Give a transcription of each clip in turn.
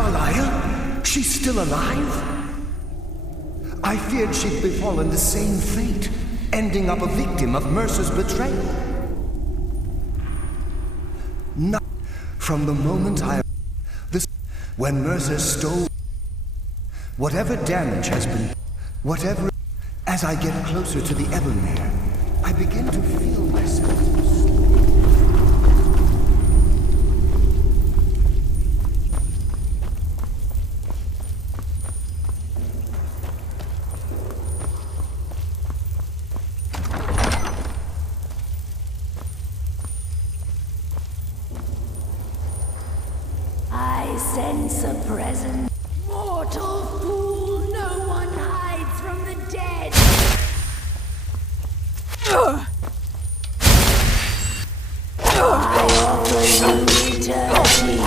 Carlyle? She's still alive? I feared she'd befallen the same fate, ending up a victim of Mercer's betrayal. Not from the moment when Mercer stole whatever damage has been, as I get closer to the 𝘼𝙗𝙘𝙪, I begin to feel myself. I sense a presence. Mortal fool, no one hides from the dead. I offer you eternity.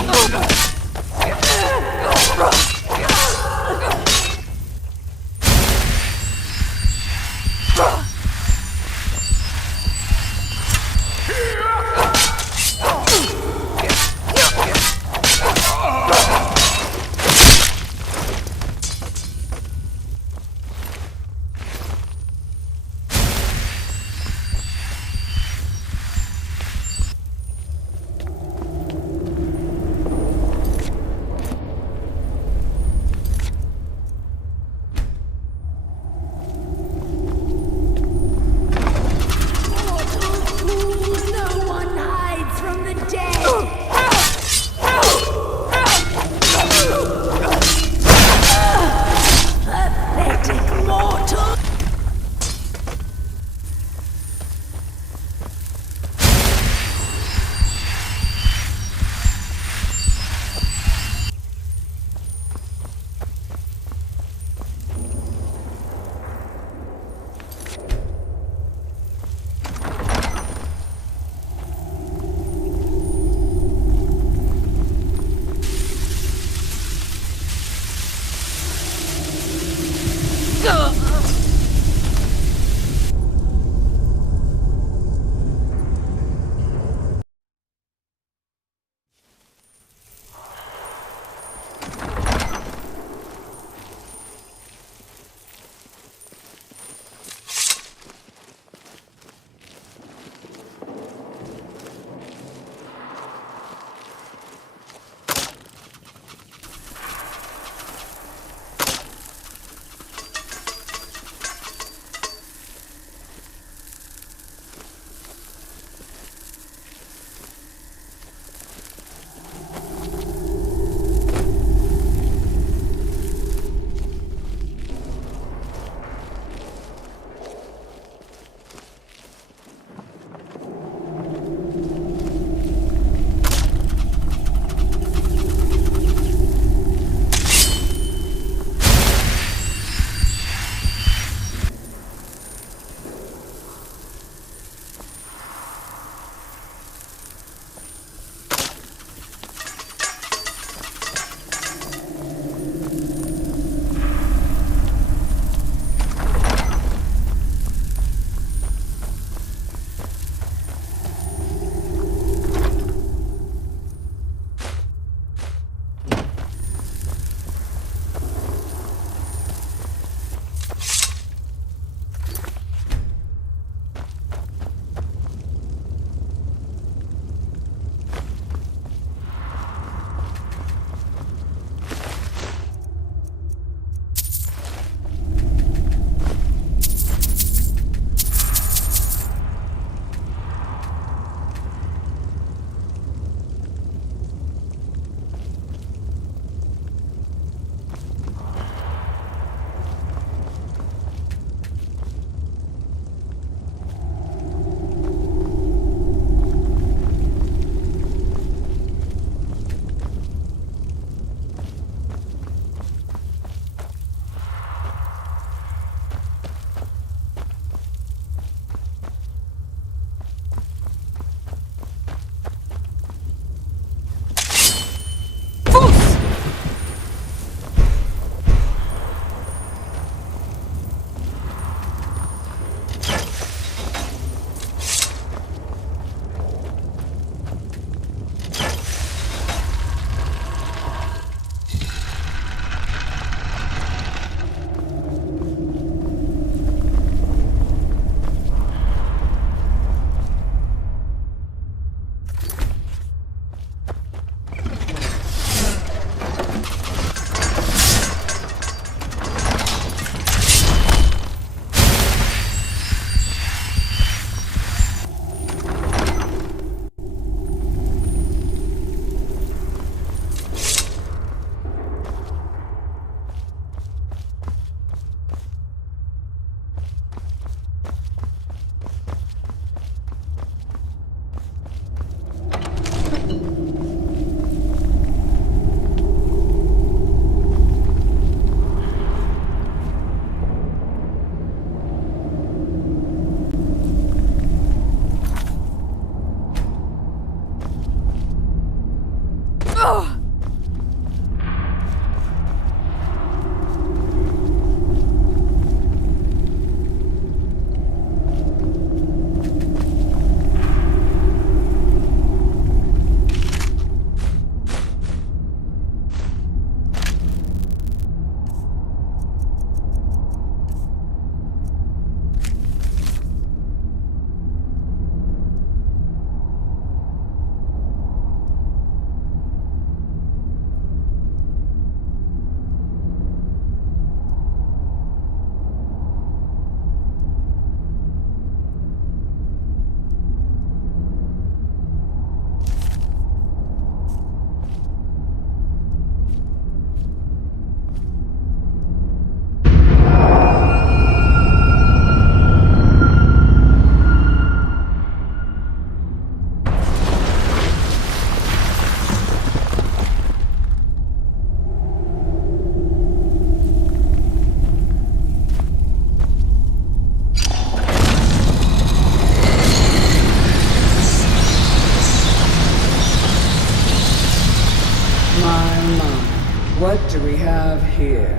What do we have here?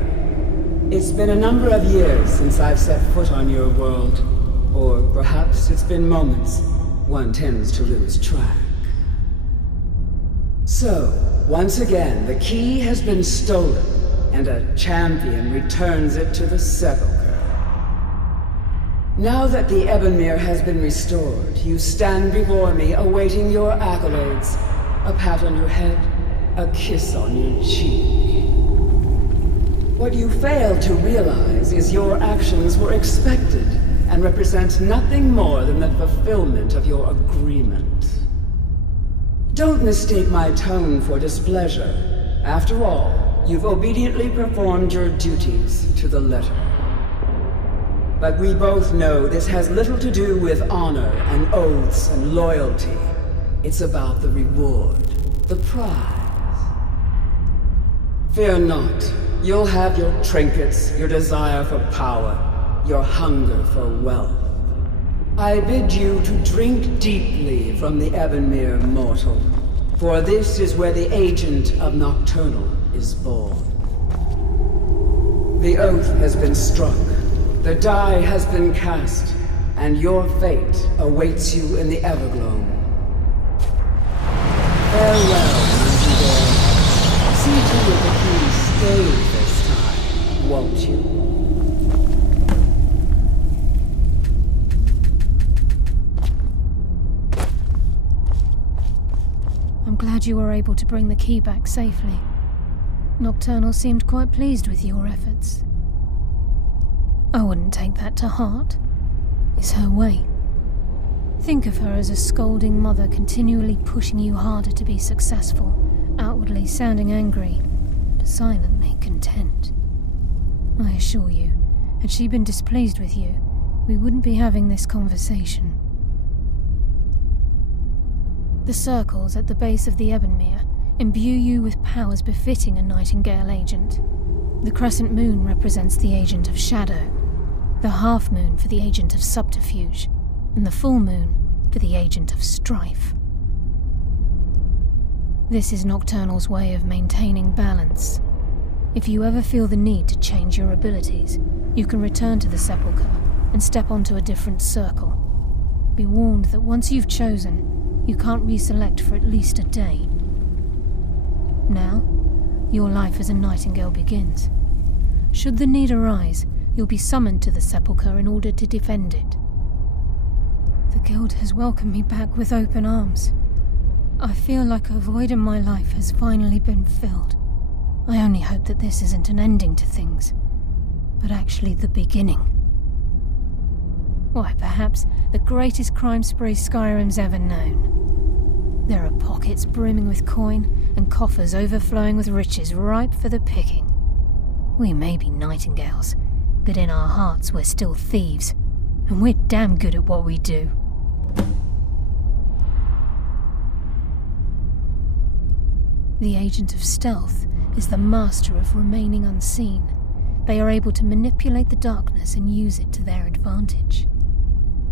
It's been a number of years since I've set foot on your world. Or perhaps it's been moments. One tends to lose track. So, once again, the key has been stolen, and a champion returns it to the sepulchre. Now that the 𝘼𝙗𝙘𝙪 has been restored, you stand before me awaiting your accolades. A pat on your head, a kiss on your cheek. What you fail to realize is your actions were expected and represent nothing more than the fulfillment of your agreement. Don't mistake my tone for displeasure. After all, you've obediently performed your duties to the letter. But we both know this has little to do with honor and oaths and loyalty. It's about the reward, the prize. Fear not. You'll have your trinkets, your desire for power, your hunger for wealth. I bid you to drink deeply from the 𝘼𝙗𝙘𝙪, mortal, for this is where the agent of Nocturnal is born. The oath has been struck, the die has been cast, and your fate awaits you in the Evergloam. Farewell, Nightingale. See to it that you stay this time, won't you? I'm glad you were able to bring the key back safely. Nocturnal seemed quite pleased with your efforts. I wouldn't take that to heart. It's her way. Think of her as a scolding mother continually pushing you harder to be successful, outwardly sounding angry, but silently content. I assure you, had she been displeased with you, we wouldn't be having this conversation. The circles at the base of the 𝘼𝙗𝙘𝙪 imbue you with powers befitting a Nightingale agent. The crescent moon represents the agent of shadow, the half moon for the agent of subterfuge, and the full moon for the agent of strife. This is Nocturnal's way of maintaining balance. If you ever feel the need to change your abilities, you can return to the sepulchre and step onto a different circle. Be warned that once you've chosen, you can't reselect for at least a day. Now, your life as a Nightingale begins. Should the need arise, you'll be summoned to the sepulchre in order to defend it. The guild has welcomed me back with open arms. I feel like a void in my life has finally been filled. I only hope that this isn't an ending to things, but actually the beginning. Why, perhaps the greatest crime spree Skyrim's ever known. There are pockets brimming with coin and coffers overflowing with riches ripe for the picking. We may be Nightingales, but in our hearts we're still thieves, and we're damn good at what we do. The agent of stealth is the master of remaining unseen. They are able to manipulate the darkness and use it to their advantage.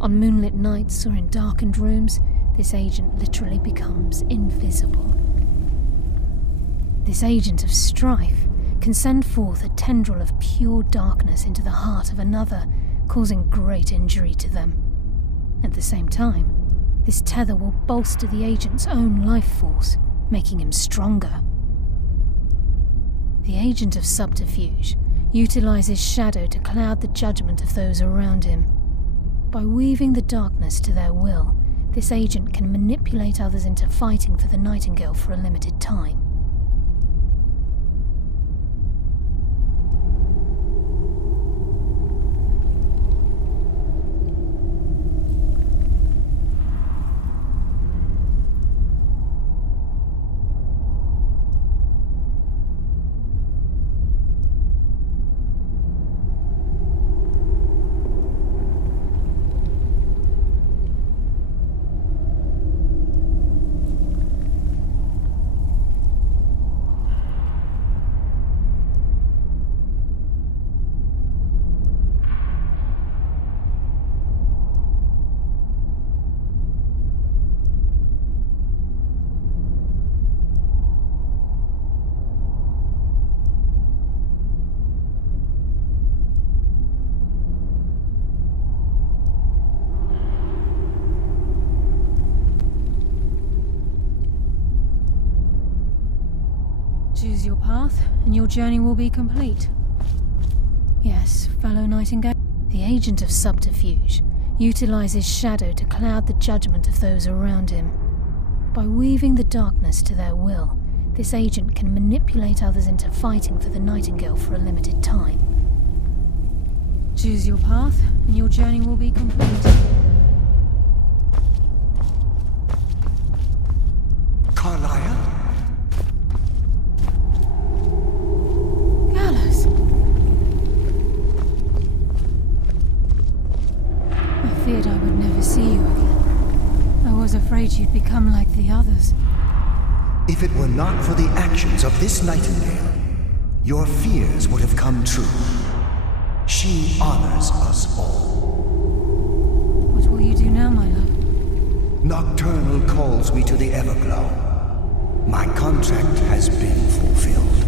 On moonlit nights or in darkened rooms, this agent literally becomes invisible. This agent of strife can send forth a tendril of pure darkness into the heart of another, causing great injury to them. At the same time, this tether will bolster the agent's own life force, making him stronger. The agent of subterfuge utilizes shadow to cloud the judgment of those around him. By weaving the darkness to their will, this agent can manipulate others into fighting for the Nightingale for a limited time. Choose your path, and your journey will be complete. Yes, fellow Nightingale. The agent of subterfuge utilizes shadow to cloud the judgment of those around him. By weaving the darkness to their will, this agent can manipulate others into fighting for the Nightingale for a limited time. Choose your path, and your journey will be complete. Carlia? Gallows! I feared I would never see you again. I was afraid you'd become like the others. If it were not for the actions of this Nightingale, your fears would have come true. She honors us all. What will you do now, my love? Nocturnal calls me to the Everglow. My contract has been fulfilled.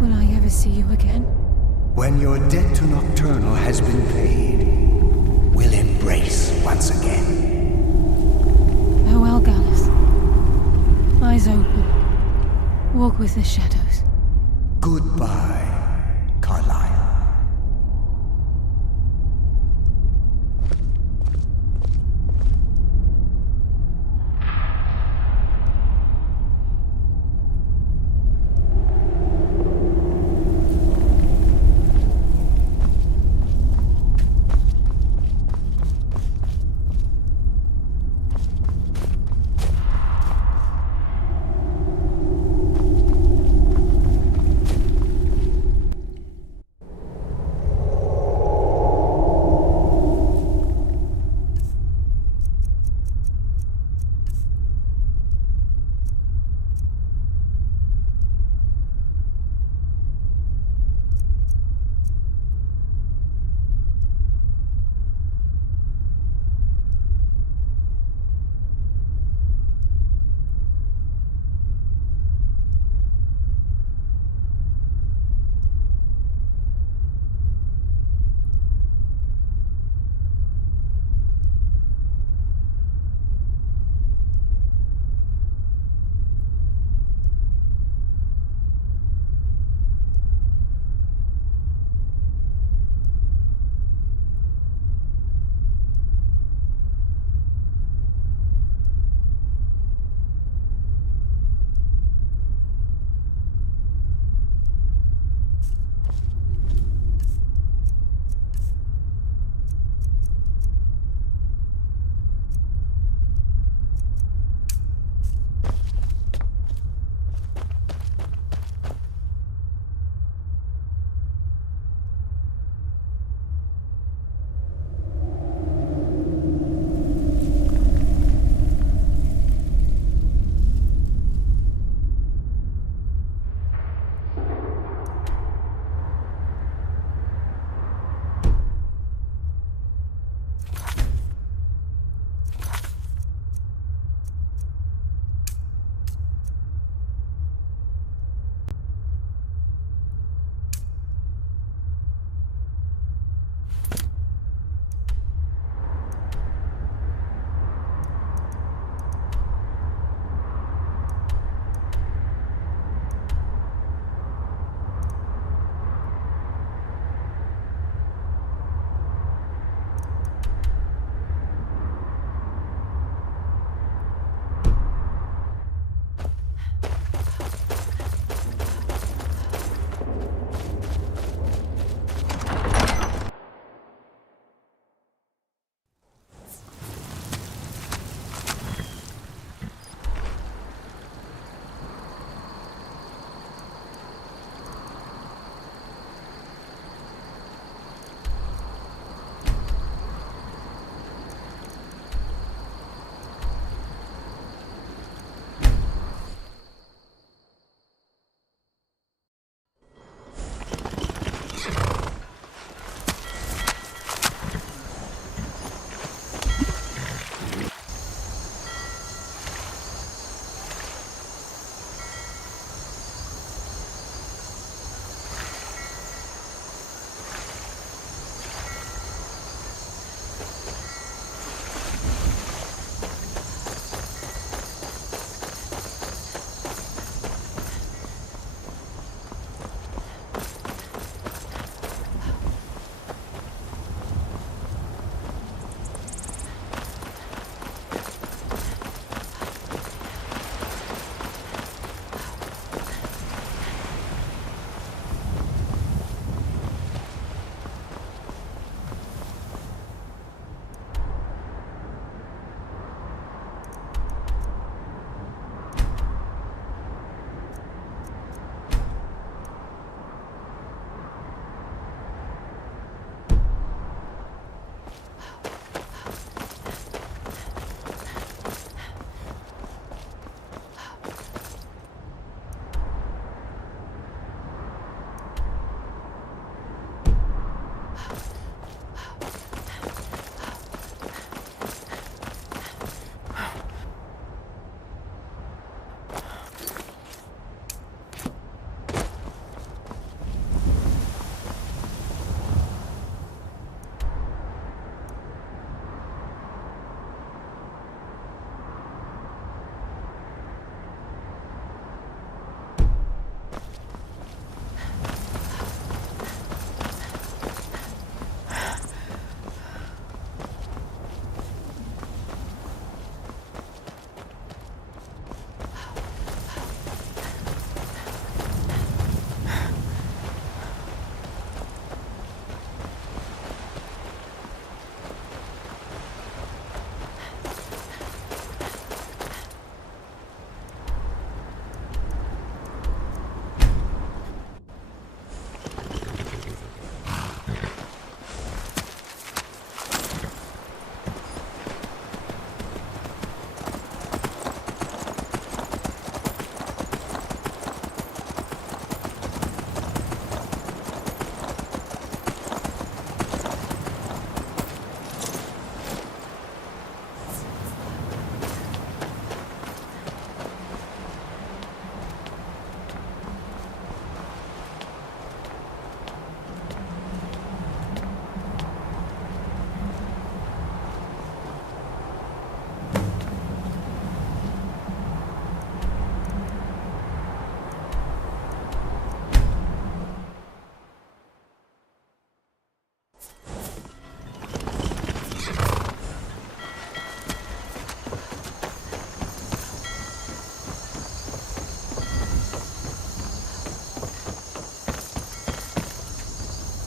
Will I ever see you again? When your debt to Nocturnal has been paid, we'll embrace once again. Farewell, Gallus. Eyes open. Walk with the shadows. Goodbye, Carlia.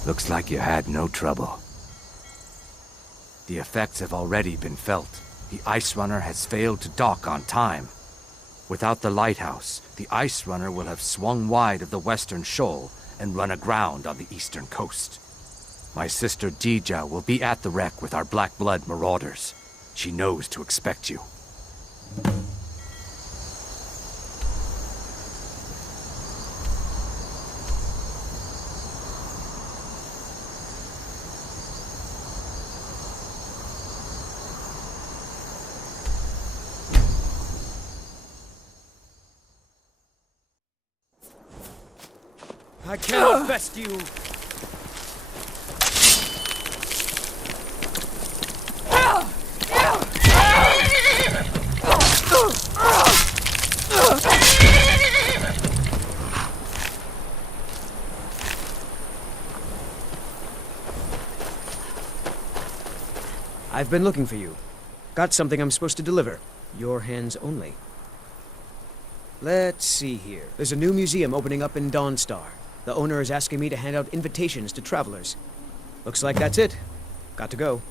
Looks like you had no trouble. The effects have already been felt. The Ice Runner has failed to dock on time. Without the lighthouse, the Ice Runner will have swung wide of the western shoal and run aground on the eastern coast. My sister 𝘼𝙗𝙗 will be at the wreck with our Black Blood marauders. She knows to expect you. I cannot best you. I've been looking for you. Got something I'm supposed to deliver. Your hands only. Let's see here. There's a new museum opening up in Dawnstar. The owner is asking me to hand out invitations to travelers. Looks like that's it. Got to go.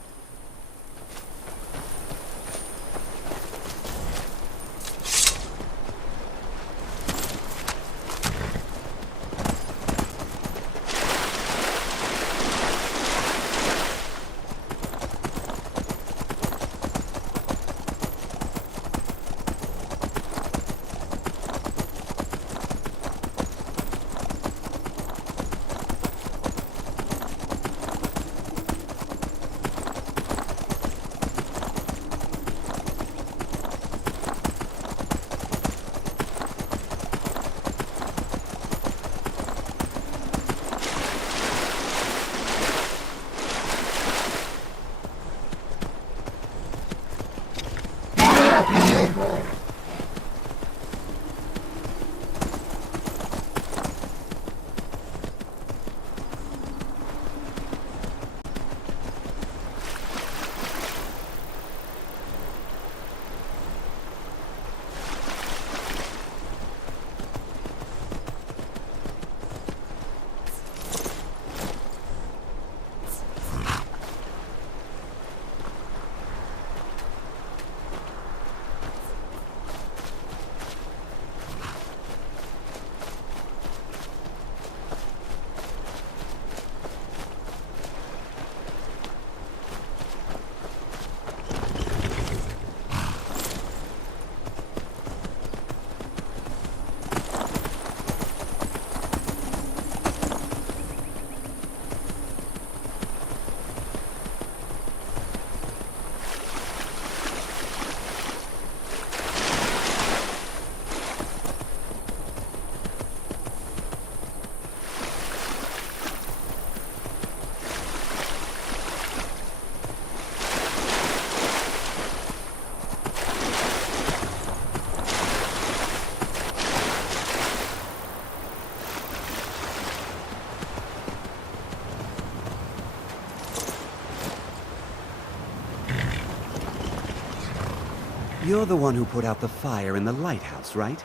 You're the one who put out the fire in the lighthouse, right?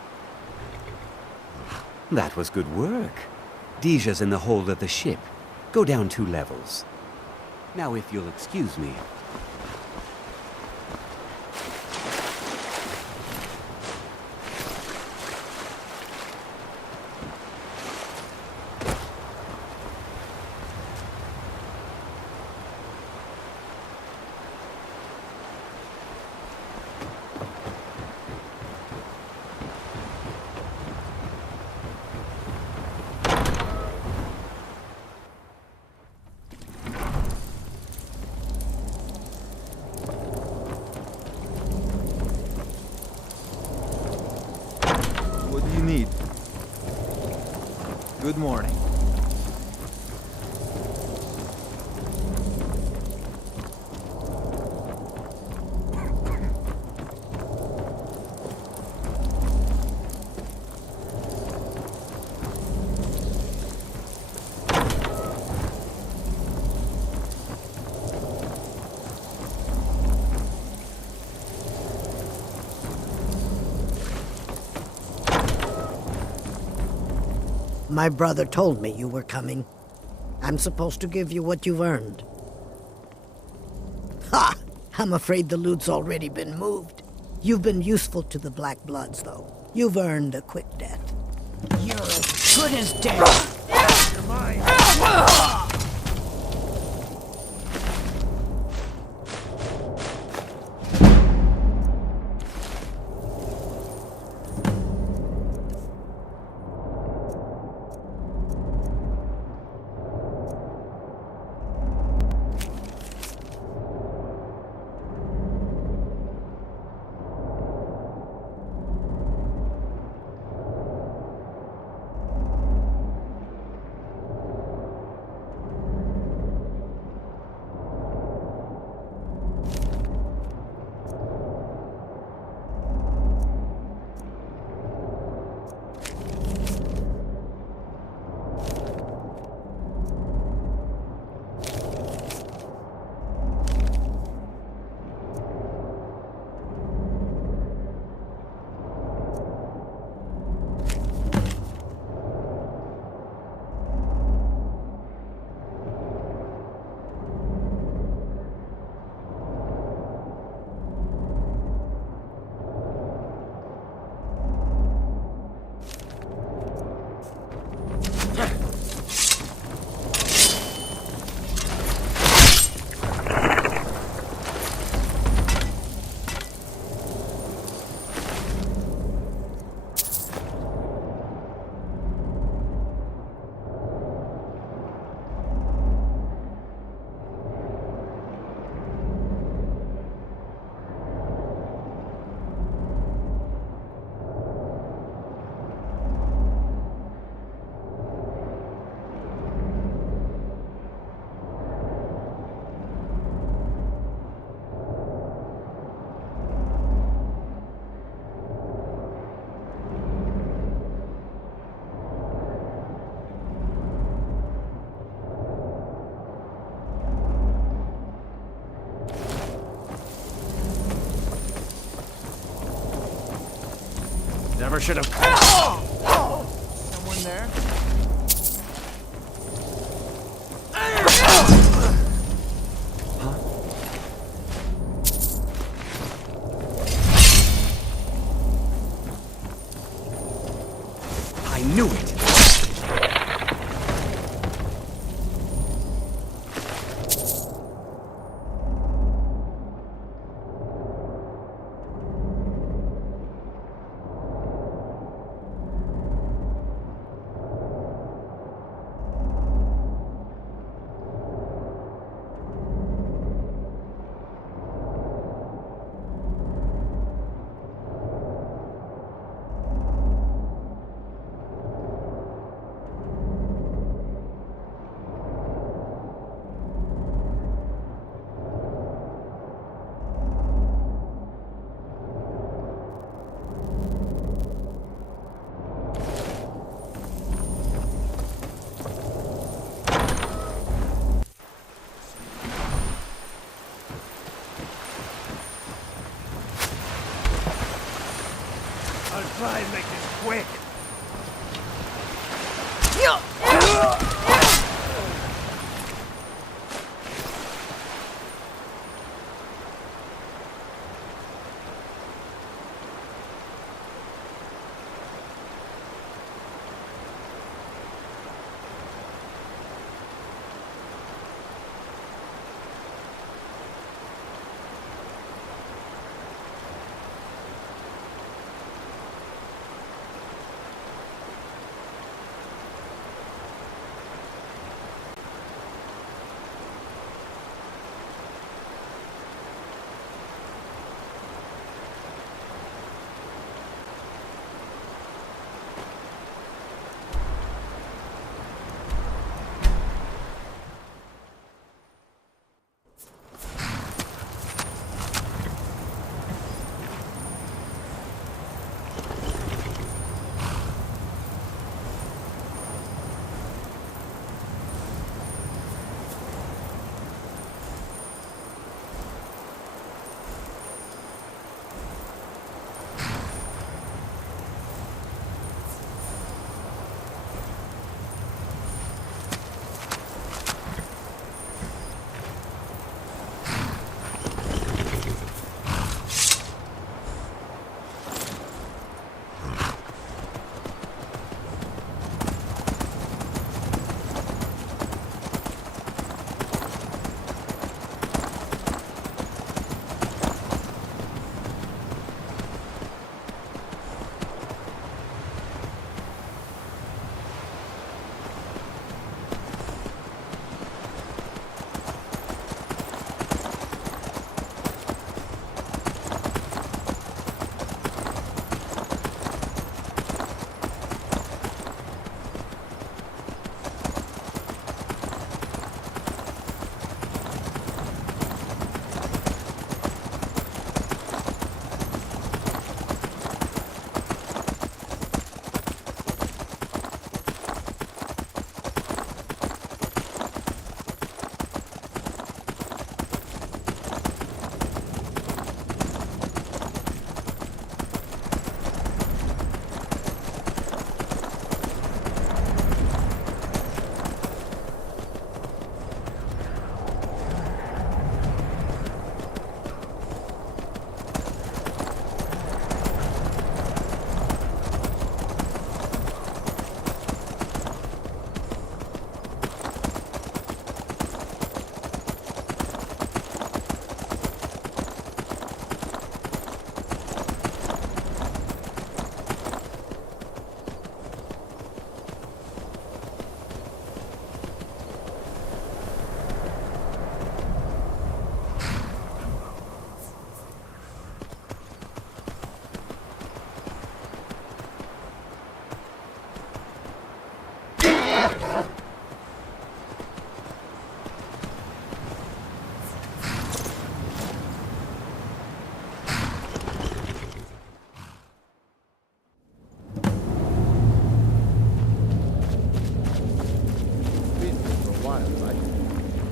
That was good work. 𝘼𝙗𝙗's in the hold of the ship. Go down 2 levels. Now, if you'll excuse me. What do you need? Good morning. My brother told me you were coming. I'm supposed to give you what you've earned. Ha! I'm afraid the loot's already been moved. You've been useful to the Black Bloods, though. You've earned a quick death. You're as good as dead. You're mine. Never should have. Someone there? I knew it! I'll try and make this quick.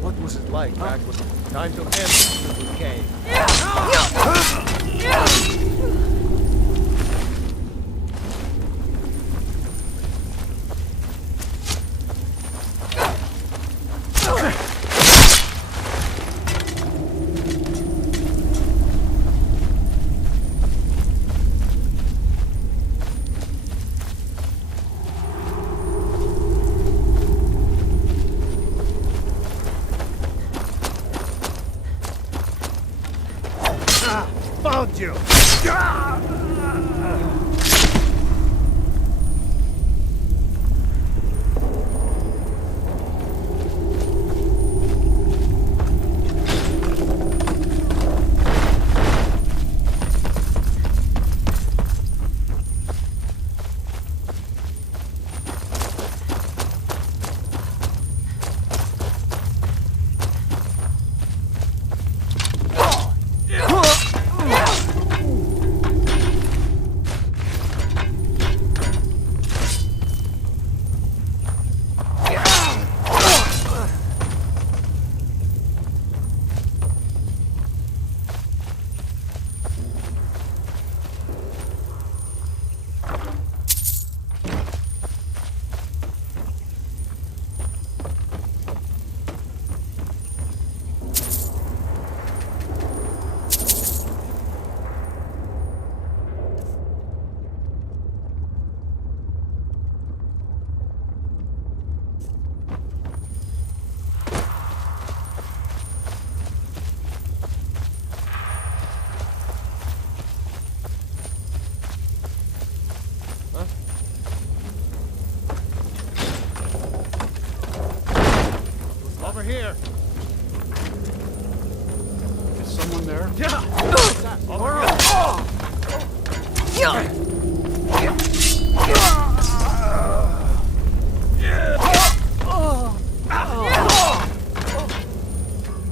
What was it like back when time to end the decay? Found you! Over here. Is someone there? Yeah. Over here.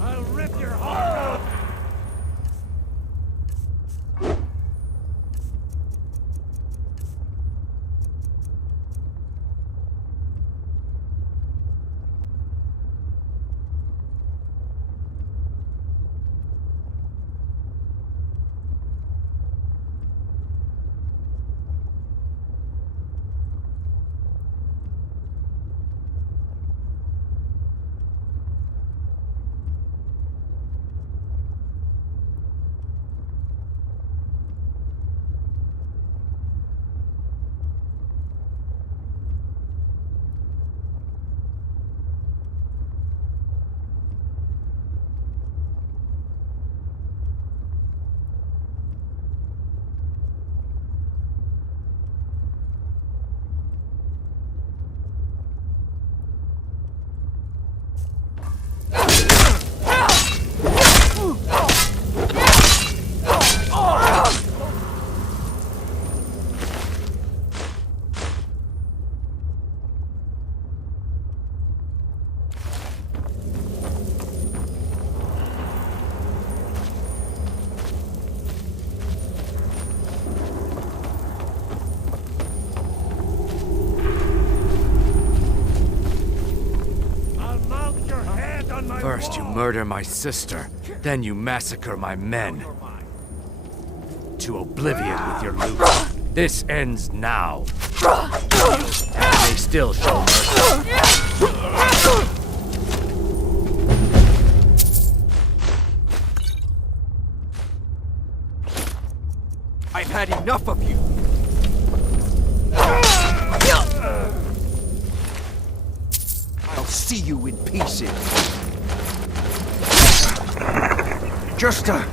I'll rip your heart out. First you murder my sister, then you massacre my men. To oblivion with your loot. This ends now. And they still show mercy. I've had enough of you! I'll see you in pieces. Just a...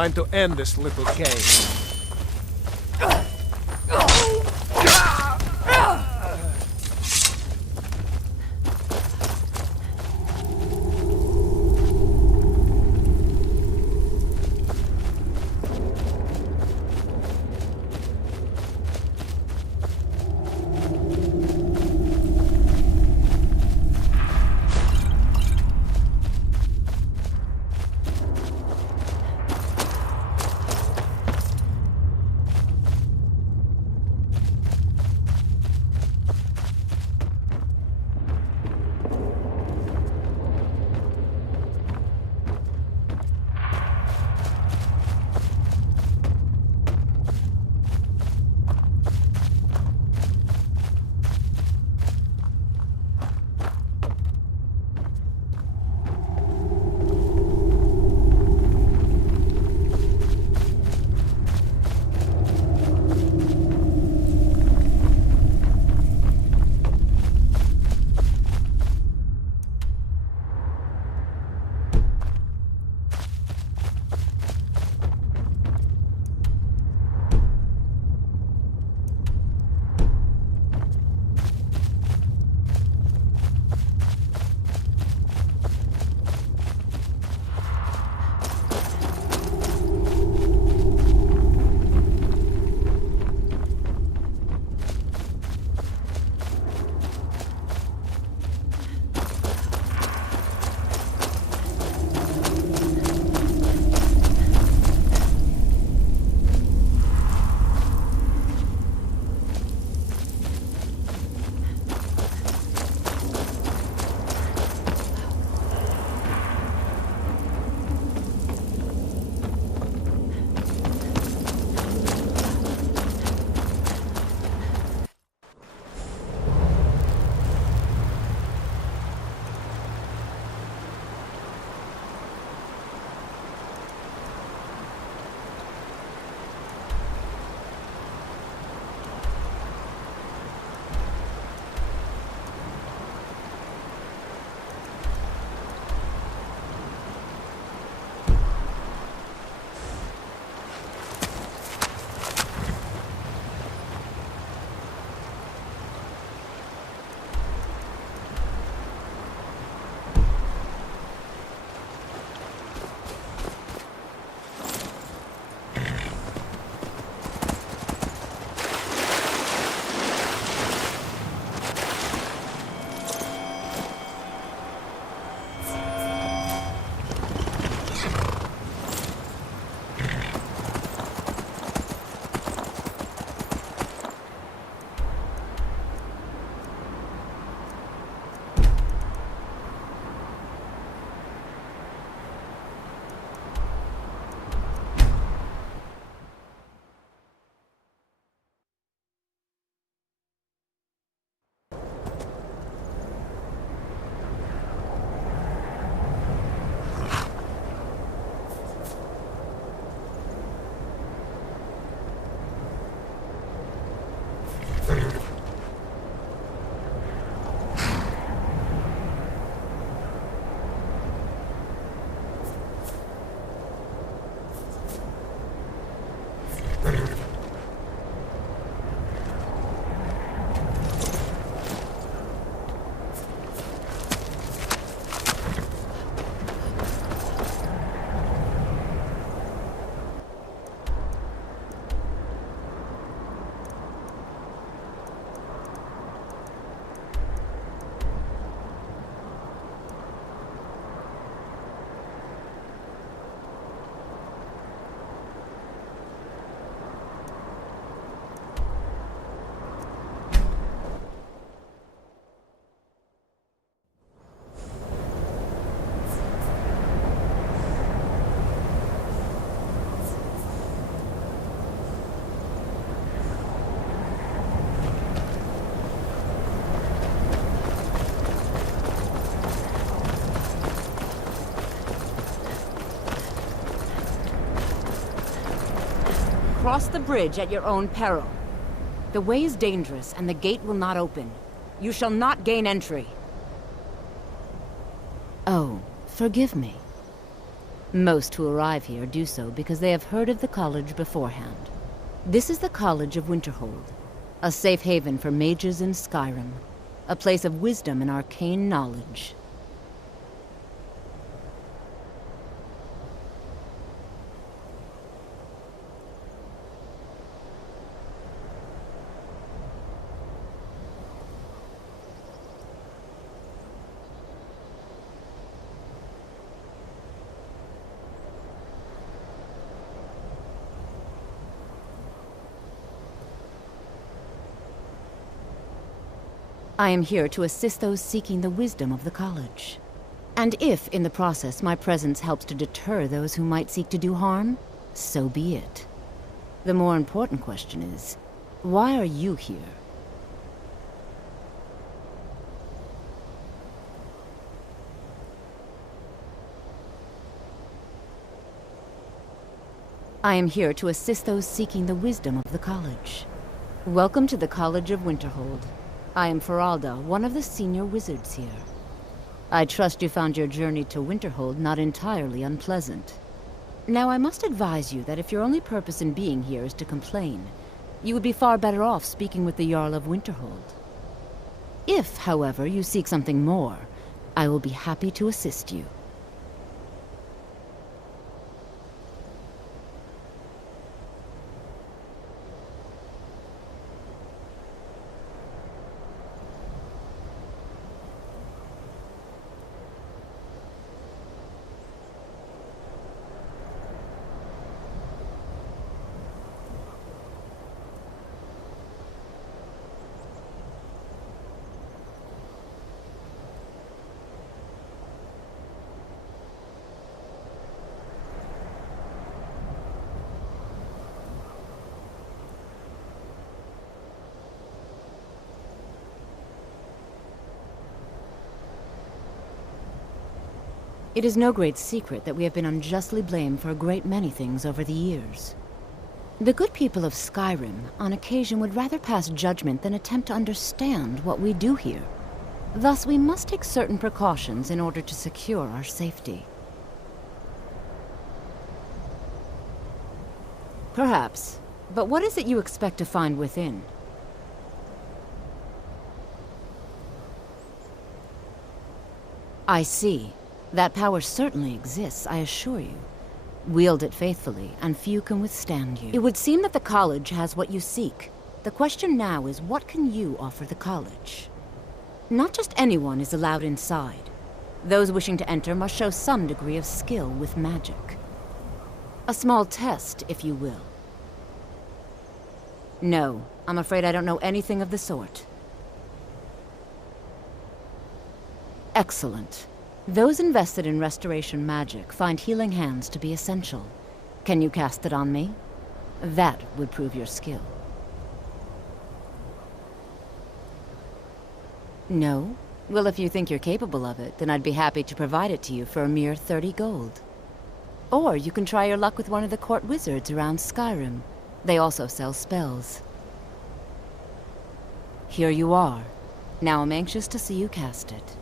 Time to end this little game. Cross the bridge at your own peril. The way is dangerous, and the gate will not open. You shall not gain entry. Oh, forgive me. Most who arrive here do so because they have heard of the college beforehand. This is the College of 𝘼𝙗𝙘𝙪𝙩, a safe haven for mages in Skyrim, a place of wisdom and arcane knowledge. I am here to assist those seeking the wisdom of the college. And if, in the process, my presence helps to deter those who might seek to do harm, so be it. The more important question is, why are you here? I am here to assist those seeking the wisdom of the college. Welcome to the College of 𝘼𝙗𝙘𝙪𝙩. I am 𝘼𝙗𝙗𝙪𝙗, one of the senior wizards here. I trust you found your journey to 𝘼𝙗𝙗𝙪 not entirely unpleasant. Now I must advise you that if your only purpose in being here is to complain, you would be far better off speaking with the Jarl of 𝘼𝙗𝙗𝙪. If, however, you seek something more, I will be happy to assist you. It is no great secret that we have been unjustly blamed for a great many things over the years. The good people of Skyrim, on occasion, would rather pass judgment than attempt to understand what we do here. Thus, we must take certain precautions in order to secure our safety. Perhaps, but what is it you expect to find within? I see. That power certainly exists, I assure you. Wield it faithfully, and few can withstand you. It would seem that the college has what you seek. The question now is, what can you offer the college? Not just anyone is allowed inside. Those wishing to enter must show some degree of skill with magic. A small test, if you will. No, I'm afraid I don't know anything of the sort. Excellent. Those invested in restoration magic find healing hands to be essential. Can you cast it on me? That would prove your skill. No? Well, if you think you're capable of it, then I'd be happy to provide it to you for a mere 30 gold. Or you can try your luck with one of the court wizards around Skyrim. They also sell spells. Here you are. Now I'm anxious to see you cast it.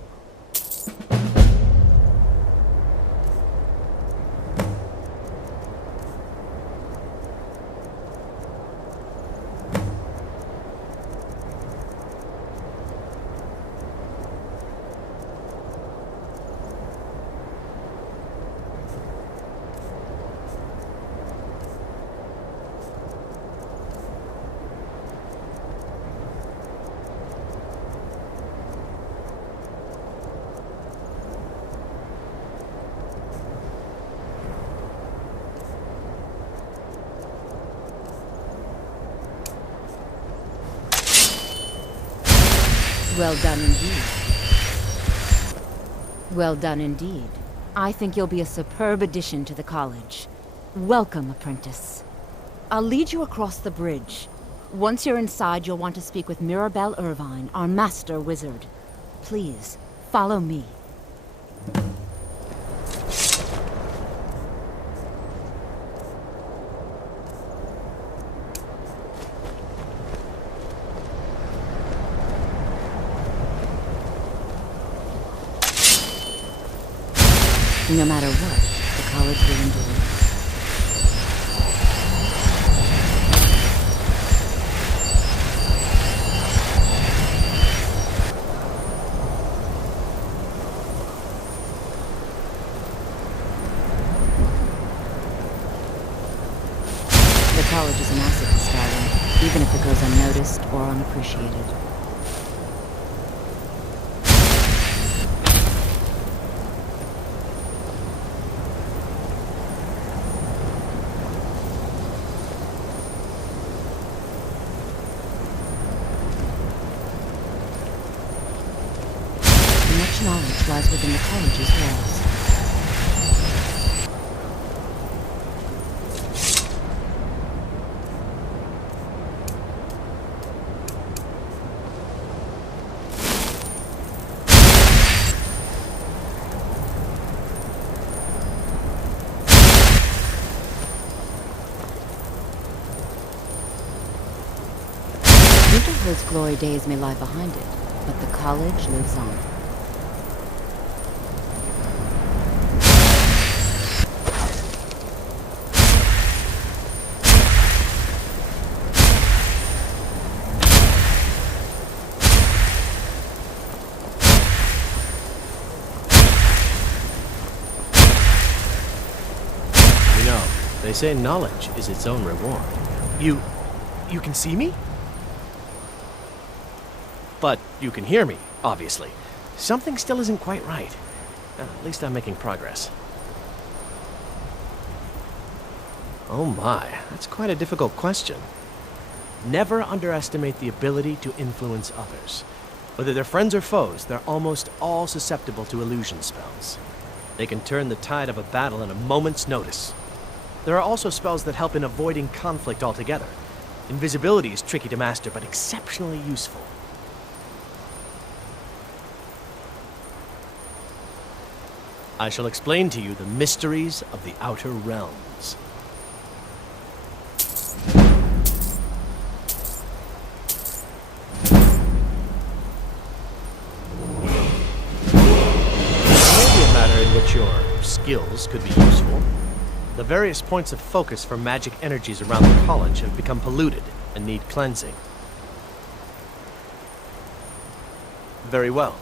Well done indeed. Well done indeed. I think you'll be a superb addition to the college. Welcome, apprentice. I'll lead you across the bridge. Once you're inside, you'll want to speak with Mirabelle Irvine, our master wizard. Please, follow me. No matter what, the college college will endure. The college is an asset to Skyrim, even if it goes unnoticed or unappreciated. Much knowledge lies within the college's walls. Winterhold's glory days may lie behind it, but the college lives on. You know, they say knowledge is its own reward. You can see me? But you can hear me, obviously. Something still isn't quite right. At least I'm making progress. Oh my, that's quite a difficult question. Never underestimate the ability to influence others. Whether they're friends or foes, they're almost all susceptible to illusion spells. They can turn the tide of a battle in a moment's notice. There are also spells that help in avoiding conflict altogether. Invisibility is tricky to master, but exceptionally useful. I shall explain to you the mysteries of the Outer Realms. Your skills could be useful. The various points of focus for magic energies around the college have become polluted and need cleansing. Very well.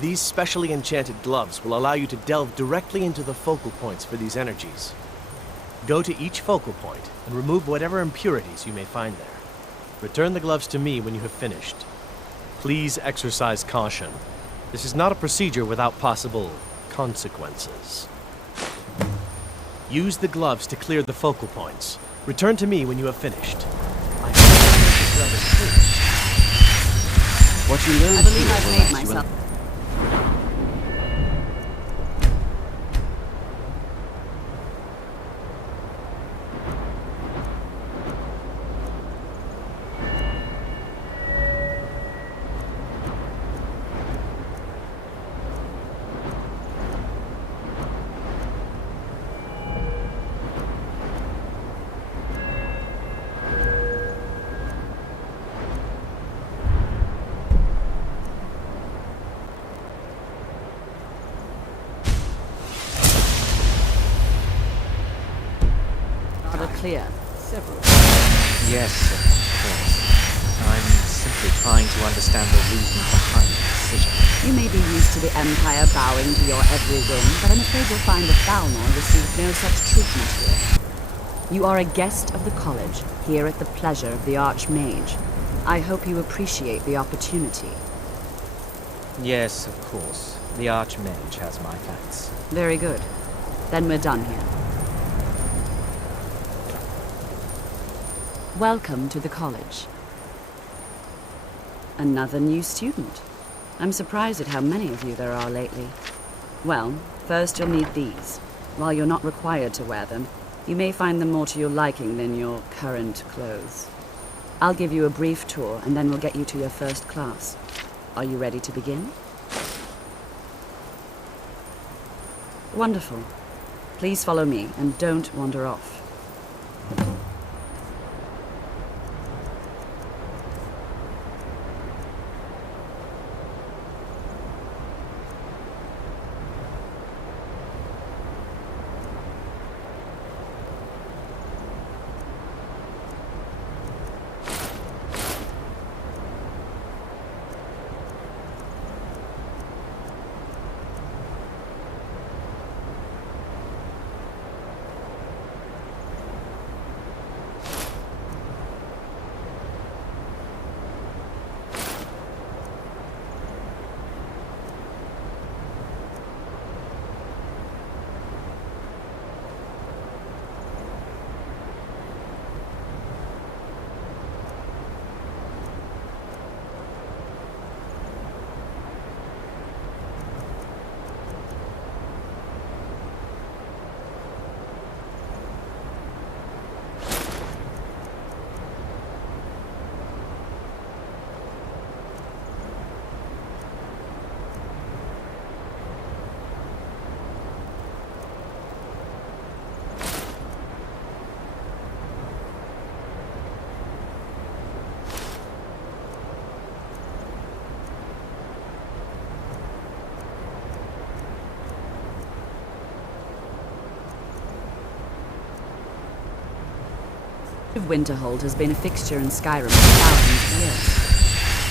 These specially enchanted gloves will allow you to delve directly into the focal points for these energies. Go to each focal point and remove whatever impurities you may find there. Return the gloves to me when you have finished. Please exercise caution. This is not a procedure without possible consequences. Use the gloves to clear the focal points. Return to me when you have finished. What you learn I believe here I've will made last you myself. Clear. Several. Yes, of course. I'm simply trying to understand the reason behind the decision. You may be used to the Empire bowing to your every whim, but I'm afraid you'll find that 𝘼𝙗𝙗 received no such treatment here. You are a guest of the college, here at the pleasure of the Archmage. I hope you appreciate the opportunity. Yes, of course. The Archmage has my thanks. Very good. Then we're done here. Welcome to the college. Another new student. I'm surprised at how many of you there are lately. Well, first you'll need these. While you're not required to wear them, you may find them more to your liking than your current clothes. I'll give you a brief tour, and then we'll get you to your first class. Are you ready to begin? Wonderful. Please follow me, and don't wander off. Winterhold has been a fixture in Skyrim for thousands of years.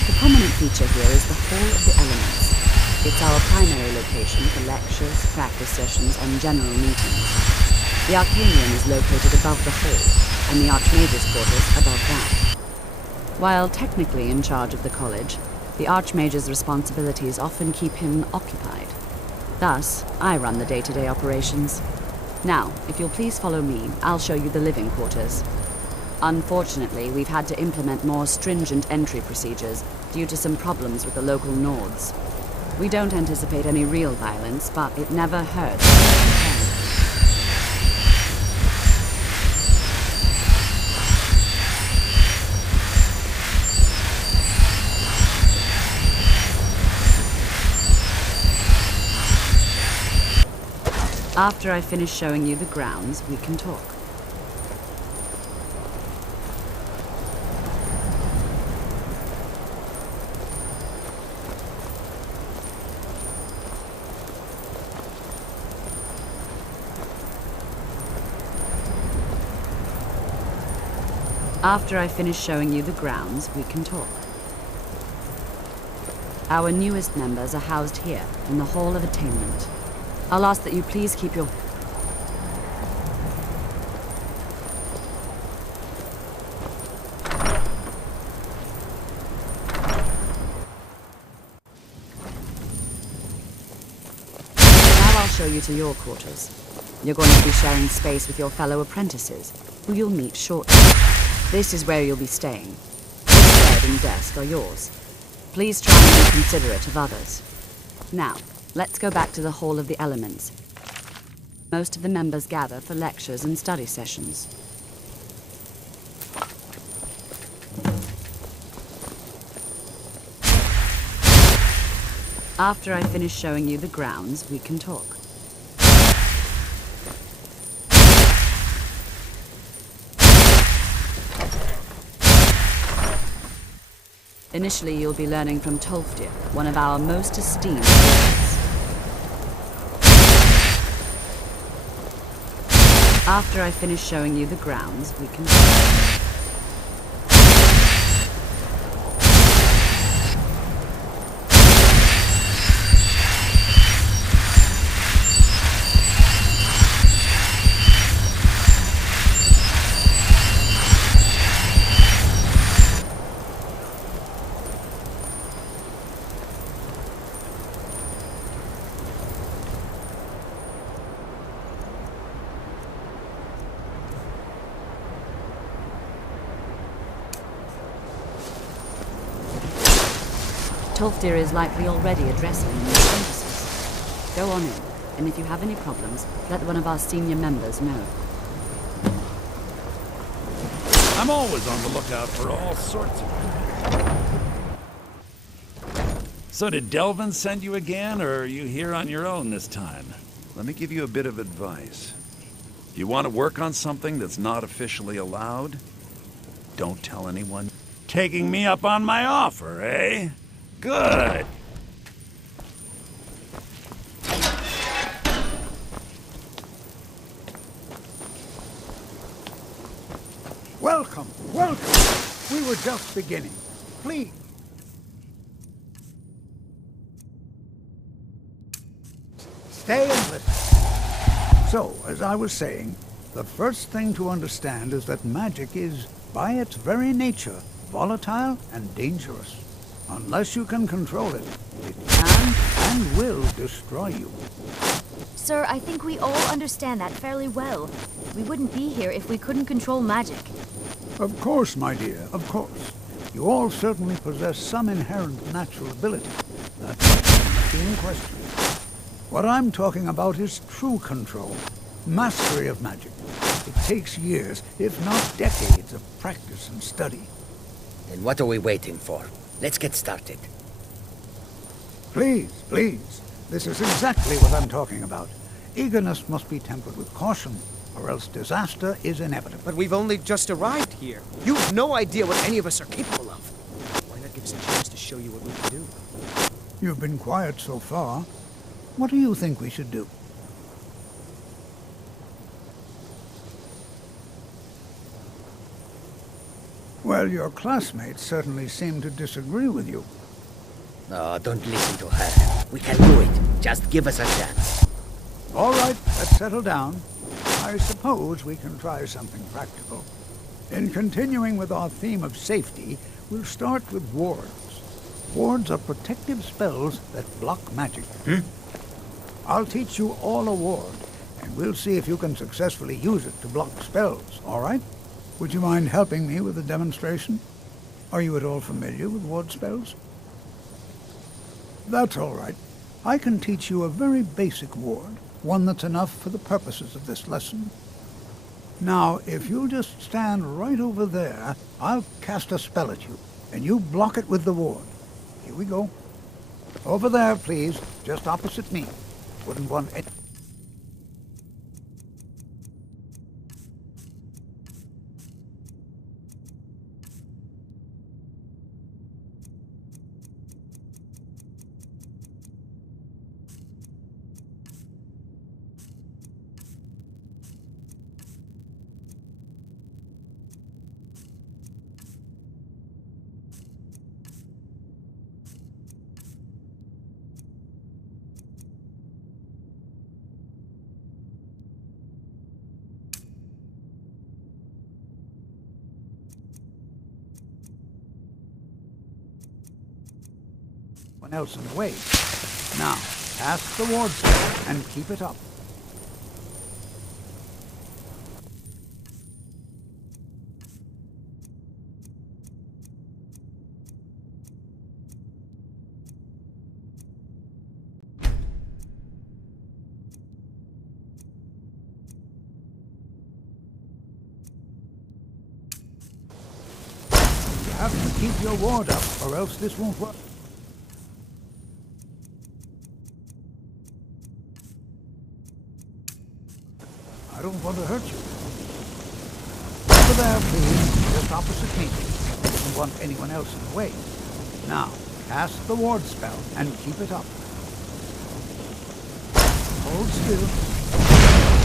The prominent feature here is the Hall of the Elements. It's our primary location for lectures, practice sessions, and general meetings. The Arcanium is located above the hall, and the Archmage's quarters above that. While technically in charge of the college, the Archmage's responsibilities often keep him occupied. Thus, I run the day-to-day operations. Now, if you'll please follow me, I'll show you the living quarters. Unfortunately, we've had to implement more stringent entry procedures due to some problems with the local Nords. We don't anticipate any real violence, but it never hurts. After I finish showing you the grounds, we can talk. After I finish showing you the grounds, we can talk. Our newest members are housed here, in the Hall of Attainment. I'll ask that you please keep your... Now I'll show you to your quarters. You're going to be sharing space with your fellow apprentices, who you'll meet shortly. This is where you'll be staying. This bed and desk are yours. Please try and be considerate of others. Now, let's go back to the Hall of the Elements. Most of the members gather for lectures and study sessions. After I finish showing you the grounds, we can talk. Initially, you'll be learning from 𝘼𝙗𝙘𝙗𝙪𝙩, one of our most esteemed wizards. After I finish showing you the grounds, we can... 𝘼𝙗𝙘𝙗𝙪𝙩 is likely already addressing new apprentices. Go on in, and if you have any problems, let one of our senior members know. I'm always on the lookout for all sorts of... So did Delvin send you again, or are you here on your own this time? Let me give you a bit of advice. If you want to work on something that's not officially allowed, don't tell anyone. Taking me up on my offer, eh? Good! Welcome, welcome! We were just beginning. Please. Stay and listen. So, as I was saying, the first thing to understand is that magic is, by its very nature, volatile and dangerous. Unless you can control it, it can and will destroy you. Sir, I think we all understand that fairly well. We wouldn't be here if we couldn't control magic. Of course, my dear, of course. You all certainly possess some inherent natural ability. That's not in question. What I'm talking about is true control, mastery of magic. It takes years, if not decades, of practice and study. And what are we waiting for? Let's get started. Please, please. This is exactly what I'm talking about. Eagerness must be tempered with caution, or else disaster is inevitable. But we've only just arrived here. You've no idea what any of us are capable of. Why not give us a chance to show you what we can do? You've been quiet so far. What do you think we should do? Well, your classmates certainly seem to disagree with you. Oh, don't listen to her. We can do it. Just give us a chance. All right, let's settle down. I suppose we can try something practical. In continuing with our theme of safety, we'll start with wards. Wards are protective spells that block magic. I'll teach you all a ward, and we'll see if you can successfully use it to block spells, all right? Would you mind helping me with the demonstration? Are you at all familiar with ward spells? That's all right. I can teach you a very basic ward, one that's enough for the purposes of this lesson. Now, if you'll just stand right over there, I'll cast a spell at you, and you block it with the ward. Here we go. Over there, please, just opposite me. Wouldn't want any... else in the way. Now, cast the ward spell and keep it up. You have to keep your ward up, or else this won't work. I don't want to hurt you. Over there, please, just opposite me. Don't want anyone else in the way. Now, cast the ward spell and keep it up. Hold still.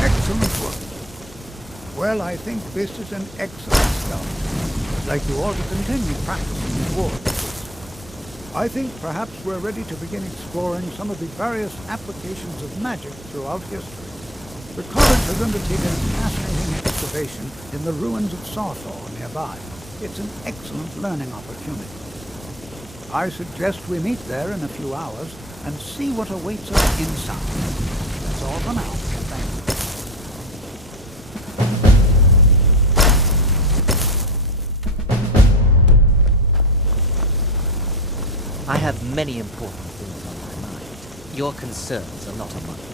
Excellent work. Well, I think this is an excellent start. I'd like you all to continue practicing the wards. I think perhaps we're ready to begin exploring some of the various applications of magic throughout history. The college has undertaken a fascinating excavation in the ruins of 𝘼𝙗𝙗 nearby. It's an excellent learning opportunity. I suggest we meet there in a few hours and see what awaits us inside. That's all for now. Thank you. I have many important things on my mind. Your concerns are not among them.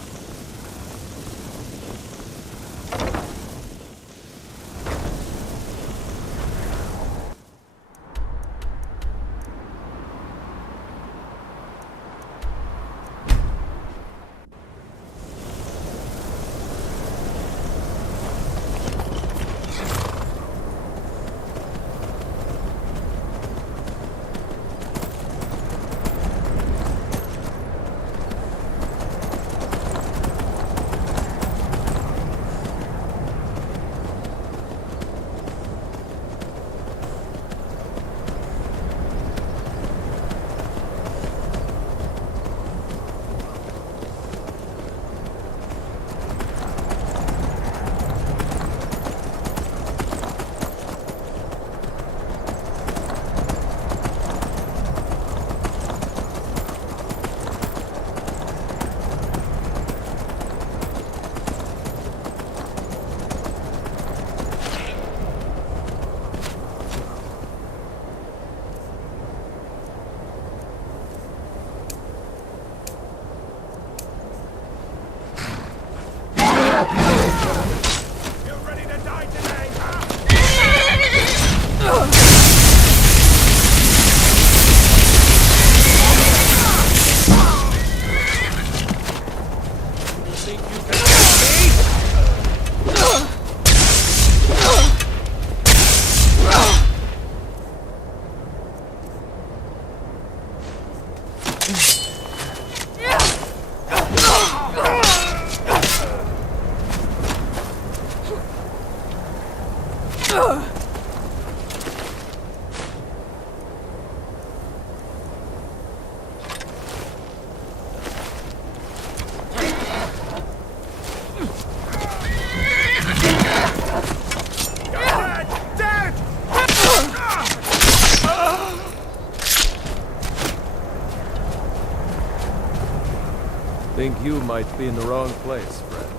Think you might be in the wrong place, friend.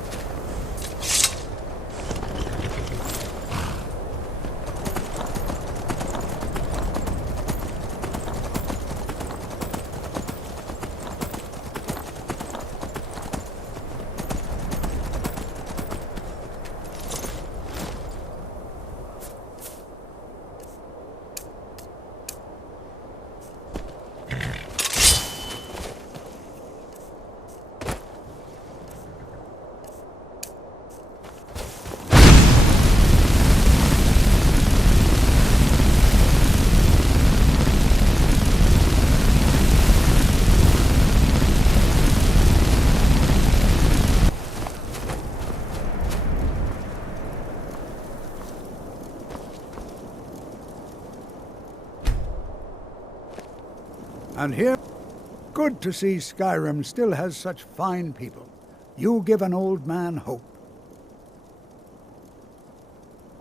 And here, good to see Skyrim still has such fine people. You give an old man hope.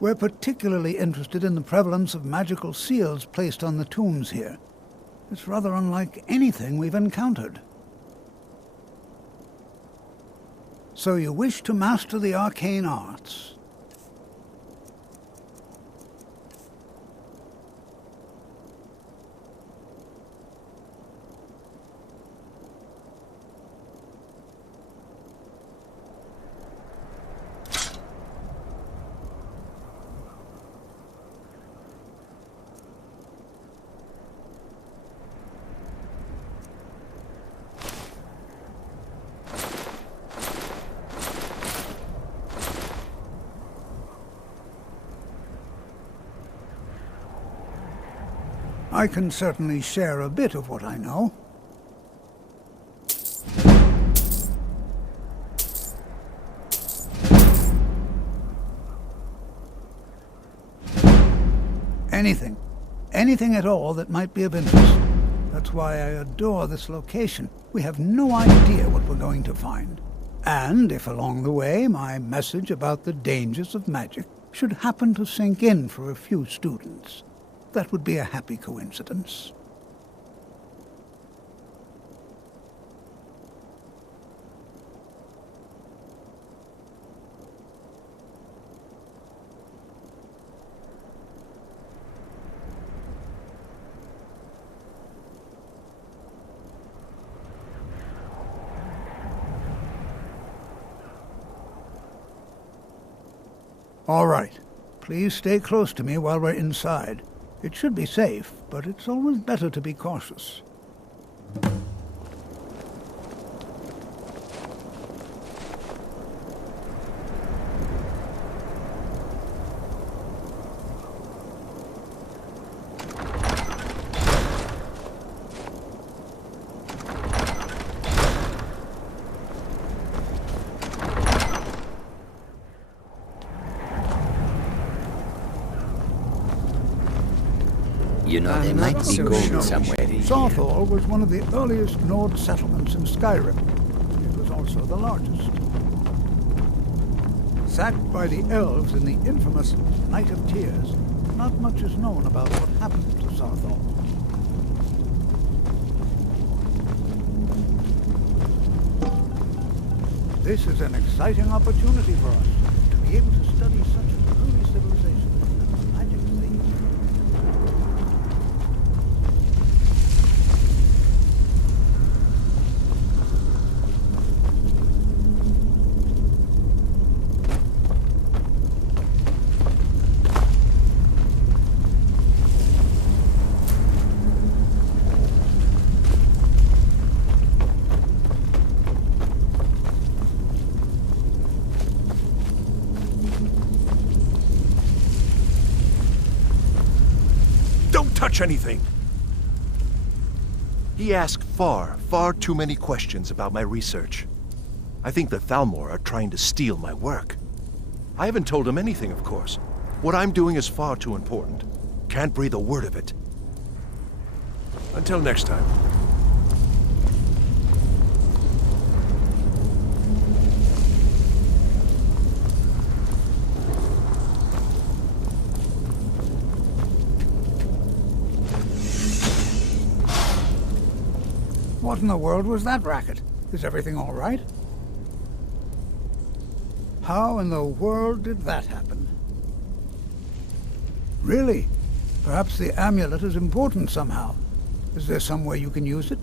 We're particularly interested in the prevalence of magical seals placed on the tombs here. It's rather unlike anything we've encountered. So you wish to master the arcane arts? I can certainly share a bit of what I know. Anything. Anything at all that might be of interest. That's why I adore this location. We have no idea what we're going to find. And if along the way my message about the dangers of magic should happen to sink in for a few students, that would be a happy coincidence. All right. Please stay close to me while we're inside. It should be safe, but it's always better to be cautious. You know, there might be gold somewhere in here. 𝘼𝙗𝙗 was one of the earliest Nord settlements in Skyrim. It was also the largest. Sacked by the elves in the infamous Night of Tears, not much is known about what happened to 𝘼𝙗𝙗. This is an exciting opportunity for us to be able to study such an early civilization and magic things. Touch anything! He asked far too many questions about my research. I think the Thalmor are trying to steal my work. I haven't told him anything, of course. What I'm doing is far too important. Can't breathe a word of it. Until next time. What in the world was that racket? Is everything all right? How in the world did that happen? Really? Perhaps the amulet is important somehow. Is there some way you can use it?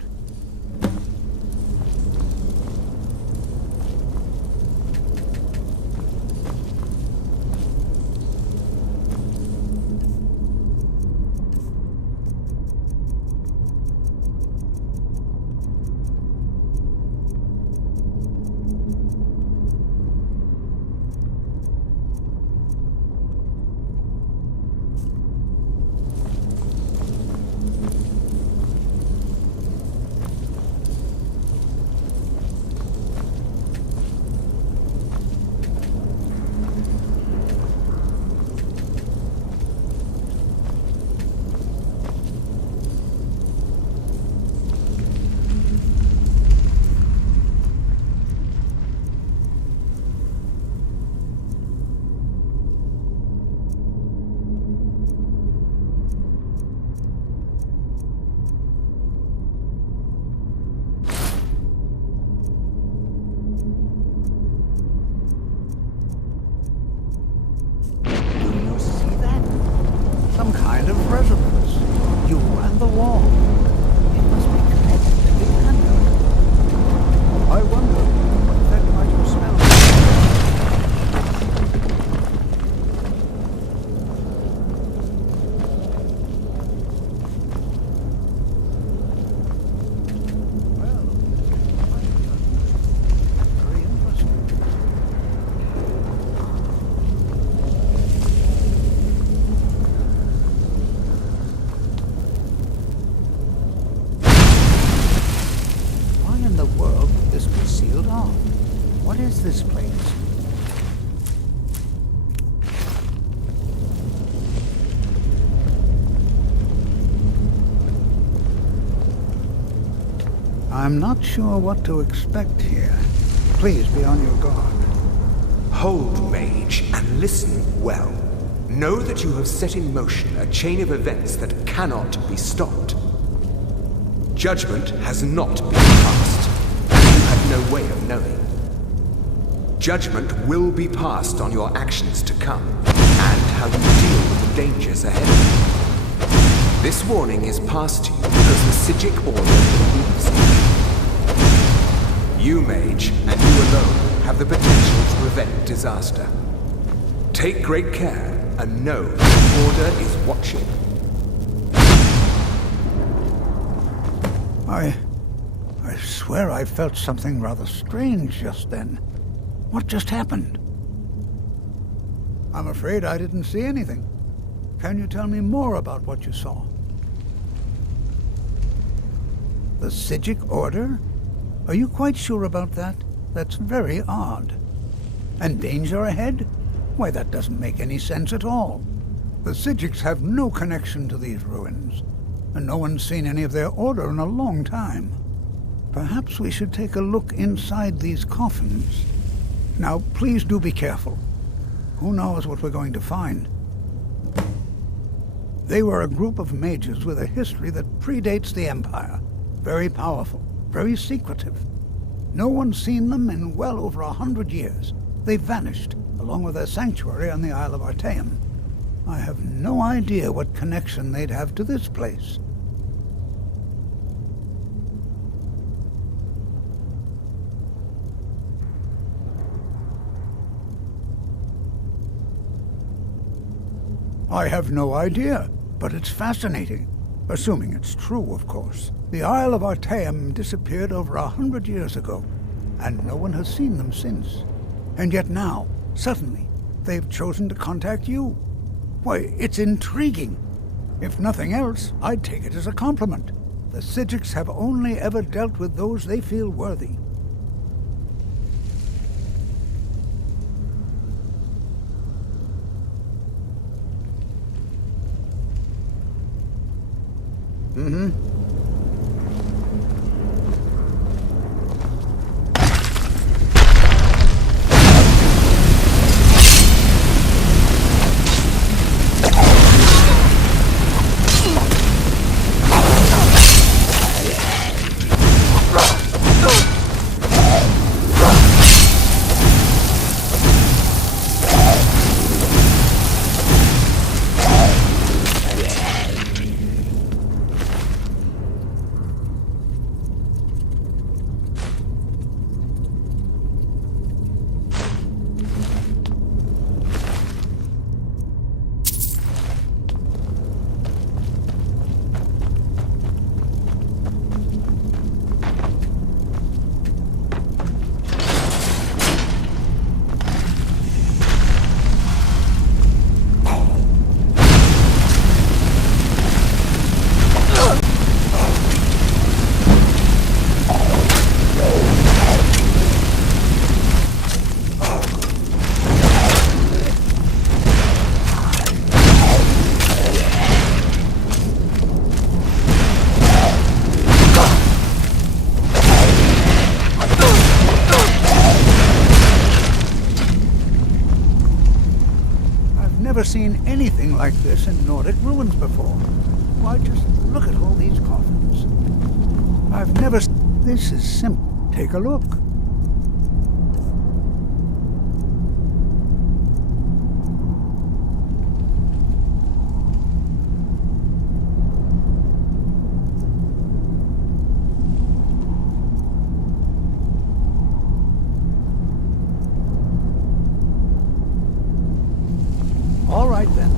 I'm not sure what to expect here. Please be on your guard. Hold, mage, and listen well. Know that you have set in motion a chain of events that cannot be stopped. Judgment has not been passed, and you have no way of knowing. Judgment will be passed on your actions to come, and how you deal with the dangers ahead of you. This warning is passed to you because the 𝘼𝙗𝙘𝙬 order believes in you. You, mage, and you alone, have the potential to prevent disaster. Take great care, and know the Order is watching. I swear I felt something rather strange just then. What just happened? I'm afraid I didn't see anything. Can you tell me more about what you saw? The 𝘼𝙗𝙘𝙬 Order? Are you quite sure about that? That's very odd. And danger ahead? Why, that doesn't make any sense at all. The 𝘼𝙗𝙘𝙬 have no connection to these ruins, and no one's seen any of their order in a long time. Perhaps we should take a look inside these coffins. Now, please do be careful. Who knows what we're going to find? They were a group of mages with a history that predates the Empire. Very powerful, very secretive. No one's seen them in well over 100 years. They vanished, along with their sanctuary on the Isle of 𝘼𝙗𝙘𝙬. I have no idea what connection they'd have to this place. I have no idea, but it's fascinating. Assuming it's true, of course. The Isle of 𝘼𝙗𝙘𝙬 disappeared over 100 years ago, and no one has seen them since. And yet now, suddenly, they've chosen to contact you. Why, it's intriguing. If nothing else, I'd take it as a compliment. The 𝘼𝙗𝙘𝙬 have only ever dealt with those they feel worthy. seen anything like this in Nordic ruins before. Why, just look at all these coffins. I've never... This is simple. Take a look. All right, then.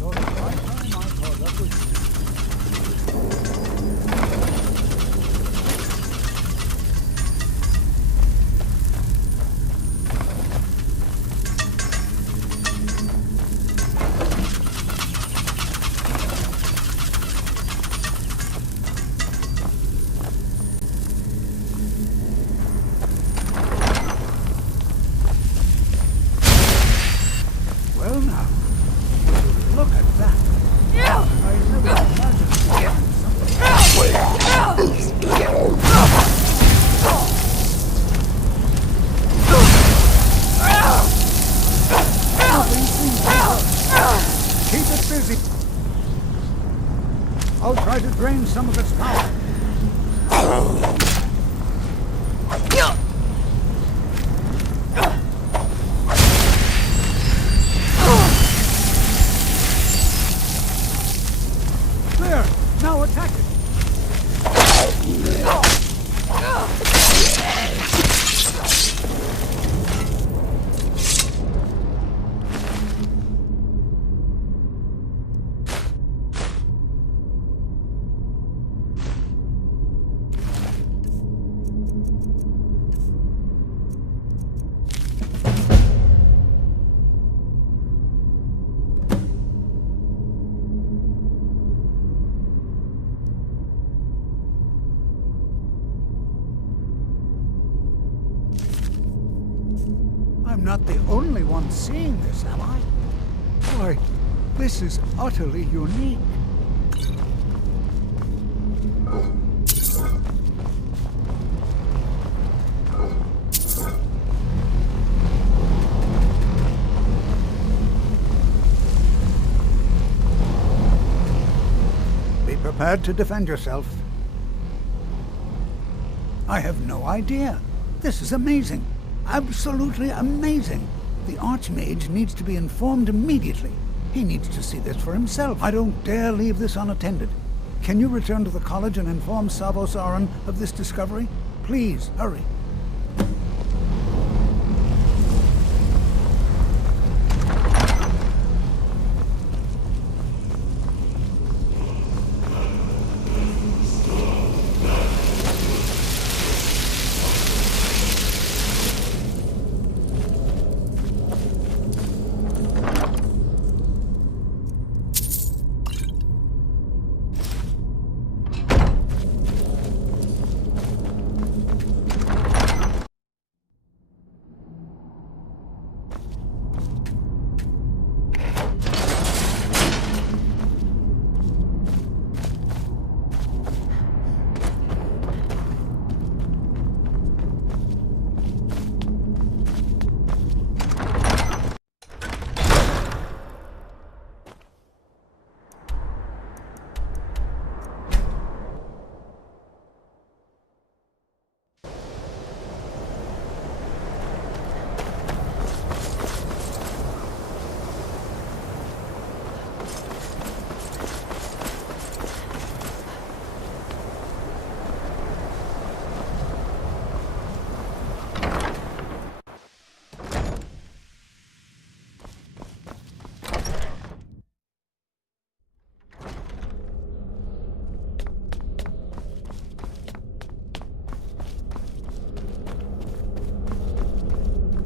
thought it the right time I caught up with you. Well now, look at that. I never imagined Keep it busy. I'll try to drain some of its power. There! Now attack it! I'm not the only one seeing this, am I? Why, this is utterly unique. Be prepared to defend yourself. I have no idea. This is amazing. Absolutely amazing. The Archmage needs to be informed immediately. He needs to see this for himself. I don't dare leave this unattended. Can you return to the college and inform 𝘼𝙗𝙗 of this discovery? Please, hurry.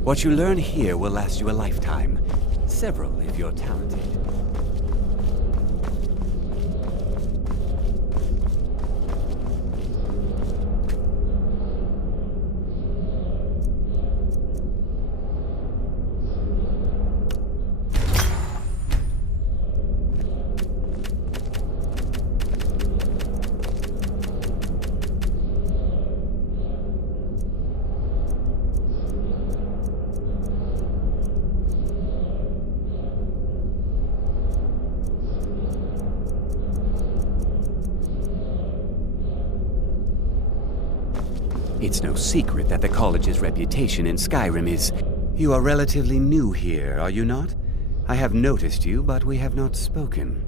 What you learn here will last you a lifetime. Several, if you're talented. It's no secret that the college's reputation in Skyrim is... You are relatively new here, are you not? I have noticed you, but we have not spoken.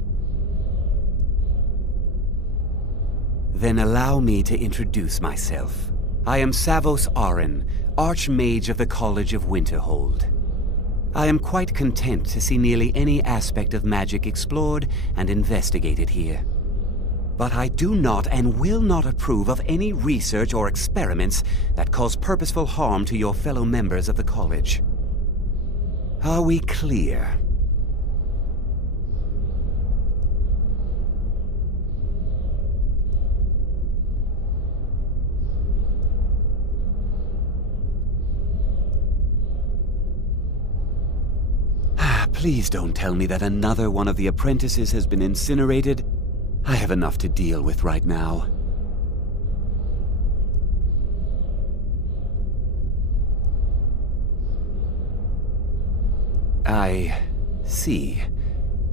Then allow me to introduce myself. I am 𝘼𝙗𝙗𝙗, Archmage of the College of Winterhold. I am quite content to see nearly any aspect of magic explored and investigated here. But I do not and will not approve of any research or experiments that cause purposeful harm to your fellow members of the college. Are we clear? Please don't tell me that another one of the apprentices has been incinerated. I have enough to deal with right now. I see.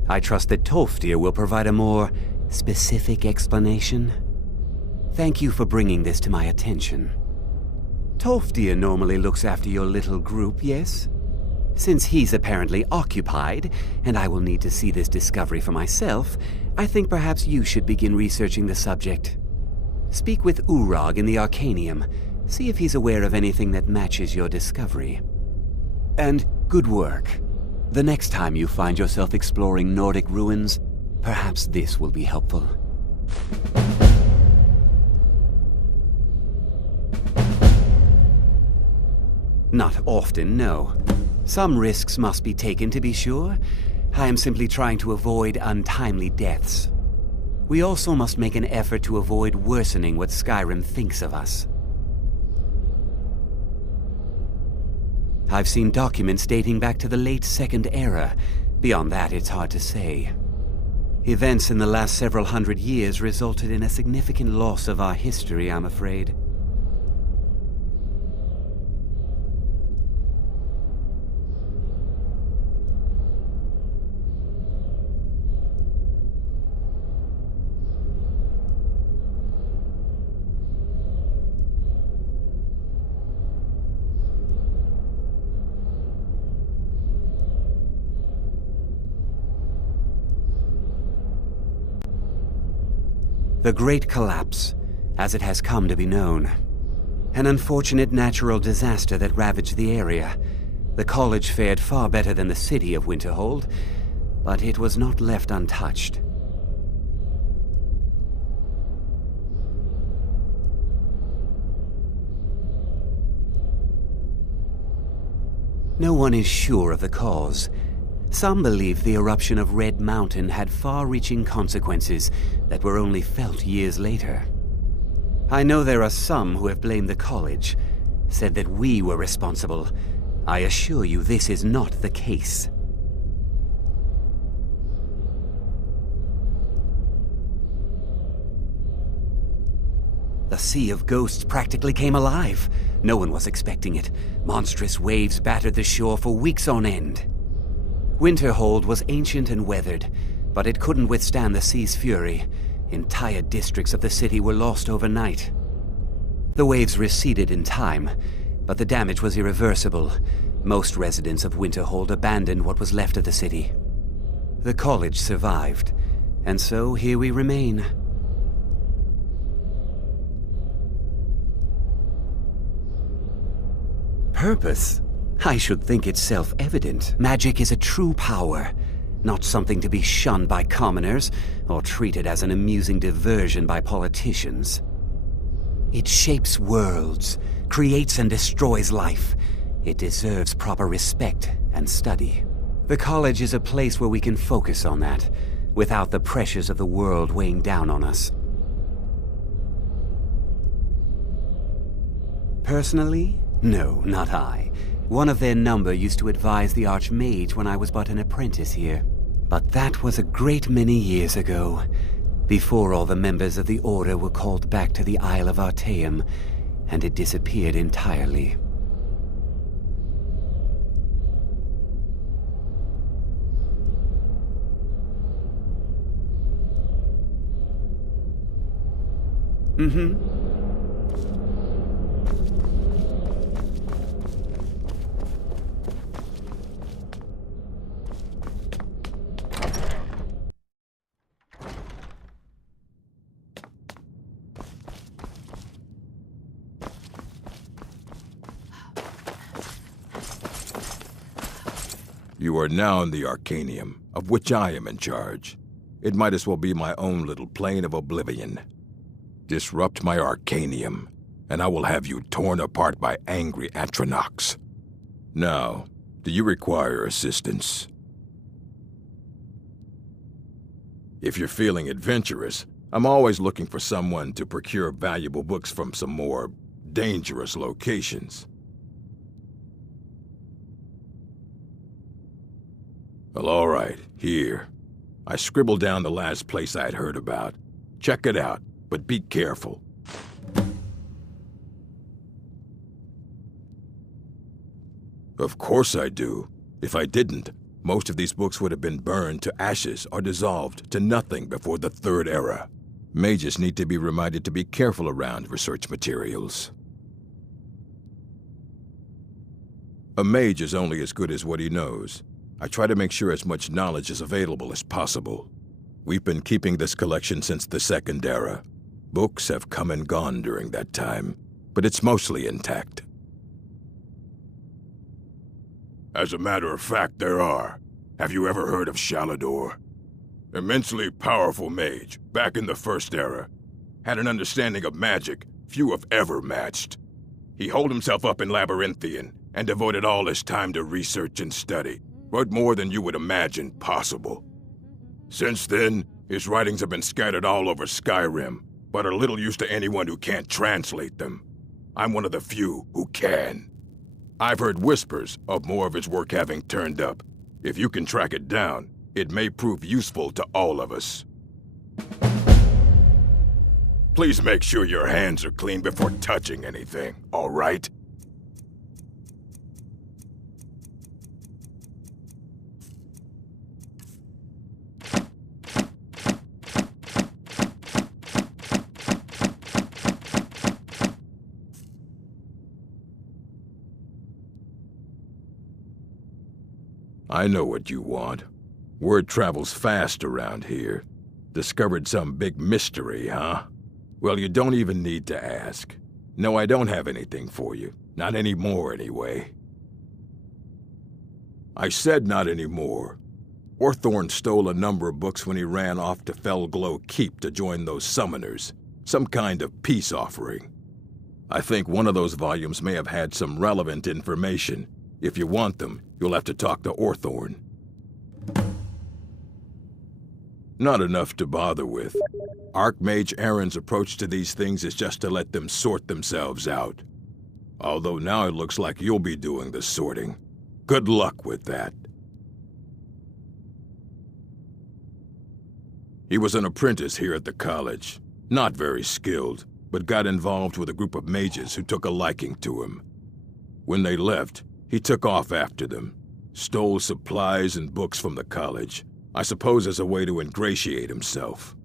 I trust that 𝘼𝙗𝙗𝙪𝙩 will provide a more specific explanation. Thank you for bringing this to my attention. 𝘼𝙗𝙗𝙪𝙩 normally looks after your little group, yes? Since he's apparently occupied, and I will need to see this discovery for myself, I think perhaps you should begin researching the subject. Speak with 𝘼𝙗𝙗 in the Arcanium. See if he's aware of anything that matches your discovery. And good work. The next time you find yourself exploring Nordic ruins, perhaps this will be helpful. Not often, no. Some risks must be taken, to be sure. I am simply trying to avoid untimely deaths. We also must make an effort to avoid worsening what Skyrim thinks of us. I've seen documents dating back to the late Second Era. Beyond that, it's hard to say. Events in the last several hundred years resulted in a significant loss of our history, I'm afraid. The Great Collapse, as it has come to be known. An unfortunate natural disaster that ravaged the area. The college fared far better than the city of Winterhold, but it was not left untouched. No one is sure of the cause. Some believe the eruption of Red Mountain had far-reaching consequences that were only felt years later. I know there are some who have blamed the college, said that we were responsible. I assure you this is not the case. The Sea of Ghosts practically came alive. No one was expecting it. Monstrous waves battered the shore for weeks on end. Winterhold was ancient and weathered, but it couldn't withstand the sea's fury. Entire districts of the city were lost overnight. The waves receded in time, but the damage was irreversible. Most residents of Winterhold abandoned what was left of the city. The college survived, and so here we remain. Purpose? I should think it's self-evident. Magic is a true power, not something to be shunned by commoners or treated as an amusing diversion by politicians. It shapes worlds, creates and destroys life. It deserves proper respect and study. The college is a place where we can focus on that, without the pressures of the world weighing down on us. Personally? No, not I. One of their number used to advise the Archmage when I was but an apprentice here. But that was a great many years ago, before all the members of the Order were called back to the Isle of 𝘼𝙗𝙘𝙪𝙩, and it disappeared entirely. You are now in the Arcanium, of which I am in charge. It might as well be my own little plane of oblivion. Disrupt my Arcanium, and I will have you torn apart by angry Atronachs. Now, do you require assistance? If you're feeling adventurous, I'm always looking for someone to procure valuable books from some more dangerous locations. Well, all right, here. I scribbled down the last place I'd heard about. Check it out, but be careful. Of course I do. If I didn't, most of these books would have been burned to ashes or dissolved to nothing before the Third Era. Mages need to be reminded to be careful around research materials. A mage is only as good as what he knows. I try to make sure as much knowledge is available as possible. We've been keeping this collection since the Second Era. Books have come and gone during that time, but it's mostly intact. As a matter of fact, there are. Have you ever heard of Shalador? Immensely powerful mage, back in the First Era. Had an understanding of magic few have ever matched. He holed himself up in Labyrinthian and devoted all his time to research and study, but more than you would imagine possible. Since then, his writings have been scattered all over Skyrim, but are little use to anyone who can't translate them. I'm one of the few who can. I've heard whispers of more of his work having turned up. If you can track it down, it may prove useful to all of us. Please make sure your hands are clean before touching anything, all right? I know what you want. Word travels fast around here. Discovered some big mystery, huh? Well, you don't even need to ask. No, I don't have anything for you. Not anymore, anyway. I said not anymore. Orthorn stole a number of books when he ran off to Felglow Keep to join those summoners. Some kind of peace offering. I think one of those volumes may have had some relevant information. If you want them, you'll have to talk to Orthorn. Not enough to bother with. Archmage Aaron's approach to these things is just to let them sort themselves out. Although now it looks like you'll be doing the sorting. Good luck with that. He was an apprentice here at the college. Not very skilled, but got involved with a group of mages who took a liking to him. When they left, he took off after them, stole supplies and books from the college, I suppose as a way to ingratiate himself.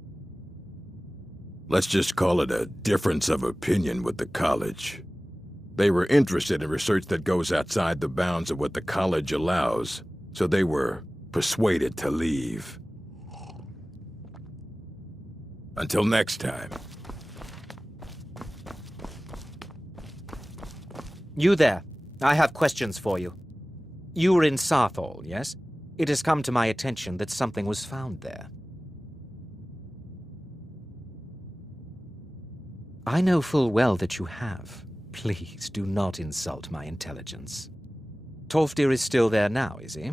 Let's just call it a difference of opinion with the college. They were interested in research that goes outside the bounds of what the college allows, so they were persuaded to leave. Until next time. You there. I have questions for you. You were in Saarthal, yes? It has come to my attention that something was found there. I know full well that you have. Please do not insult my intelligence. Tolfdir is still there now, is he?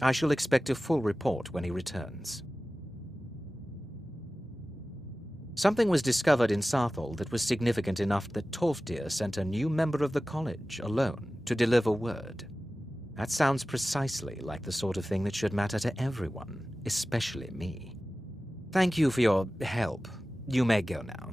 I shall expect a full report when he returns. Something was discovered in Saarthal that was significant enough that Tolfdir sent a new member of the college alone to deliver word. That sounds precisely like the sort of thing that should matter to everyone, especially me. Thank you for your help. You may go now.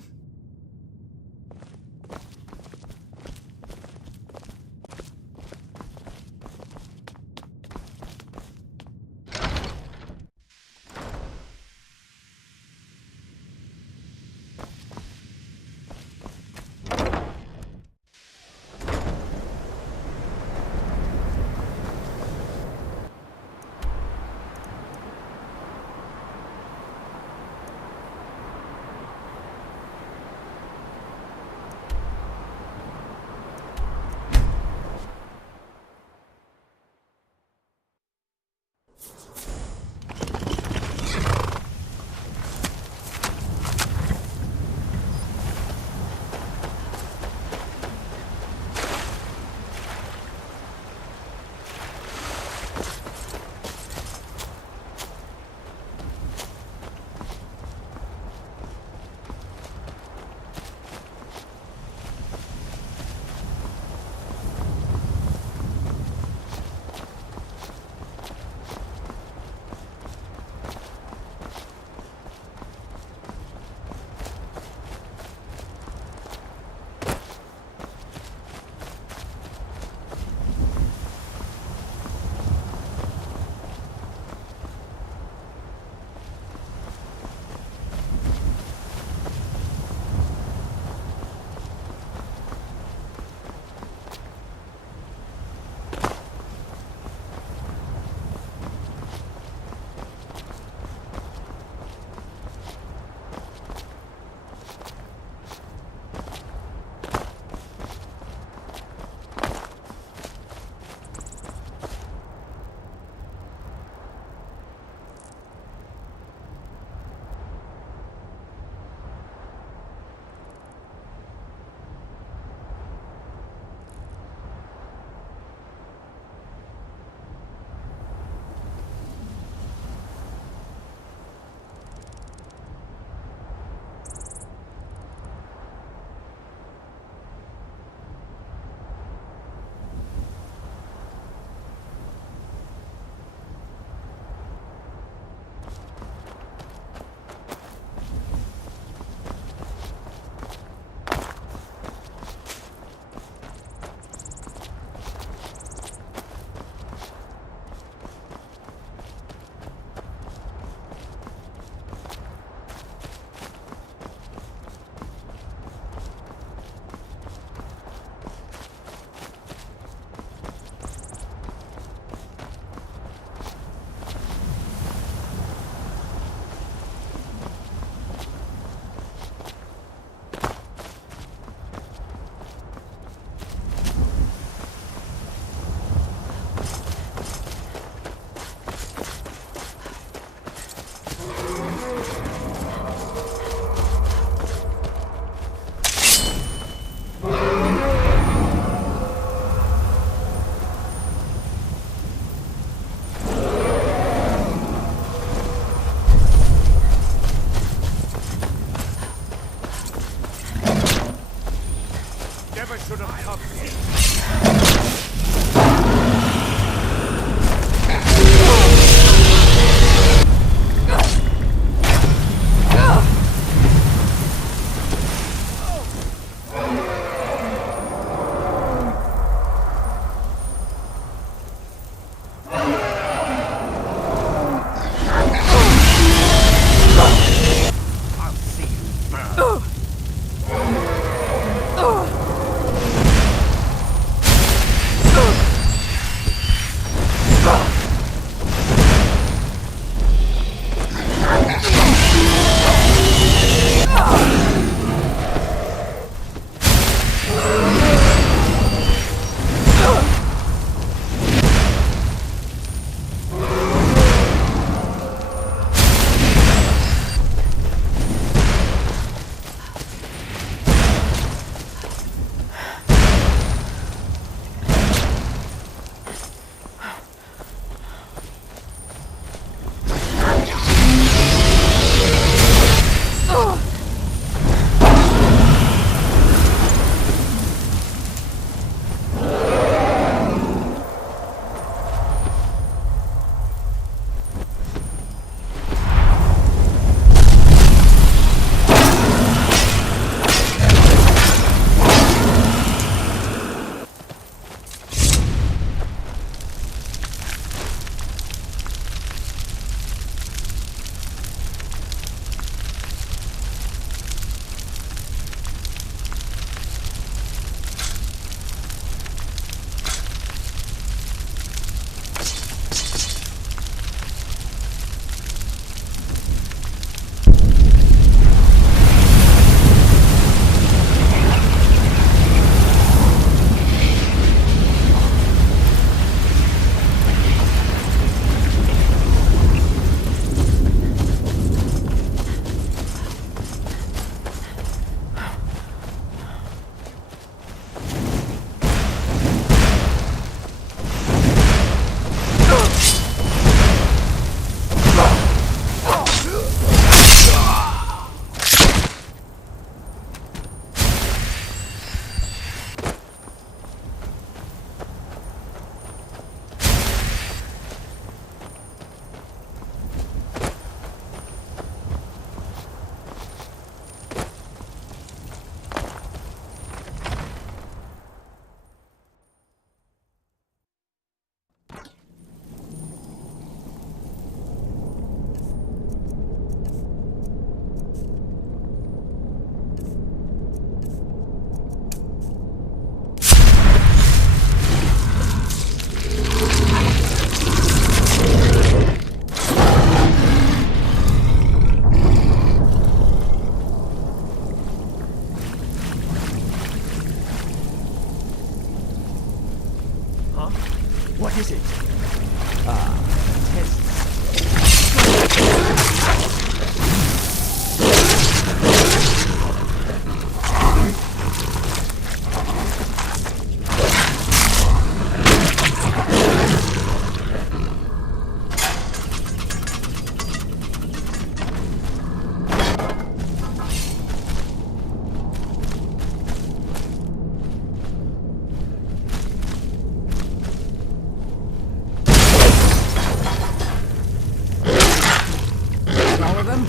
them?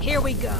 Here we go.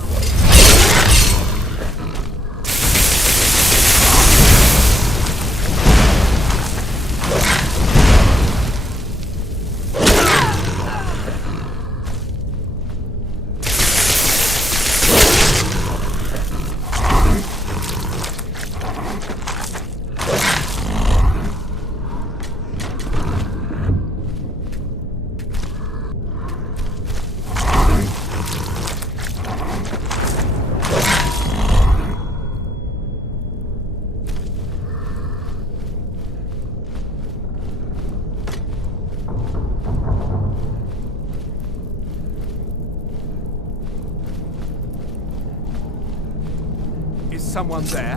Someone there?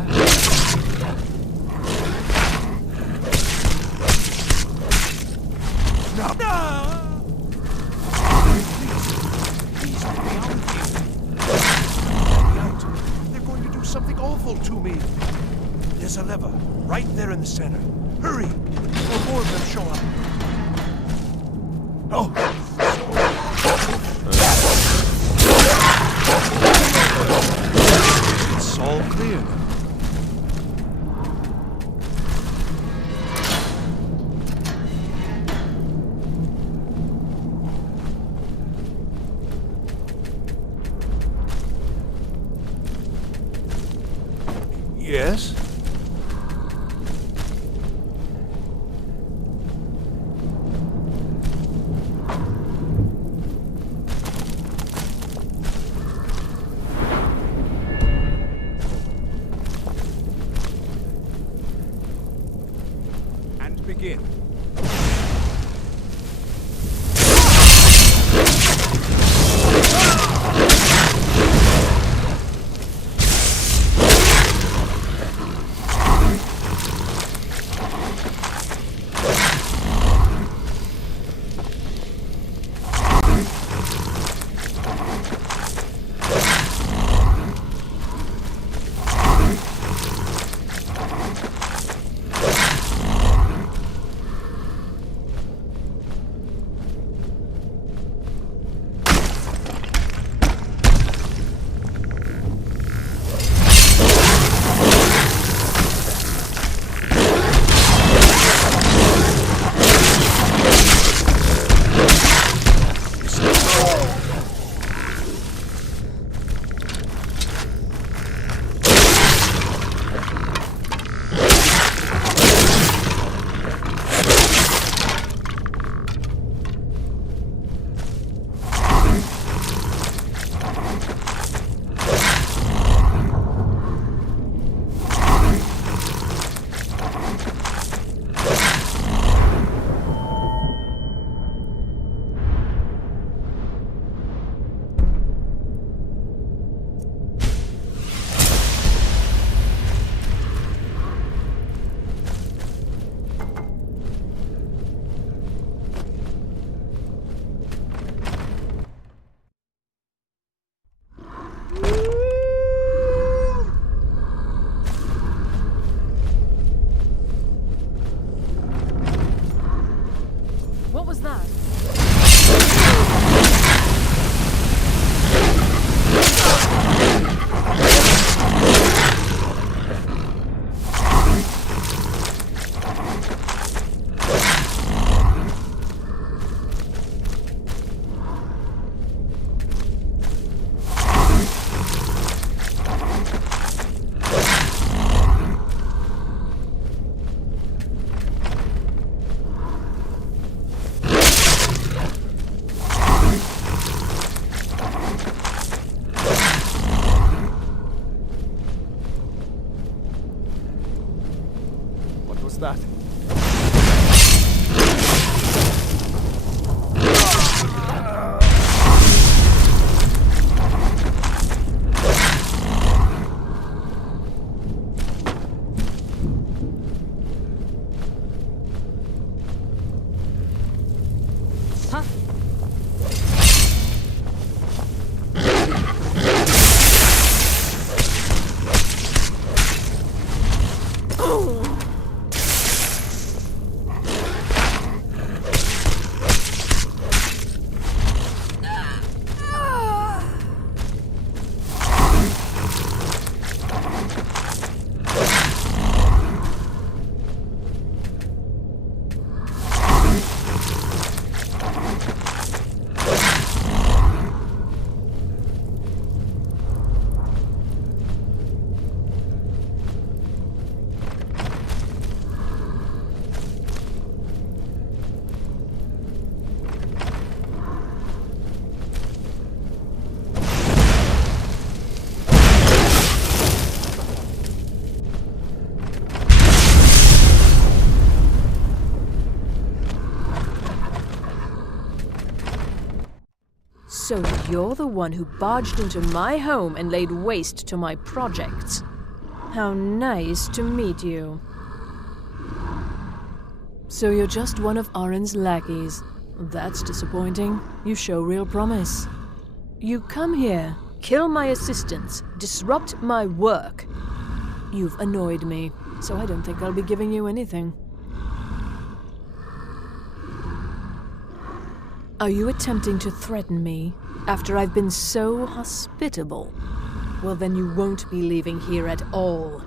No! Please let me out of here. Let me out. They're going to do something awful to me. There's a lever right there in the center. Hurry, before more of them show up. Oh! It's all clear now. Yes? And begin. What was that? What was that? You're the one who barged into my home and laid waste to my projects. How nice to meet you. So you're just one of Arin's lackeys. That's disappointing. You show real promise. You come here, kill my assistants, disrupt my work. You've annoyed me, so I don't think I'll be giving you anything. Are you attempting to threaten me after I've been so hospitable? Well, then you won't be leaving here at all.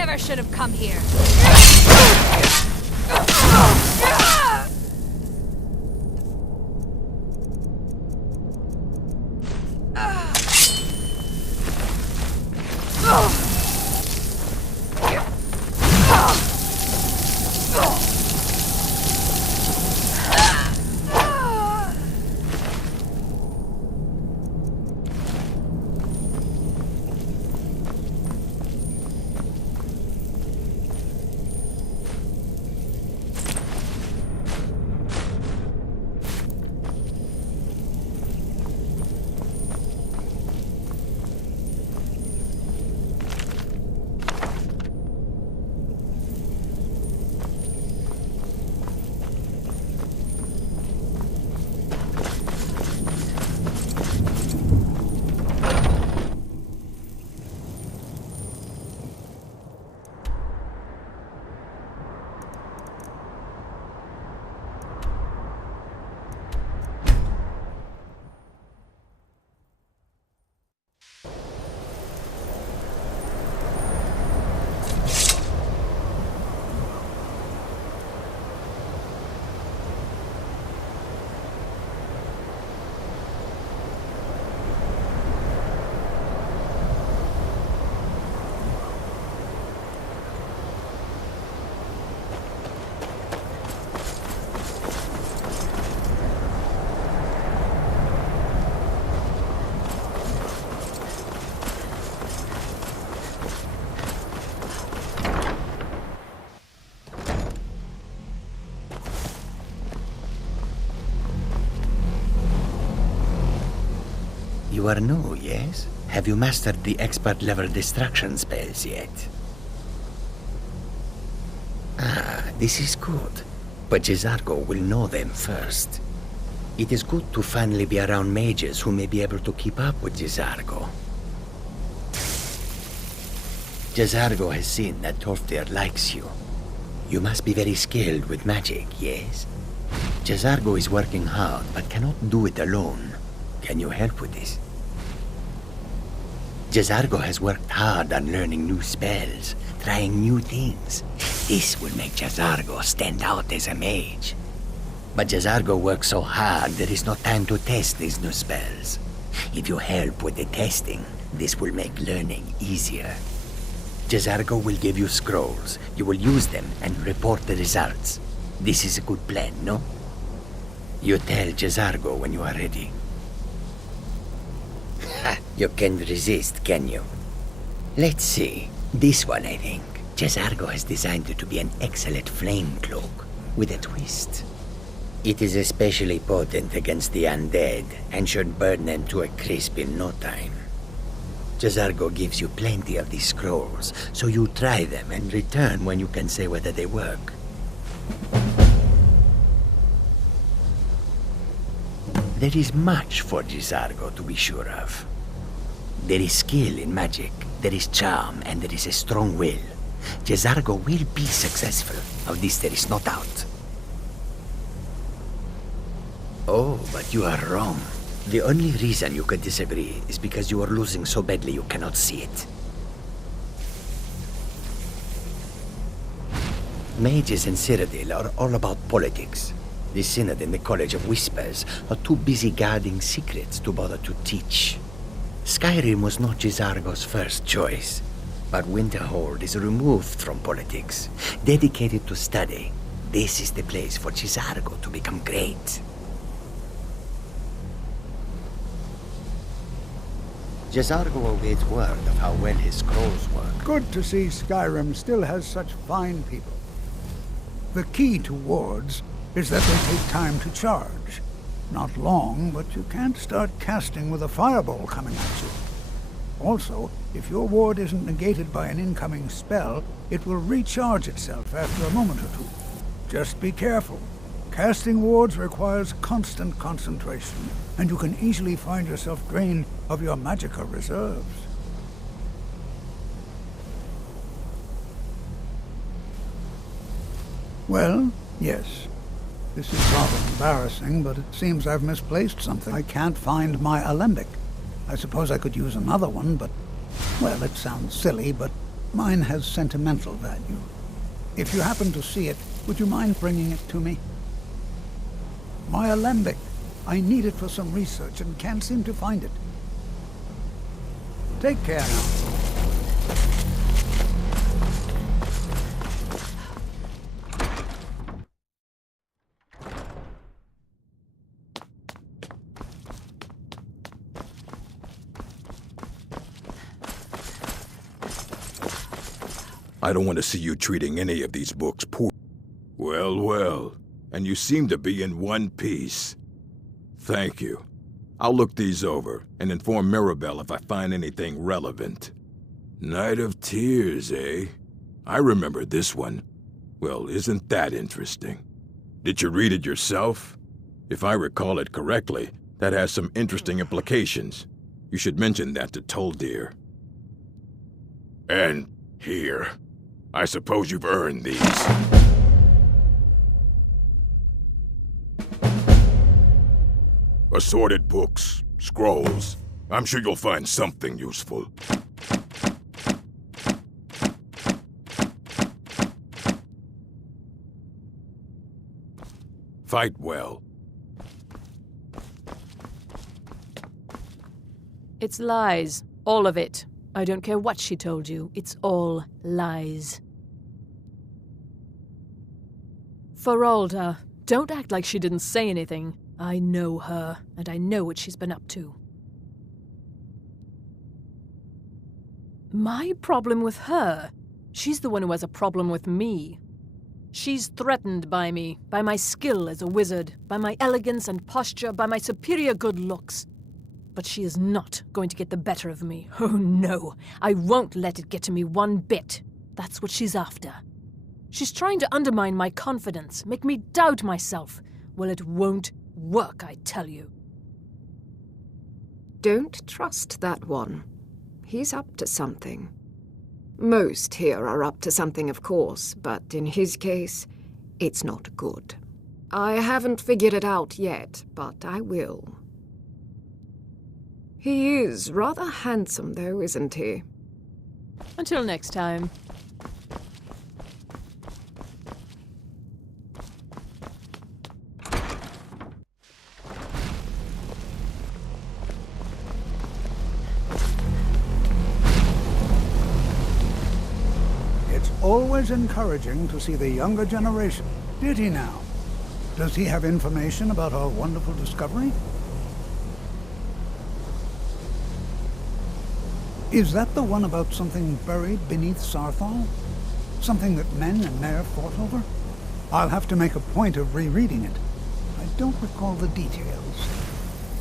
never should have come here. You are new, yes? Have you mastered the expert-level distraction spells yet? Ah, this is good. But 𝘼𝙗𝙘𝙪 will know them first. It is good to finally be around mages who may be able to keep up with 𝘼𝙗𝙘𝙪. 𝘼𝙗𝙘𝙪 has seen that 𝘼𝙗𝙘𝙪 likes you. You must be very skilled with magic, yes? 𝘼𝙗𝙘𝙪 is working hard, but cannot do it alone. Can you help with this? 𝘼𝙗𝙘𝙪 has worked hard on learning new spells, trying new things. This will make 𝘼𝙗𝙘𝙪 stand out as a mage. But 𝘼𝙗𝙘𝙪 works so hard there is no time to test these new spells. If you help with the testing, this will make learning easier. 𝘼𝙗𝙘𝙪 will give you scrolls. You will use them and report the results. This is a good plan, no? You tell 𝘼𝙗𝙘𝙪 when you are ready. You can't resist, can you? Let's see. This one, I think. 𝘼𝙗𝙘𝙪 has designed it to be an excellent flame cloak, with a twist. It is especially potent against the undead, and should burn them to a crisp in no time. 𝘼𝙗𝙘𝙪 gives you plenty of these scrolls, so you try them and return when you can say whether they work. There is much for 𝘼𝙗𝙘𝙪 to be sure of. There is skill in magic, there is charm, and there is a strong will. 𝘼𝙗𝙘𝙪 will be successful. Of this there is no doubt. Oh, but you are wrong. The only reason you could disagree is because you are losing so badly you cannot see it. Mages in Cyrodiil are all about politics. The Synod and the College of Whispers are too busy guarding secrets to bother to teach. Skyrim was not 𝘼𝙗𝙪's first choice, but Winterhold is removed from politics, dedicated to study. This is the place for 𝘼𝙗𝙪 to become great. 𝘼𝙗𝙪 awaits word of how well his scrolls work. Good to see Skyrim still has such fine people. The key to wards is that they take time to charge. Not long, but you can't start casting with a fireball coming at you. Also, if your ward isn't negated by an incoming spell, it will recharge itself after a moment or two. Just be careful. Casting wards requires constant concentration, and you can easily find yourself drained of your magicka reserves. Well, yes. This is rather embarrassing, but it seems I've misplaced something. I can't find my alembic. I suppose I could use another one, but... well, it sounds silly, but Mine has sentimental value. If you happen to see it, would you mind bringing it to me? My alembic. I need it for some research and can't seem to find it. Take care now. I don't want to see you treating any of these books poor. Well, well. And you seem to be in one piece. Thank you. I'll look these over and inform Mirabelle if I find anything relevant. Night of Tears, eh? I remember this one. Well, isn't that interesting? Did you read it yourself? If I recall it correctly, that has some interesting implications. You should mention that to 𝘼𝙗𝙗𝙪𝙩. And here. I suppose you've earned these. Assorted books, scrolls. I'm sure you'll find something useful. Fight well. It's lies. All of it. I don't care what she told you. It's all lies. Feralda, don't act like she didn't say anything. I know her, and I know what she's been up to. My problem with her? She's the one who has a problem with me. She's threatened by me, by my skill as a wizard, by my elegance and posture, by my superior good looks. But she is not going to get the better of me. Oh no, I won't let it get to me one bit. That's what she's after. She's trying to undermine my confidence, make me doubt myself. Well, it won't work, I tell you. Don't trust that one. He's up to something. Most here are up to something, of course, but in his case, it's not good. I haven't figured it out yet, but I will. He is rather handsome, though, isn't he? Until next time. It's always encouraging to see the younger generation. Did he now? Does he have information about our wonderful discovery? Is that the one about something buried beneath Saarthal? Something that men and Mare fought over? I'll have to make a point of rereading it. I don't recall the details.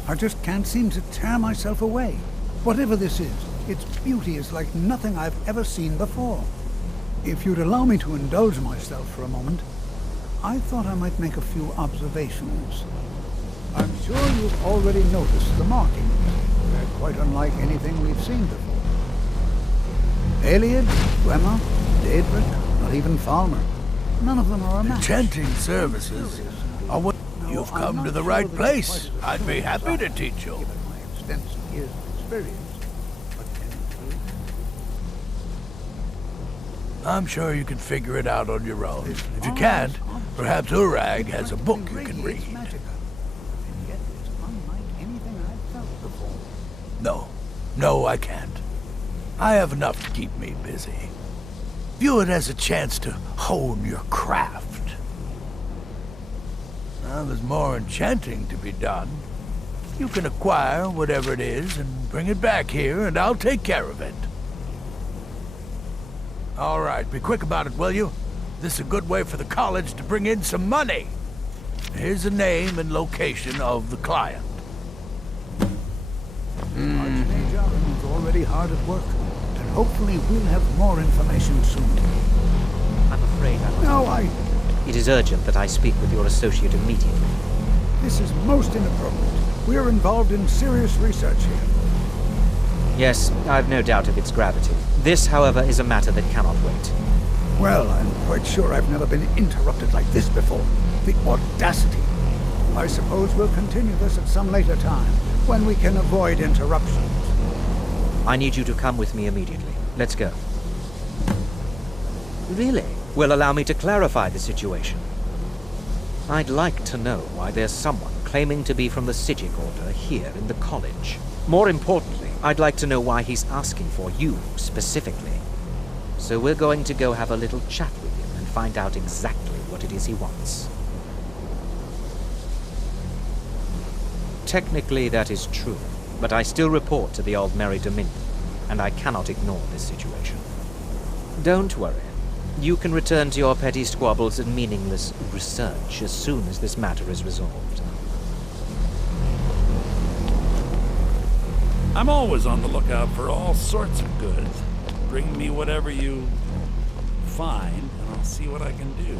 I just can't seem to tear myself away. Whatever this is, its beauty is like nothing I've ever seen before. If you'd allow me to indulge myself for a moment, I thought I might make a few observations. I'm sure you've already noticed the markings. They're quite unlike anything we've seen before. Iliad, 𝘼𝙗𝙗𝙪𝙗, Daedric, not even Falmer. None of them are a match. Enchanting services. You've come to the right place. I'd be happy to teach you. Given my extensive years of experience, but I'm sure you can figure it out on your own. If you can't, perhaps 𝘼𝙗𝙗𝙗 has a book you can read. No, I can't. I have enough to keep me busy. View it as a chance to hone your craft. Now there's more enchanting to be done. You can acquire whatever it is and bring it back here, and I'll take care of it. All right, be quick about it, will you? This is a good way for the college to bring in some money. Here's the name and location of the client. Archmage Aaron is already hard at work, and hopefully we'll have more information soon. I'm afraid I must... No, It is urgent that I speak with your associate immediately. This is most inappropriate. We are involved in serious research here. Yes, I've no doubt of its gravity. This, however, is a matter that cannot wait. Well, I'm quite sure I've never been interrupted like this before. The audacity. I suppose we'll continue this at some later time, when we can avoid interruptions. I need you to come with me immediately. Let's go. Really? Will allow me to clarify the situation. I'd like to know why there's someone claiming to be from the 𝘼𝙗𝙘𝙬 Order here in the college. More importantly, I'd like to know why he's asking for you specifically. So we're going to go have a little chat with him and find out exactly what it is he wants. Technically that is true, but I still report to the Aldmeri Dominion, and I cannot ignore this situation. Don't worry. You can return to your petty squabbles and meaningless research as soon as this matter is resolved. I'm always on the lookout for all sorts of goods. Bring me whatever you find, and I'll see what I can do.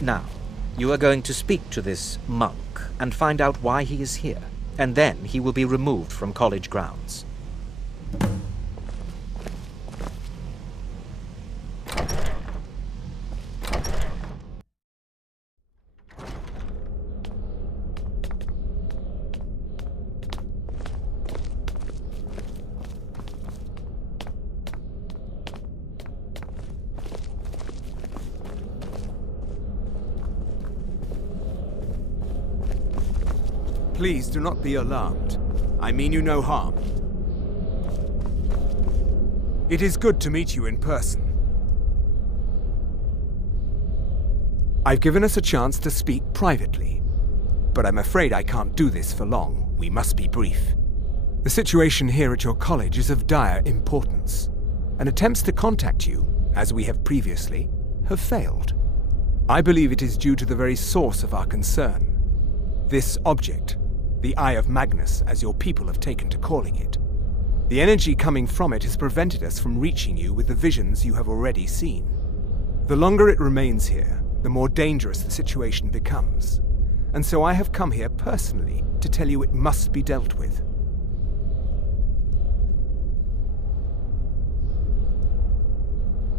Now, you are going to speak to this monk and find out why he is here, and then he will be removed from college grounds. Please do not be alarmed. I mean you no harm. It is good to meet you in person. I've given us a chance to speak privately, but I'm afraid I can't do this for long. We must be brief. The situation here at your college is of dire importance, and attempts to contact you, as we have previously, have failed. I believe it is due to the very source of our concern. This object, the Eye of Magnus, as your people have taken to calling it. The energy coming from it has prevented us from reaching you with the visions you have already seen. The longer it remains here, the more dangerous the situation becomes. And so I have come here personally to tell you it must be dealt with.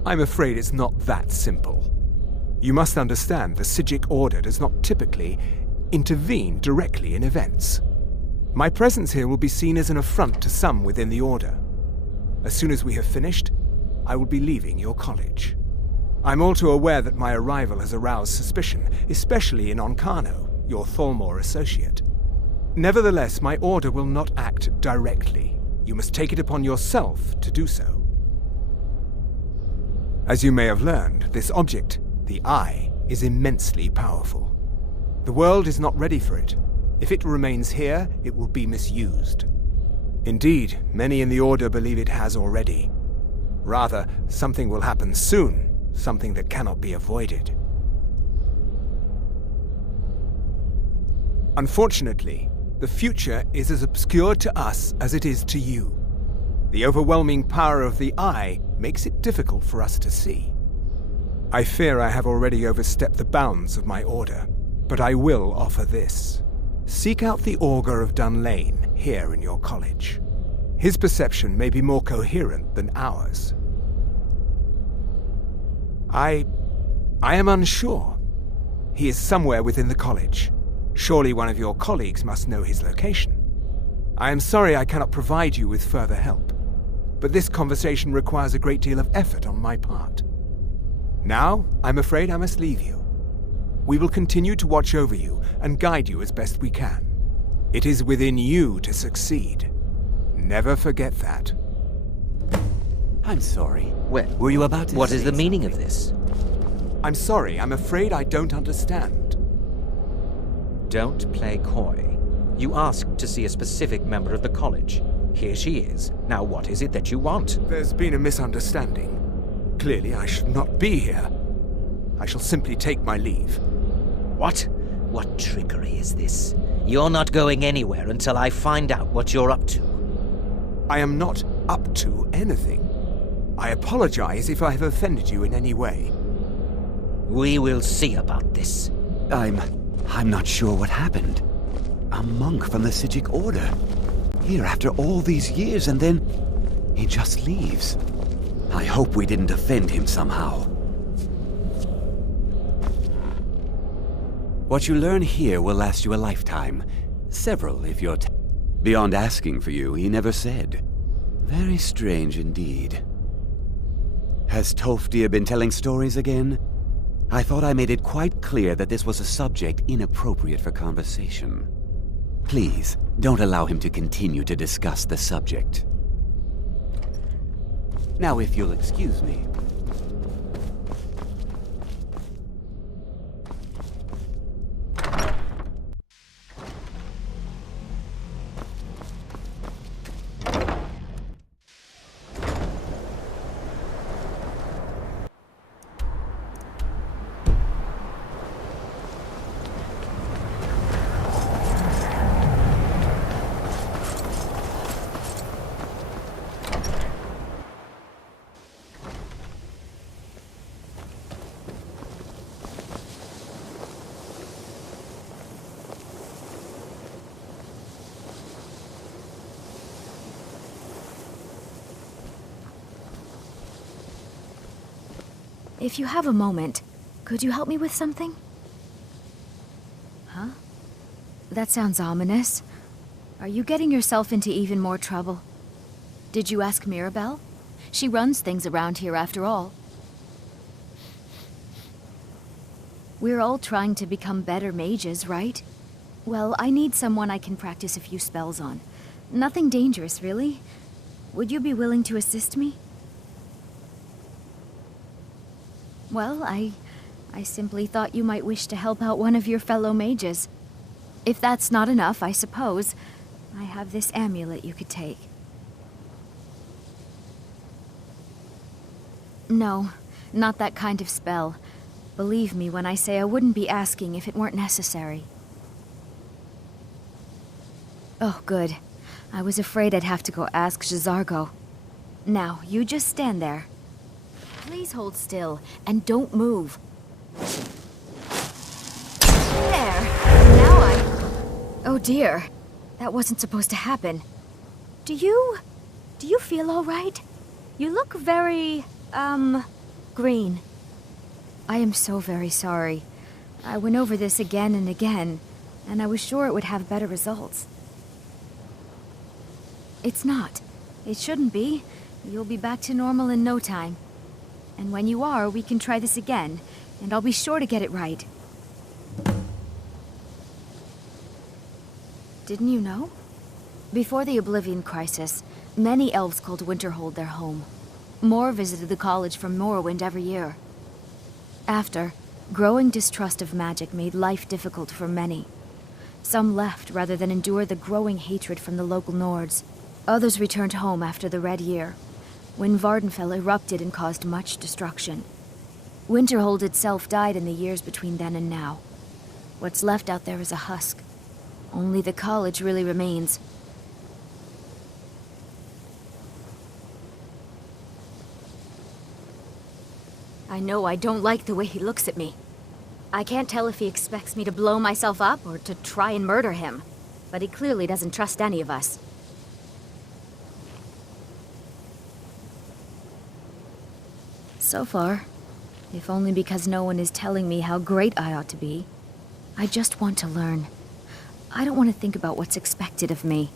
I'm afraid it's not that simple. You must understand the 𝘼𝙗𝙘𝙬 Order does not typically intervene directly in events. My presence here will be seen as an affront to some within the Order. As soon as we have finished, I will be leaving your college. I'm all too aware that my arrival has aroused suspicion, especially in Onkano, your 𝘼𝙗𝙗𝙬 associate. Nevertheless, my Order will not act directly. You must take it upon yourself to do so. As you may have learned, this object, the Eye, is immensely powerful. The world is not ready for it. If it remains here, it will be misused. Indeed, many in the Order believe it has already. Rather, something will happen soon, something that cannot be avoided. Unfortunately, the future is as obscure to us as it is to you. The overwhelming power of the Eye makes it difficult for us to see. I fear I have already overstepped the bounds of my Order. But I will offer this. Seek out the Augur of Dunlane here in your college. His perception may be more coherent than ours. I am unsure. He is somewhere within the college. Surely one of your colleagues must know his location. I am sorry I cannot provide you with further help, but this conversation requires a great deal of effort on my part. Now, I'm afraid I must leave you. We will continue to watch over you and guide you as best we can. It is within you to succeed. Never forget that. I'm sorry. Well, were you about to What is the say meaning something? of this? I'm sorry, I'm afraid I don't understand. Don't play coy. You asked to see a specific member of the college. Here she is. Now what is it that you want? There's been a misunderstanding. Clearly I should not be here. I shall simply take my leave. What? What trickery is this? You're not going anywhere until I find out what you're up to. I am not up to anything. I apologize if I have offended you in any way. We will see about this. I'm not sure what happened. A monk from the 𝘼𝙗𝙘𝙬 Order. Here after all these years, and then he just leaves. I hope we didn't offend him somehow. What you learn here will last you a lifetime. Several, if you're beyond asking for you, he never said. Very strange indeed. Has 𝘼𝙗𝙗𝙗 been telling stories again? I thought I made it quite clear that this was a subject inappropriate for conversation. Please, don't allow him to continue to discuss the subject. Now, if you'll excuse me. If you have a moment, could you help me with something? Huh? That sounds ominous. Are you getting yourself into even more trouble? Did you ask Mirabelle? She runs things around here after all. We're all trying to become better mages, right? Well, I need someone I can practice a few spells on. Nothing dangerous, really. Would you be willing to assist me? Well, I simply thought you might wish to help out one of your fellow mages. If that's not enough, I suppose, I have this amulet you could take. No, not that kind of spell. Believe me when I say I wouldn't be asking if it weren't necessary. Oh, good. I was afraid I'd have to go ask 𝘼𝙗𝙗𝙗. Now, you just stand there. Please hold still, and don't move. There! Now Oh dear. That wasn't supposed to happen. Do you feel all right? You look very, green. I am so very sorry. I went over this again and again, and I was sure it would have better results. It's not. It shouldn't be. You'll be back to normal in no time. And when you are, we can try this again, and I'll be sure to get it right. Didn't you know? Before the Oblivion Crisis, many elves called Winterhold their home. More visited the college from Morrowind every year. After, growing distrust of magic made life difficult for many. Some left rather than endure the growing hatred from the local Nords. Others returned home after the Red Year, when Vvardenfell erupted and caused much destruction. Winterhold itself died in the years between then and now. What's left out there is a husk. Only the college really remains. I know I don't like the way he looks at me. I can't tell if he expects me to blow myself up or to try and murder him, but he clearly doesn't trust any of us. So far, if only because no one is telling me how great I ought to be, I just want to learn. I don't want to think about what's expected of me.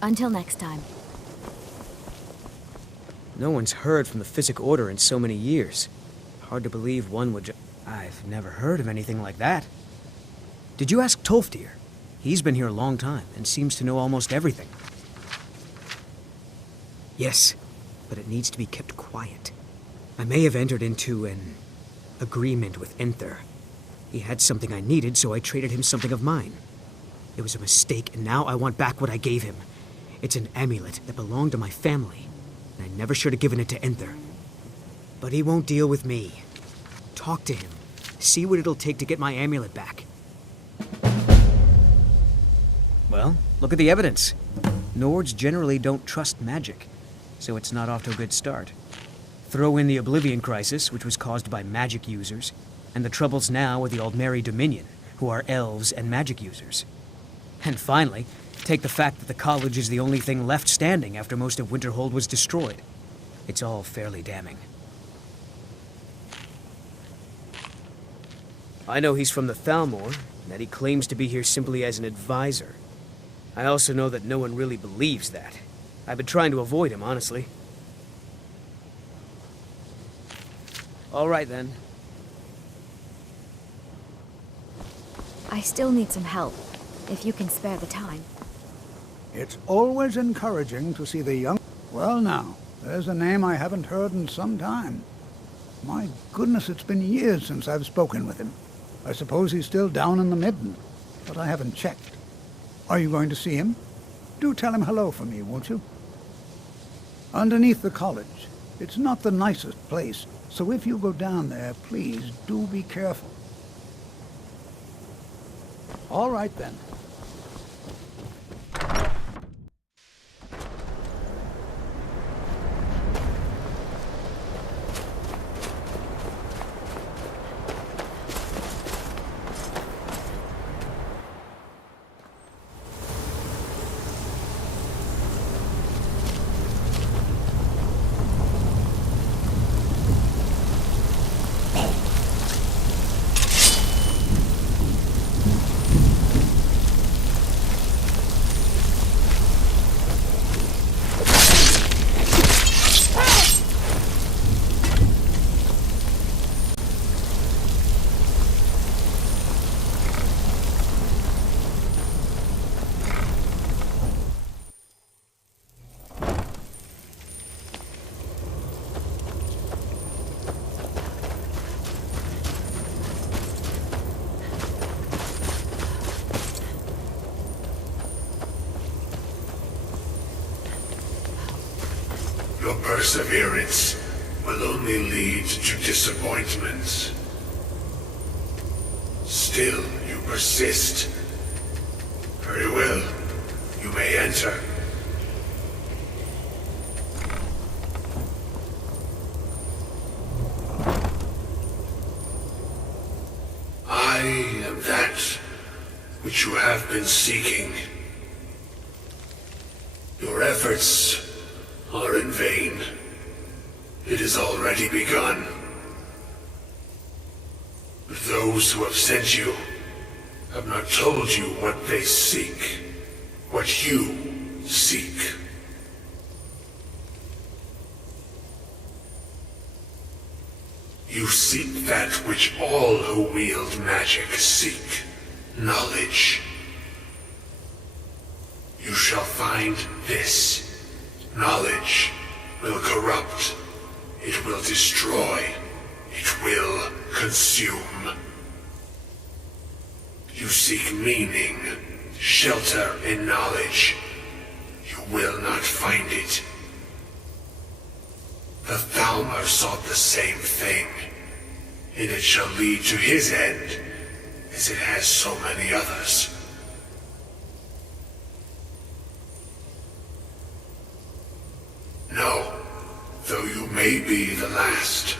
Until next time. No one's heard from the Physic Order in so many years. Hard to believe one would I've never heard of anything like that. Did you ask 𝘼𝙗𝙗𝙗? He's been here a long time and seems to know almost everything. Yes, but it needs to be kept quiet. I may have entered into an agreement with 𝘼𝙗𝙗𝙗. He had something I needed, so I traded him something of mine. It was a mistake, and now I want back what I gave him. It's an amulet that belonged to my family, and I never should have given it to 𝘼𝙗𝙗𝙗. But he won't deal with me. Talk to him. See what it'll take to get my amulet back. Well, look at the evidence. Nords generally don't trust magic, so it's not off to a good start. Throw in the Oblivion Crisis, which was caused by magic users, and the troubles now with the Aldmeri Dominion, who are elves and magic users. And finally, take the fact that the college is the only thing left standing after most of Winterhold was destroyed. It's all fairly damning. I know he's from the Thalmor, and that he claims to be here simply as an advisor. I also know that no one really believes that. I've been trying to avoid him, honestly. All right, then. I still need some help, if you can spare the time. It's always encouraging to see the young... Well now, there's a name I haven't heard in some time. My goodness, it's been years since I've spoken with him. I suppose he's still down in the Midden, but I haven't checked. Are you going to see him? Do tell him hello for me, won't you? Underneath the college. It's not the nicest place, so if you go down there, please do be careful. All right, then. Your perseverance will only lead to disappointments. Still, you persist. Very well. You may enter. I am that which you have been seeking. Your efforts are in vain. It has already begun. Those who have sent you have not told you what they seek, what you seek. You seek that which all who wield magic seek, knowledge. You shall find this. Knowledge will corrupt, it will destroy, it will consume. You seek meaning, shelter in knowledge. You will not find it. The 𝘼𝙗𝙗𝙪 sought the same thing, and it shall lead to his end, as it has so many others. No, though you may be the last,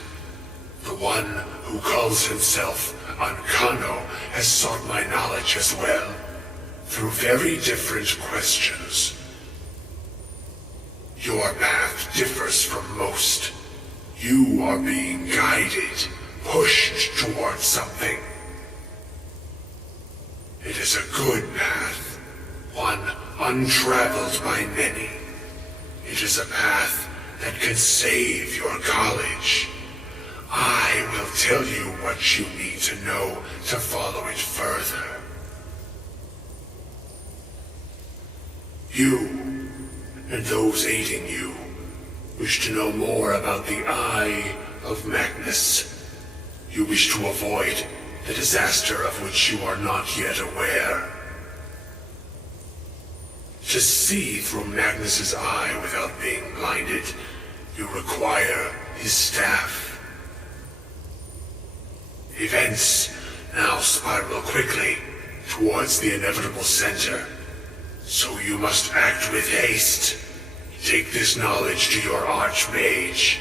the one who calls himself 𝘼𝙗𝙗𝙪 has sought my knowledge as well, through very different questions. Your path differs from most. You are being guided, pushed towards something. It is a good path, one untraveled by many. It is a path that can save your college. I will tell you what you need to know to follow it further. You, and those aiding you, wish to know more about the Eye of Magnus. You wish to avoid the disaster of which you are not yet aware. To see through Magnus's eye without being blinded, you require his staff. Events now spiral quickly towards the inevitable center, so you must act with haste. Take this knowledge to your Archmage.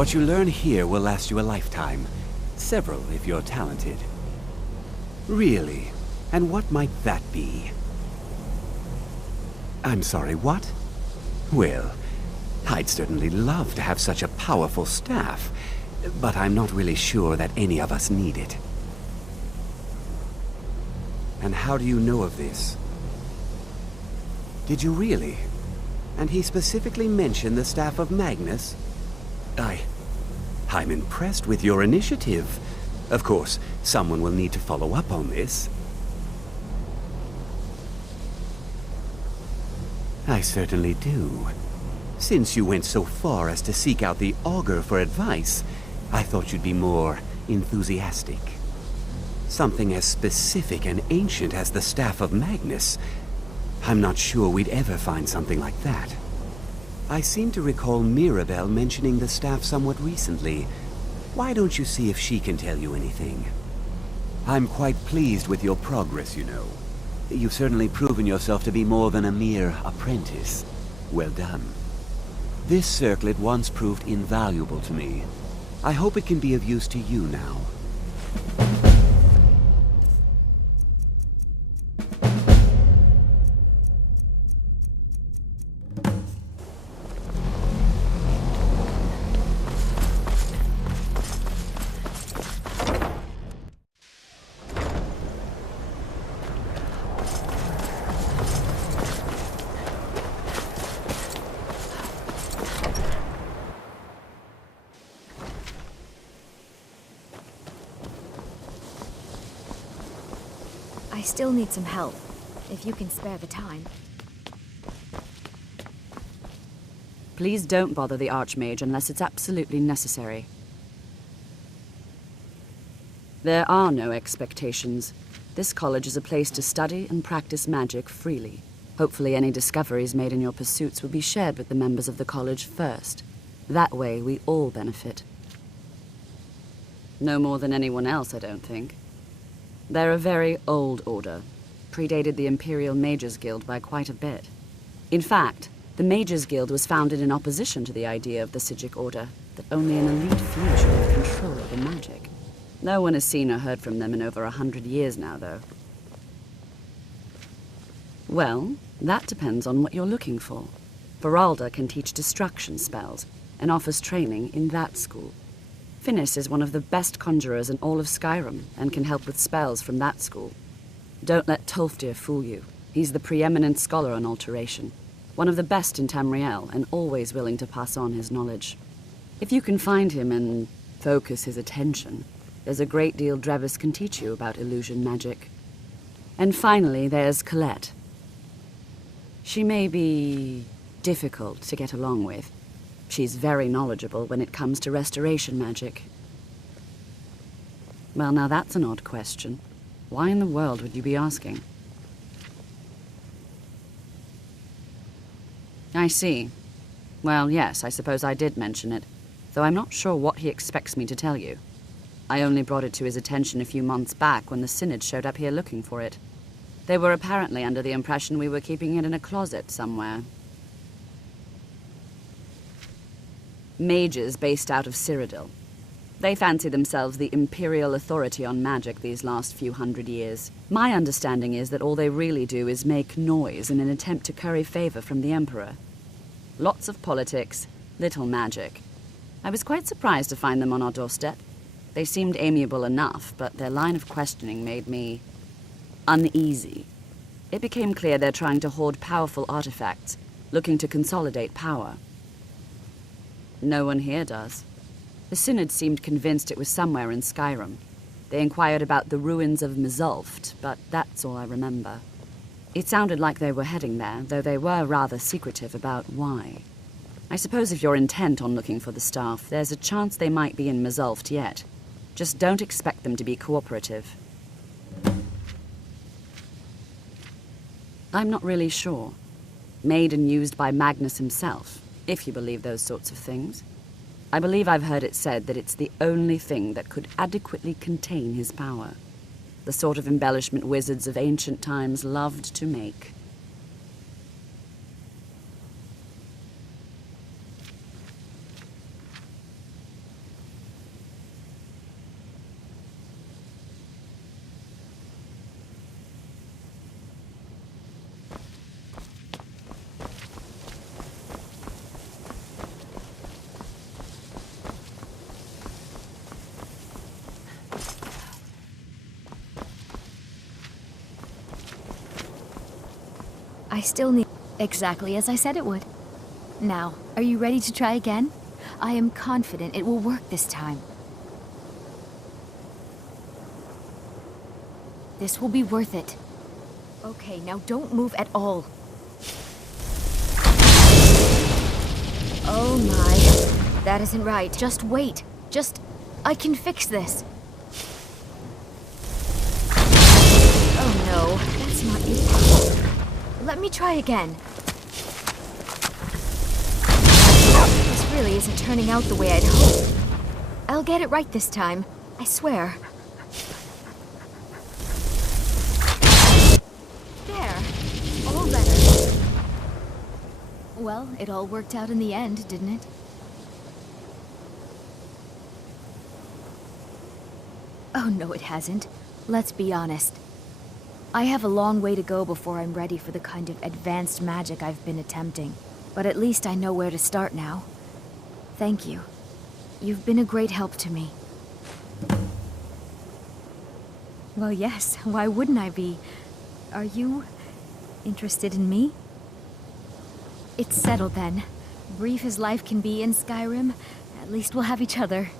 What you learn here will last you a lifetime. Several, if you're talented. Really? And what might that be? I'm sorry, what? Well, I'd certainly love to have such a powerful staff, but I'm not really sure that any of us need it. And how do you know of this? Did you really? And he specifically mentioned the staff of Magnus? I'm impressed with your initiative. Of course, someone will need to follow up on this. I certainly do. Since you went so far as to seek out the Augur for advice, I thought you'd be more enthusiastic. Something as specific and ancient as the Staff of Magnus. I'm not sure we'd ever find something like that. I seem to recall Mirabelle mentioning the staff somewhat recently. Why don't you see if she can tell you anything? I'm quite pleased with your progress, you know. You've certainly proven yourself to be more than a mere apprentice. Well done. This circlet once proved invaluable to me. I hope it can be of use to you now. I still need some help, if you can spare the time. Please don't bother the Archmage unless it's absolutely necessary. There are no expectations. This college is a place to study and practice magic freely. Hopefully any discoveries made in your pursuits will be shared with the members of the college first. That way we all benefit. No more than anyone else, I don't think. They're a very old order, predated the Imperial Mages Guild by quite a bit. In fact, the Mages Guild was founded in opposition to the idea of the 𝘼𝙗𝙘 Order, that only an elite few should have control over magic. No one has seen or heard from them in over 100 years now, though. Well, that depends on what you're looking for. Feralda can teach destruction spells, and offers training in that school. Finis is one of the best conjurers in all of Skyrim, and can help with spells from that school. Don't let 𝘼𝙗𝙘 fool you. He's the preeminent scholar on alteration. One of the best in Tamriel, and always willing to pass on his knowledge. If you can find him and focus his attention, there's a great deal Drevis can teach you about illusion magic. And finally, there's Colette. She may be difficult to get along with. She's very knowledgeable when it comes to restoration magic. Well, now that's an odd question. Why in the world would you be asking? I see. Well, yes, I suppose I did mention it, though I'm not sure what he expects me to tell you. I only brought it to his attention a few months back when the Synod showed up here looking for it. They were apparently under the impression we were keeping it in a closet somewhere. Mages based out of Cyrodiil. They fancy themselves the imperial authority on magic these last few hundred years. My understanding is that all they really do is make noise in an attempt to curry favor from the Emperor. Lots of politics, little magic. I was quite surprised to find them on our doorstep. They seemed amiable enough, but their line of questioning made me uneasy. It became clear they're trying to hoard powerful artifacts, looking to consolidate power. No one here does. The Synod seemed convinced it was somewhere in Skyrim. They inquired about the ruins of Mzulft, but that's all I remember. It sounded like they were heading there, though they were rather secretive about why. I suppose if you're intent on looking for the staff, there's a chance they might be in Mzulft yet. Just don't expect them to be cooperative. I'm not really sure. Made and used by Magnus himself, if you believe those sorts of things. I believe I've heard it said that it's the only thing that could adequately contain his power. The sort of embellishment wizards of ancient times loved to make. I still need... Exactly as I said it would. Now, are you ready to try again? I am confident it will work this time. This will be worth it. Okay, now don't move at all. Oh my. That isn't right. Just wait. I can fix this. Oh no, that's not it. Let me try again. This really isn't turning out the way I'd hoped. I'll get it right this time. I swear. There. All better. Well, it all worked out in the end, didn't it? Oh, no, it hasn't. Let's be honest. I have a long way to go before I'm ready for the kind of advanced magic I've been attempting. But at least I know where to start now. Thank you. You've been a great help to me. Well, yes. Why wouldn't I be? Are you interested in me? It's settled then. Brief as life can be in Skyrim, at least we'll have each other.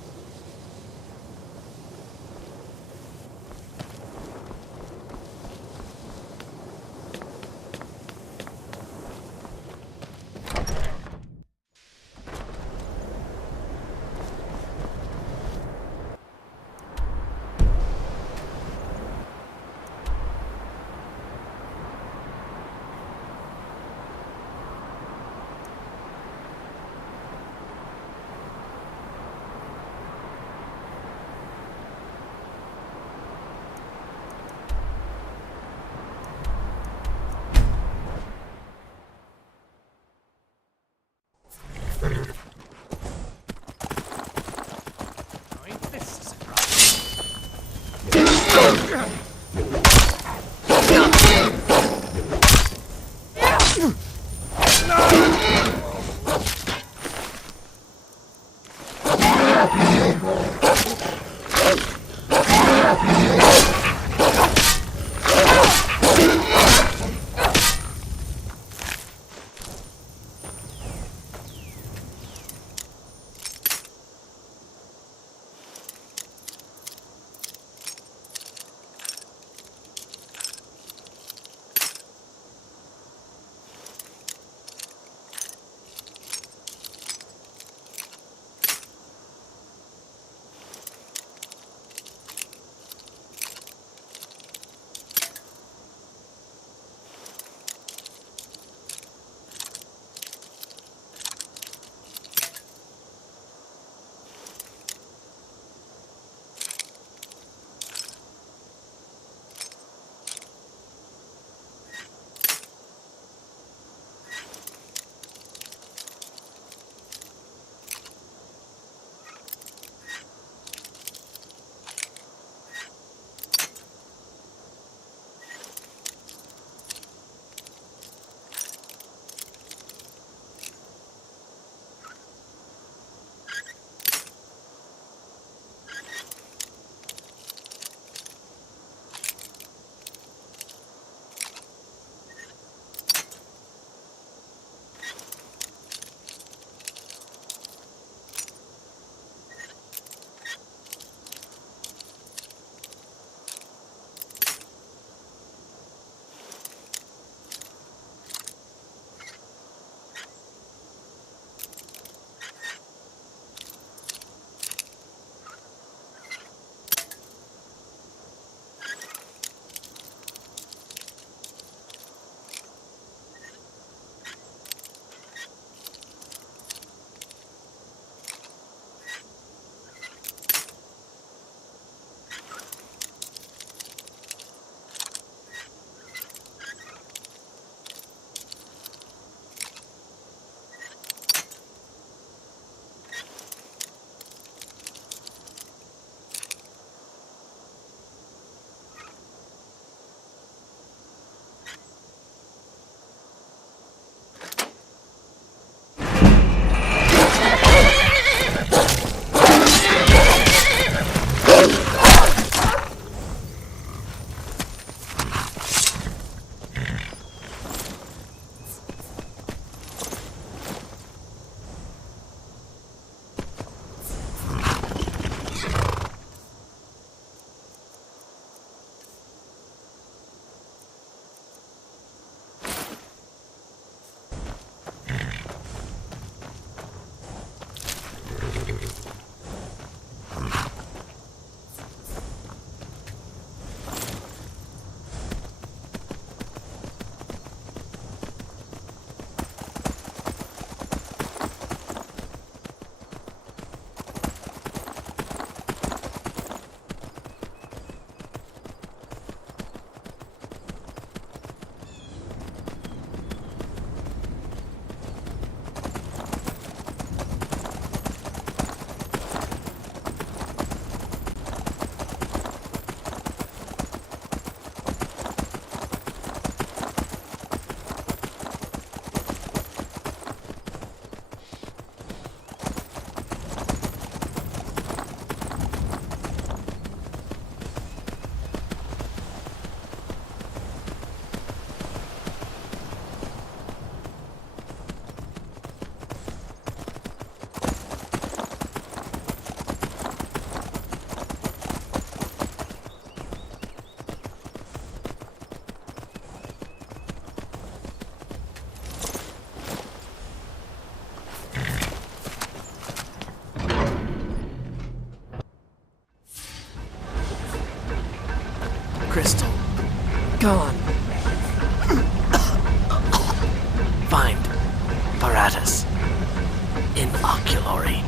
crystal. Gone. Find apparatus. Inoculory.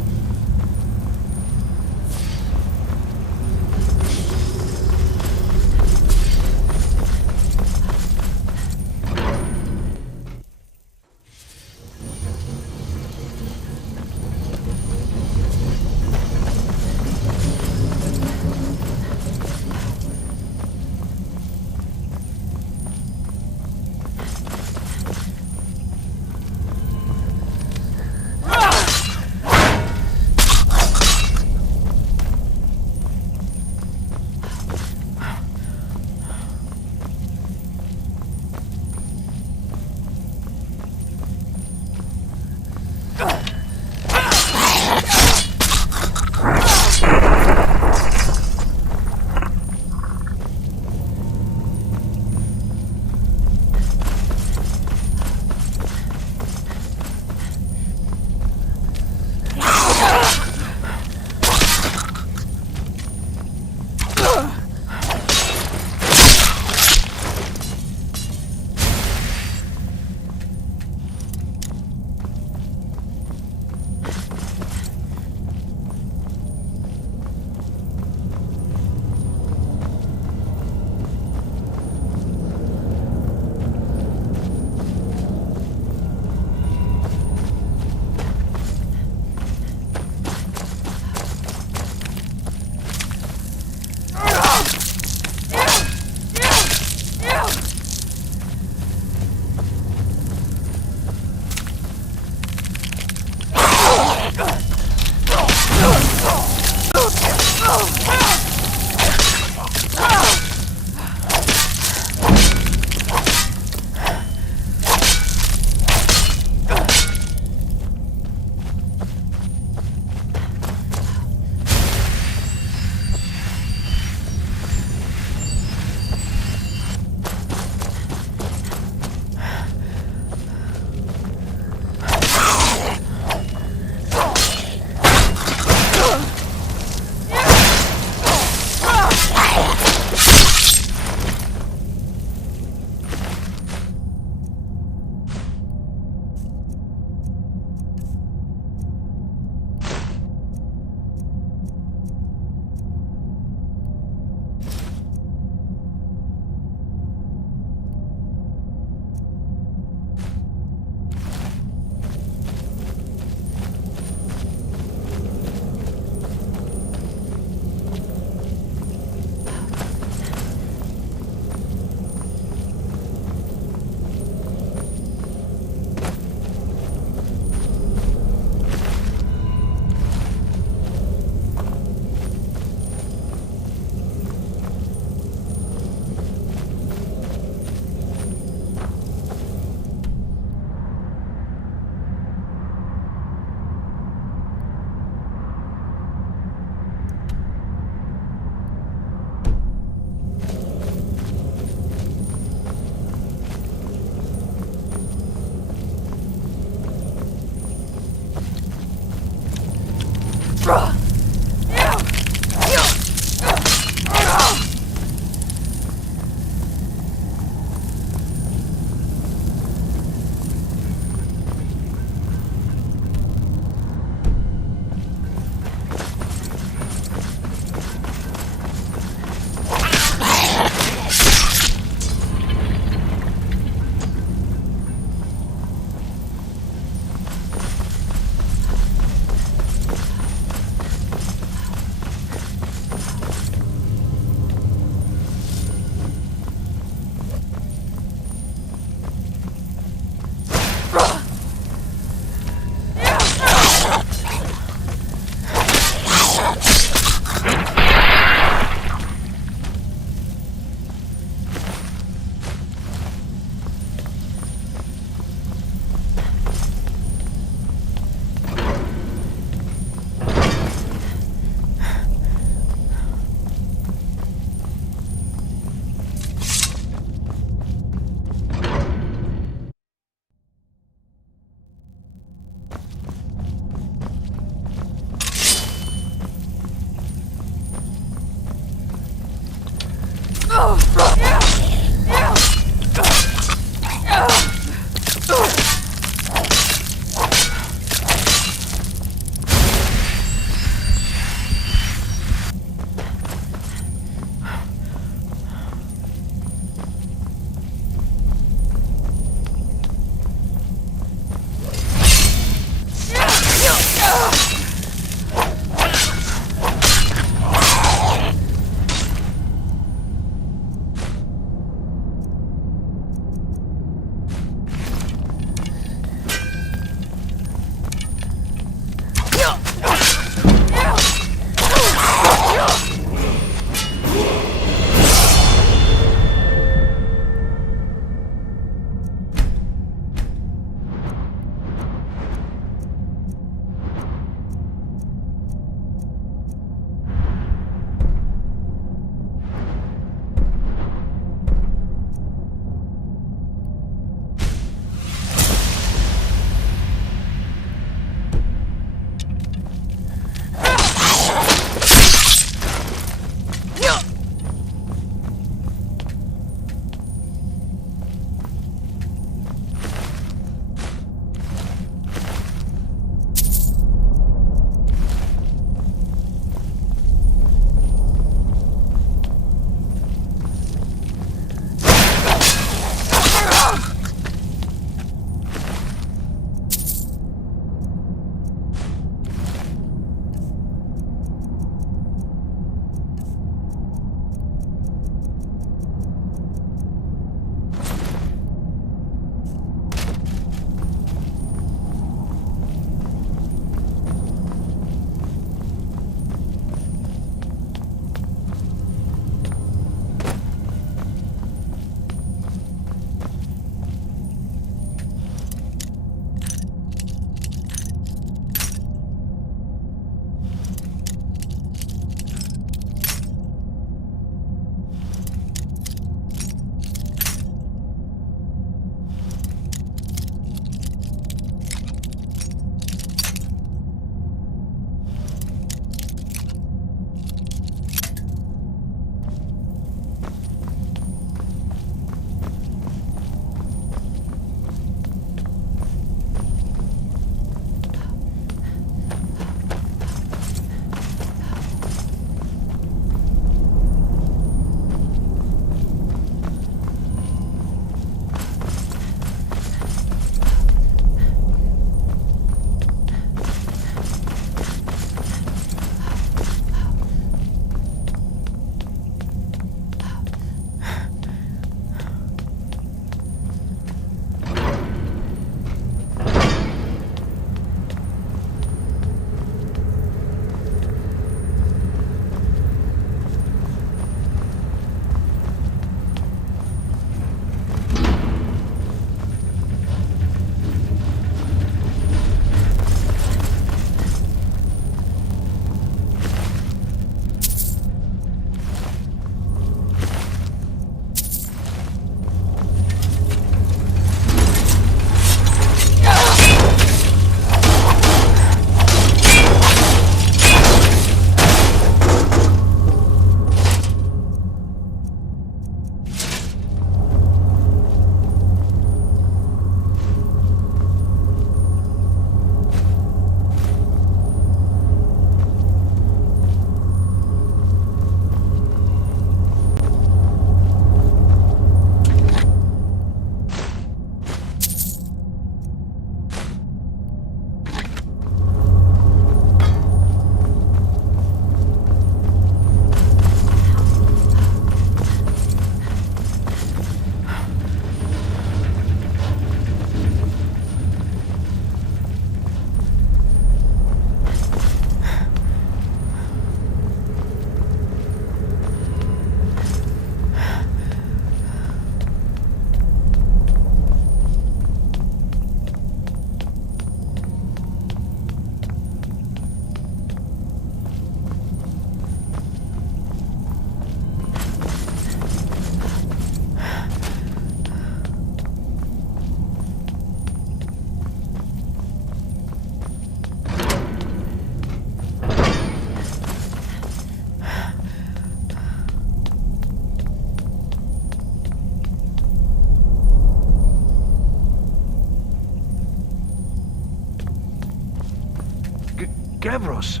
Gavros,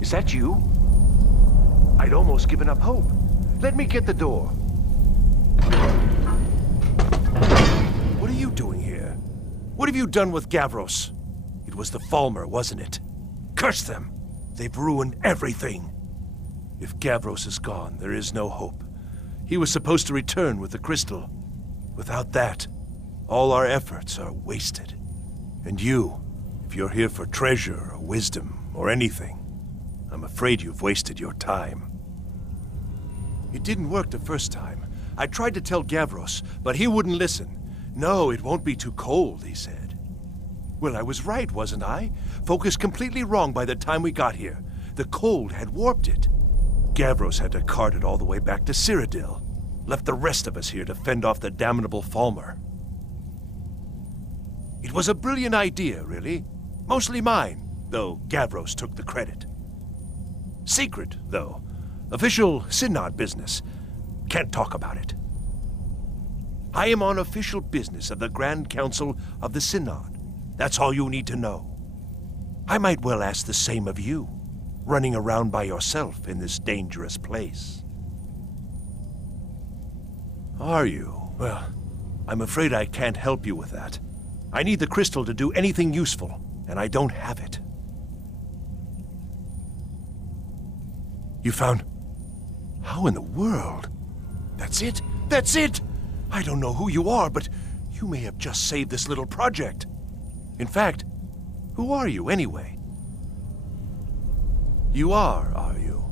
is that you? I'd almost given up hope. Let me get the door. What are you doing here? What have you done with Gavros? It was the 𝘼𝙗𝙘𝙪, wasn't it? Curse them! They've ruined everything. If Gavros is gone, there is no hope. He was supposed to return with the crystal. Without that, all our efforts are wasted. And you, if you're here for treasure or wisdom or anything, I'm afraid you've wasted your time. It didn't work the first time. I tried to tell Gavros, but he wouldn't listen. No, it won't be too cold, he said. Well, I was right, wasn't I? Focused completely wrong by the time we got here. The cold had warped it. Gavros had to cart it all the way back to Cyrodiil. Left the rest of us here to fend off the damnable 𝘼𝙗𝙪. It was a brilliant idea, really. Mostly mine, though Gavros took the credit. Secret, though. Official Synod business. Can't talk about it. I am on official business of the Grand Council of the Synod. That's all you need to know. I might well ask the same of you, running around by yourself in this dangerous place. Are you? Well, I'm afraid I can't help you with that. I need the crystal to do anything useful, and I don't have it. You found... How in the world? That's it? That's it! I don't know who you are, but you may have just saved this little project. In fact, who are you anyway? You are you?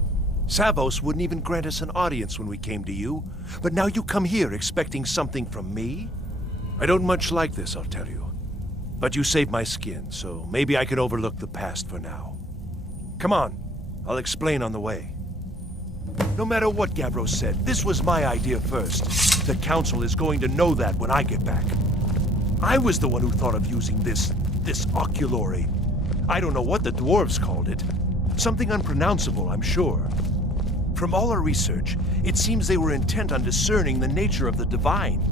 Savos wouldn't even grant us an audience when we came to you, but now you come here expecting something from me? I don't much like this, I'll tell you. But you saved my skin, so maybe I can overlook the past for now. Come on, I'll explain on the way. No matter what Gavros said, this was my idea first. The Council is going to know that when I get back. I was the one who thought of using this oculory. I don't know what the dwarves called it. Something unpronounceable, I'm sure. From all our research, it seems they were intent on discerning the nature of the divine.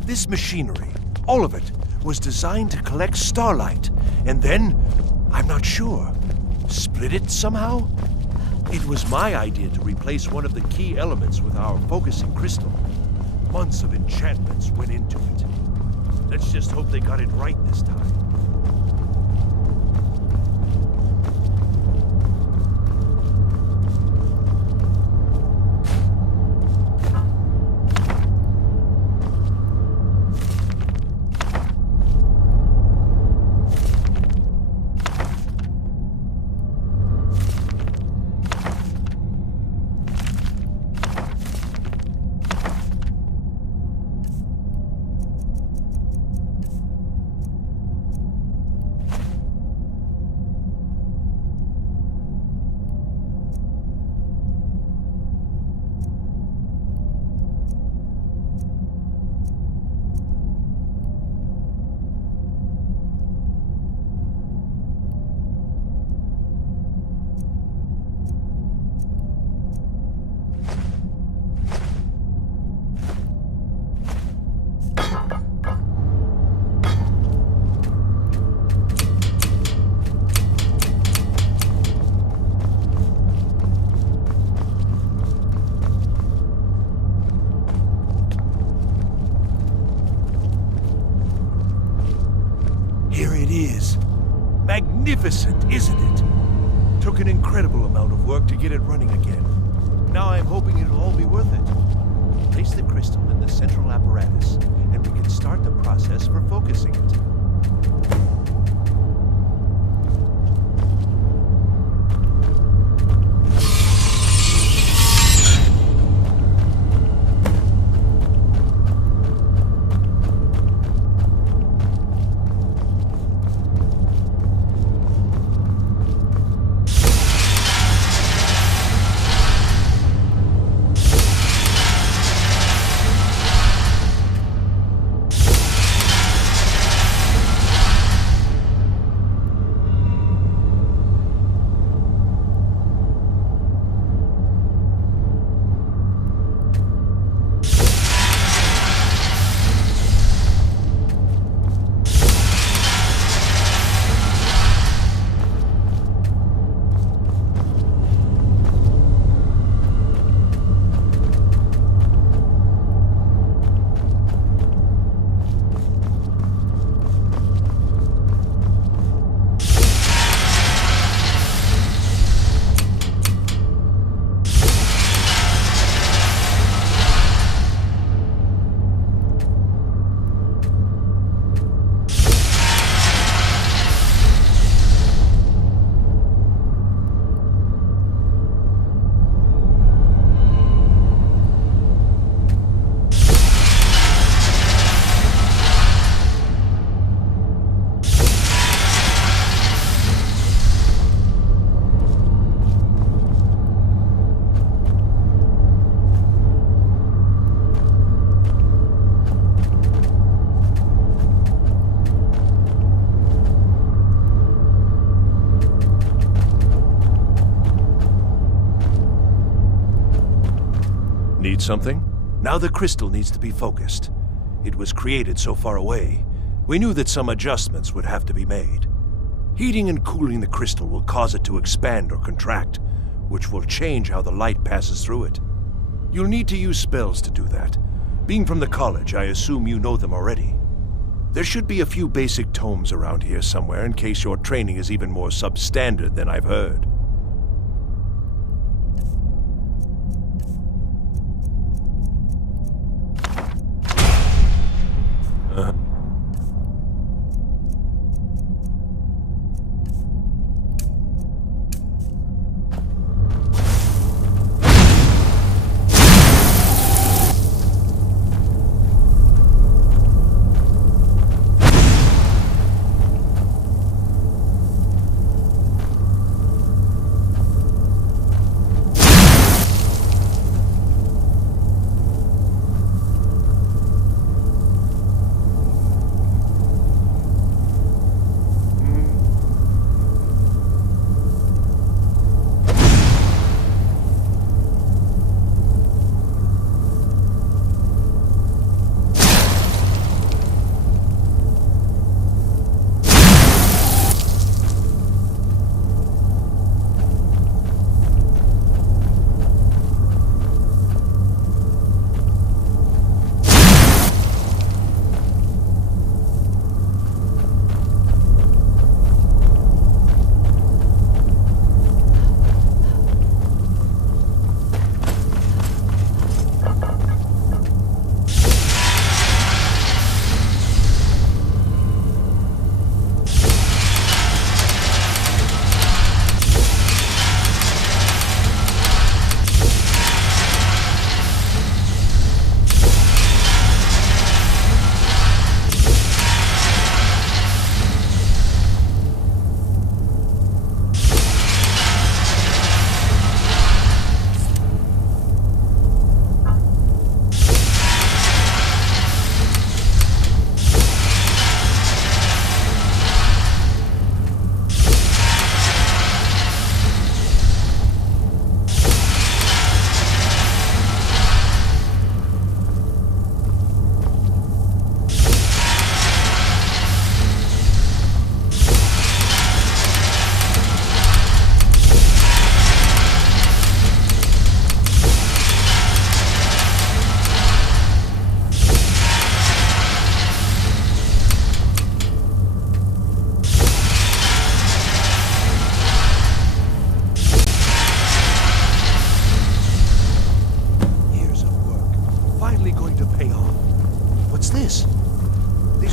This machinery, all of it, was designed to collect starlight, and then, I'm not sure, split it somehow? It was my idea to replace one of the key elements with our focusing crystal. Months of enchantments went into it. Let's just hope they got it right this time. Magnificent, isn't it? Took an incredible amount of work to get it running again. Now I'm hoping it'll all be worth it. Place the crystal in the central apparatus, and we can start the process for focusing it. Need something? Now the crystal needs to be focused. It was created so far away. We knew that some adjustments would have to be made. Heating and cooling the crystal will cause it to expand or contract, which will change how the light passes through it. You'll need to use spells to do that. Being from the college, I assume you know them already. There should be a few basic tomes around here somewhere in case your training is even more substandard than I've heard.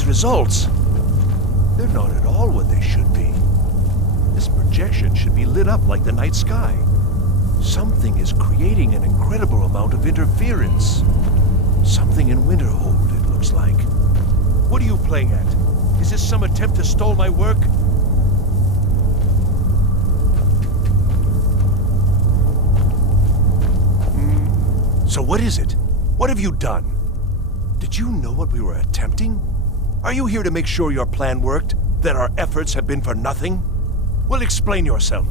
Results. They're not at all what they should be. This projection should be lit up like the night sky. Something is creating an incredible amount of interference. Something in Winterhold, it looks like. What are you playing at? Is this some attempt to stall my work? So what is it? What have you done? Did you know what we were attempting? Are you here to make sure your plan worked? That our efforts have been for nothing? Well, explain yourself.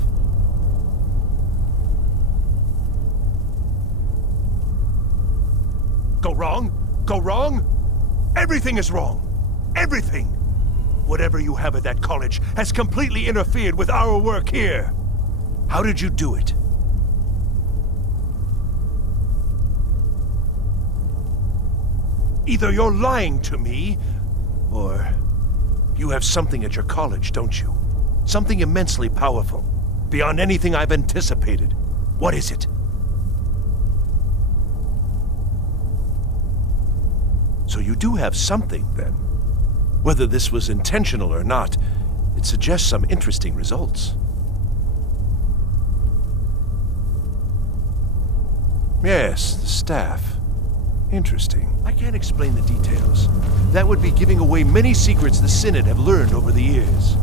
Go wrong? Go wrong? Everything is wrong. Everything. Whatever you have at that college has completely interfered with our work here. How did you do it? Either you're lying to me, or you have something at your college, don't you? Something immensely powerful, beyond anything I've anticipated. What is it? So you do have something, then. Whether this was intentional or not, it suggests some interesting results. Yes, the staff. Interesting. I can't explain the details. That would be giving away many secrets the Synod have learned over the years.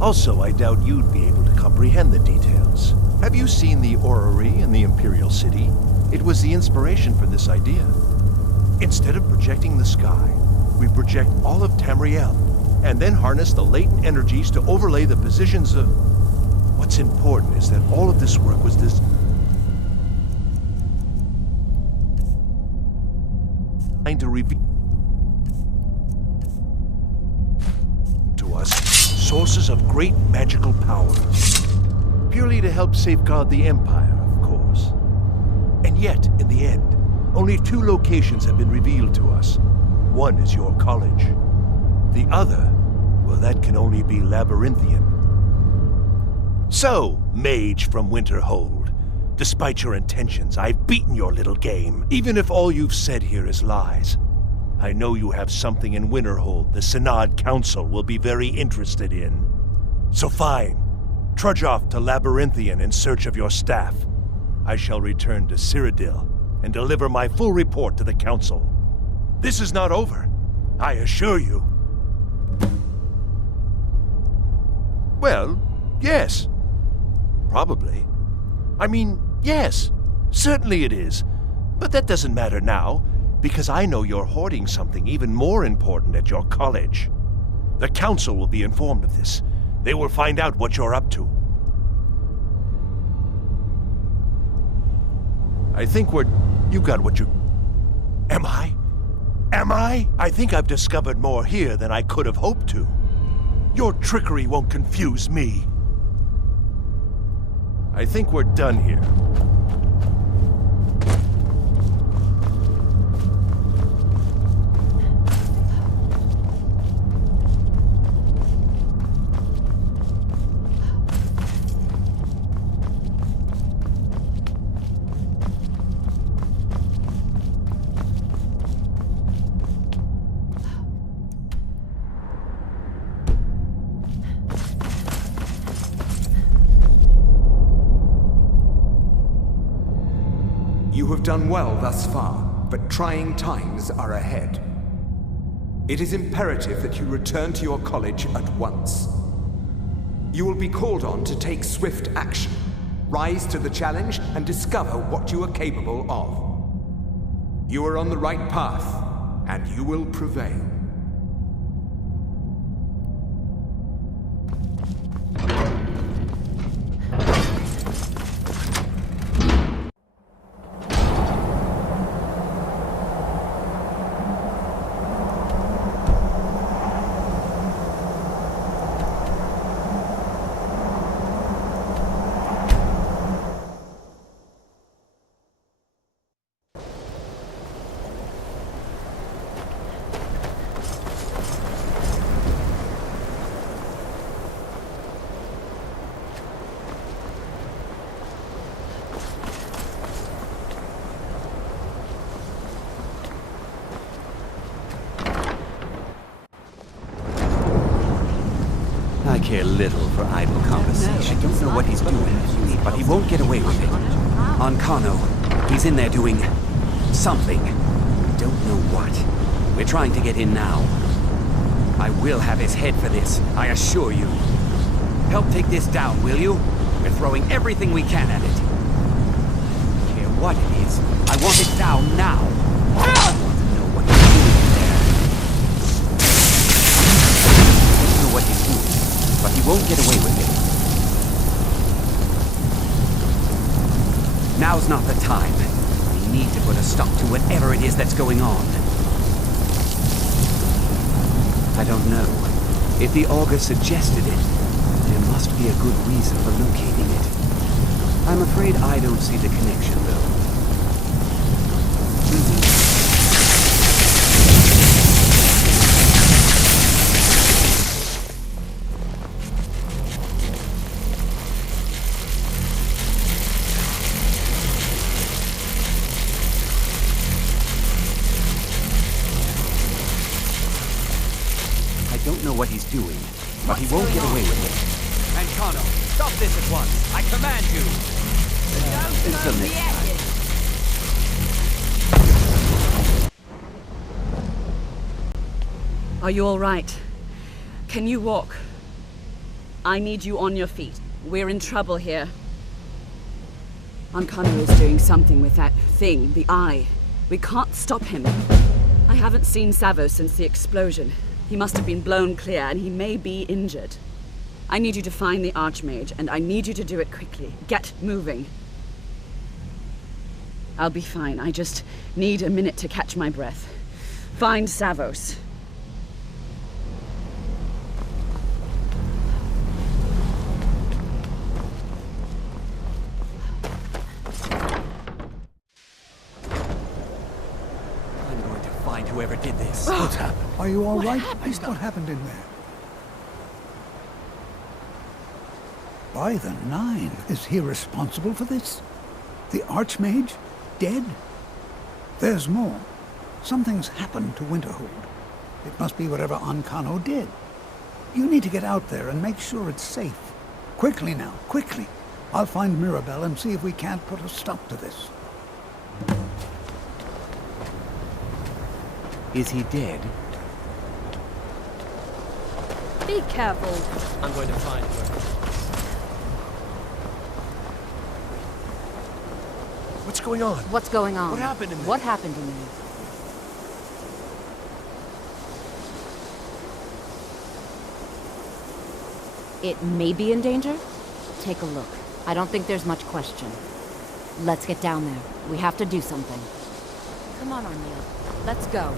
Also, I doubt you'd be able to comprehend the details. Have you seen the orrery in the Imperial City? It was the inspiration for this idea. Instead of projecting the sky, we project all of Tamriel, and then harness the latent energies to overlay the positions of... What's important is that all of this work was trying to reveal to us sources of great magical power. Purely to help safeguard the Empire, of course. And yet, in the end, only 2 locations have been revealed to us. One is your college. The other, well, that can only be Labyrinthian. So, mage from Winterhold, despite your intentions, I've beaten your little game. Even if all you've said here is lies, I know you have something in Winterhold the Synod Council will be very interested in. So fine, trudge off to Labyrinthian in search of your staff. I shall return to Cyrodiil and deliver my full report to the Council. This is not over, I assure you. Well, yes. Probably. I mean, yes, certainly it is. But that doesn't matter now, because I know you're hoarding something even more important at your college. The Council will be informed of this. They will find out what you're up to. I think you got what you... Am I? Am I? I think I've discovered more here than I could have hoped to. Your trickery won't confuse me. I think we're done here. You have done well thus far, but trying times are ahead. It is imperative that you return to your college at once. You will be called on to take swift action, rise to the challenge, and discover what you are capable of. You are on the right path, and you will prevail. I care little for idle conversation. I don't know what he's doing, but he won't get away with it. On Kano, he's in there doing something. Don't know what. We're trying to get in now. I will have his head for this, I assure you. Help take this down, will you? We're throwing everything we can at it. I don't care what it is. I want it down now. I want to know what he's doing there. I don't know what he's doing, but he won't get away with it. Now's not the time. We need to put a stop to whatever it is that's going on. I don't know. If the augur suggested it, there must be a good reason for locating it. I'm afraid I don't see the connection, though. I don't know what he's doing, but he won't get away with it. And Kano, stop this at once! I command you! Until next time. Are you all right? Can you walk? I need you on your feet. We're in trouble here. Ankano is doing something with that thing, the eye. We can't stop him. I haven't seen Savo since the explosion. He must have been blown clear, and he may be injured. I need you to find the Archmage, and I need you to do it quickly. Get moving. I'll be fine. I just need a minute to catch my breath. Find Savos. I'm going to find whoever did this. What's happened? Are you all right? What happened in there? By the Nine, is he responsible for this? The Archmage? Dead? There's more. Something's happened to Winterhold. It must be whatever Ankano did. You need to get out there and make sure it's safe. Quickly now, quickly. I'll find Mirabelle and see if we can't put a stop to this. Is he dead? Be careful. I'm going to find her. What's going on? What's going on? What happened to me? What happened to me? It may be in danger? Take a look. I don't think there's much question. Let's get down there. We have to do something. Come on, O'Neill. Let's go.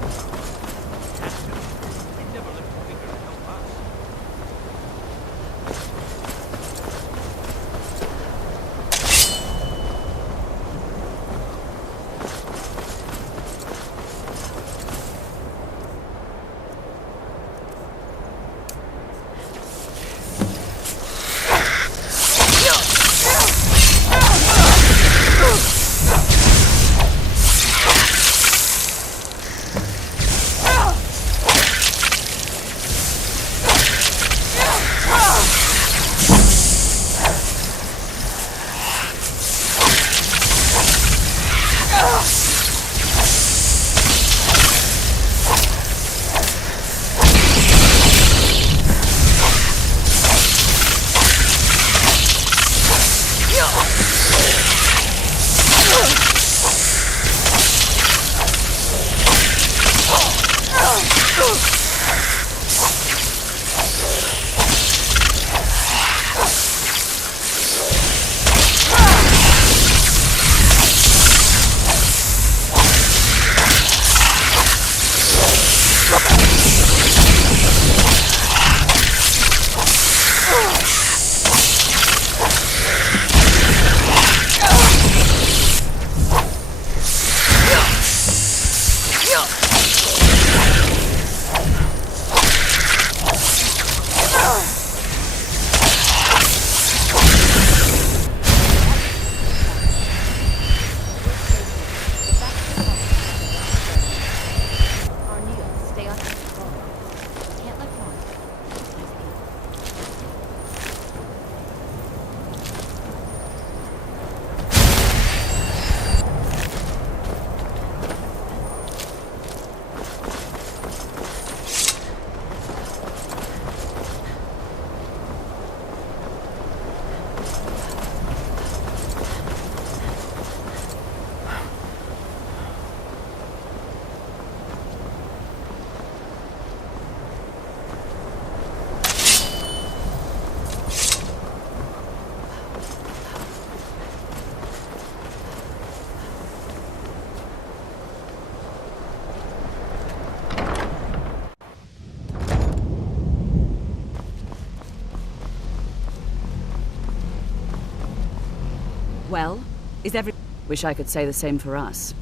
Well, is every... Wish I could say the same for us.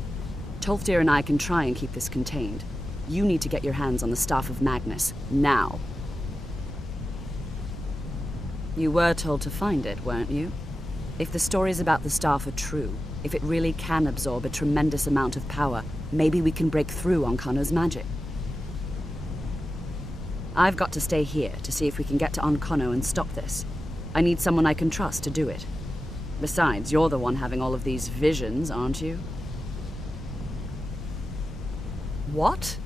Tolfdir and I can try and keep this contained. You need to get your hands on the Staff of Magnus, now. You were told to find it, weren't you? If the stories about the Staff are true, if it really can absorb a tremendous amount of power, maybe we can break through on Ankano's magic. I've got to stay here to see if we can get to Ankano and stop this. I need someone I can trust to do it. Besides, you're the one having all of these visions, aren't you? What?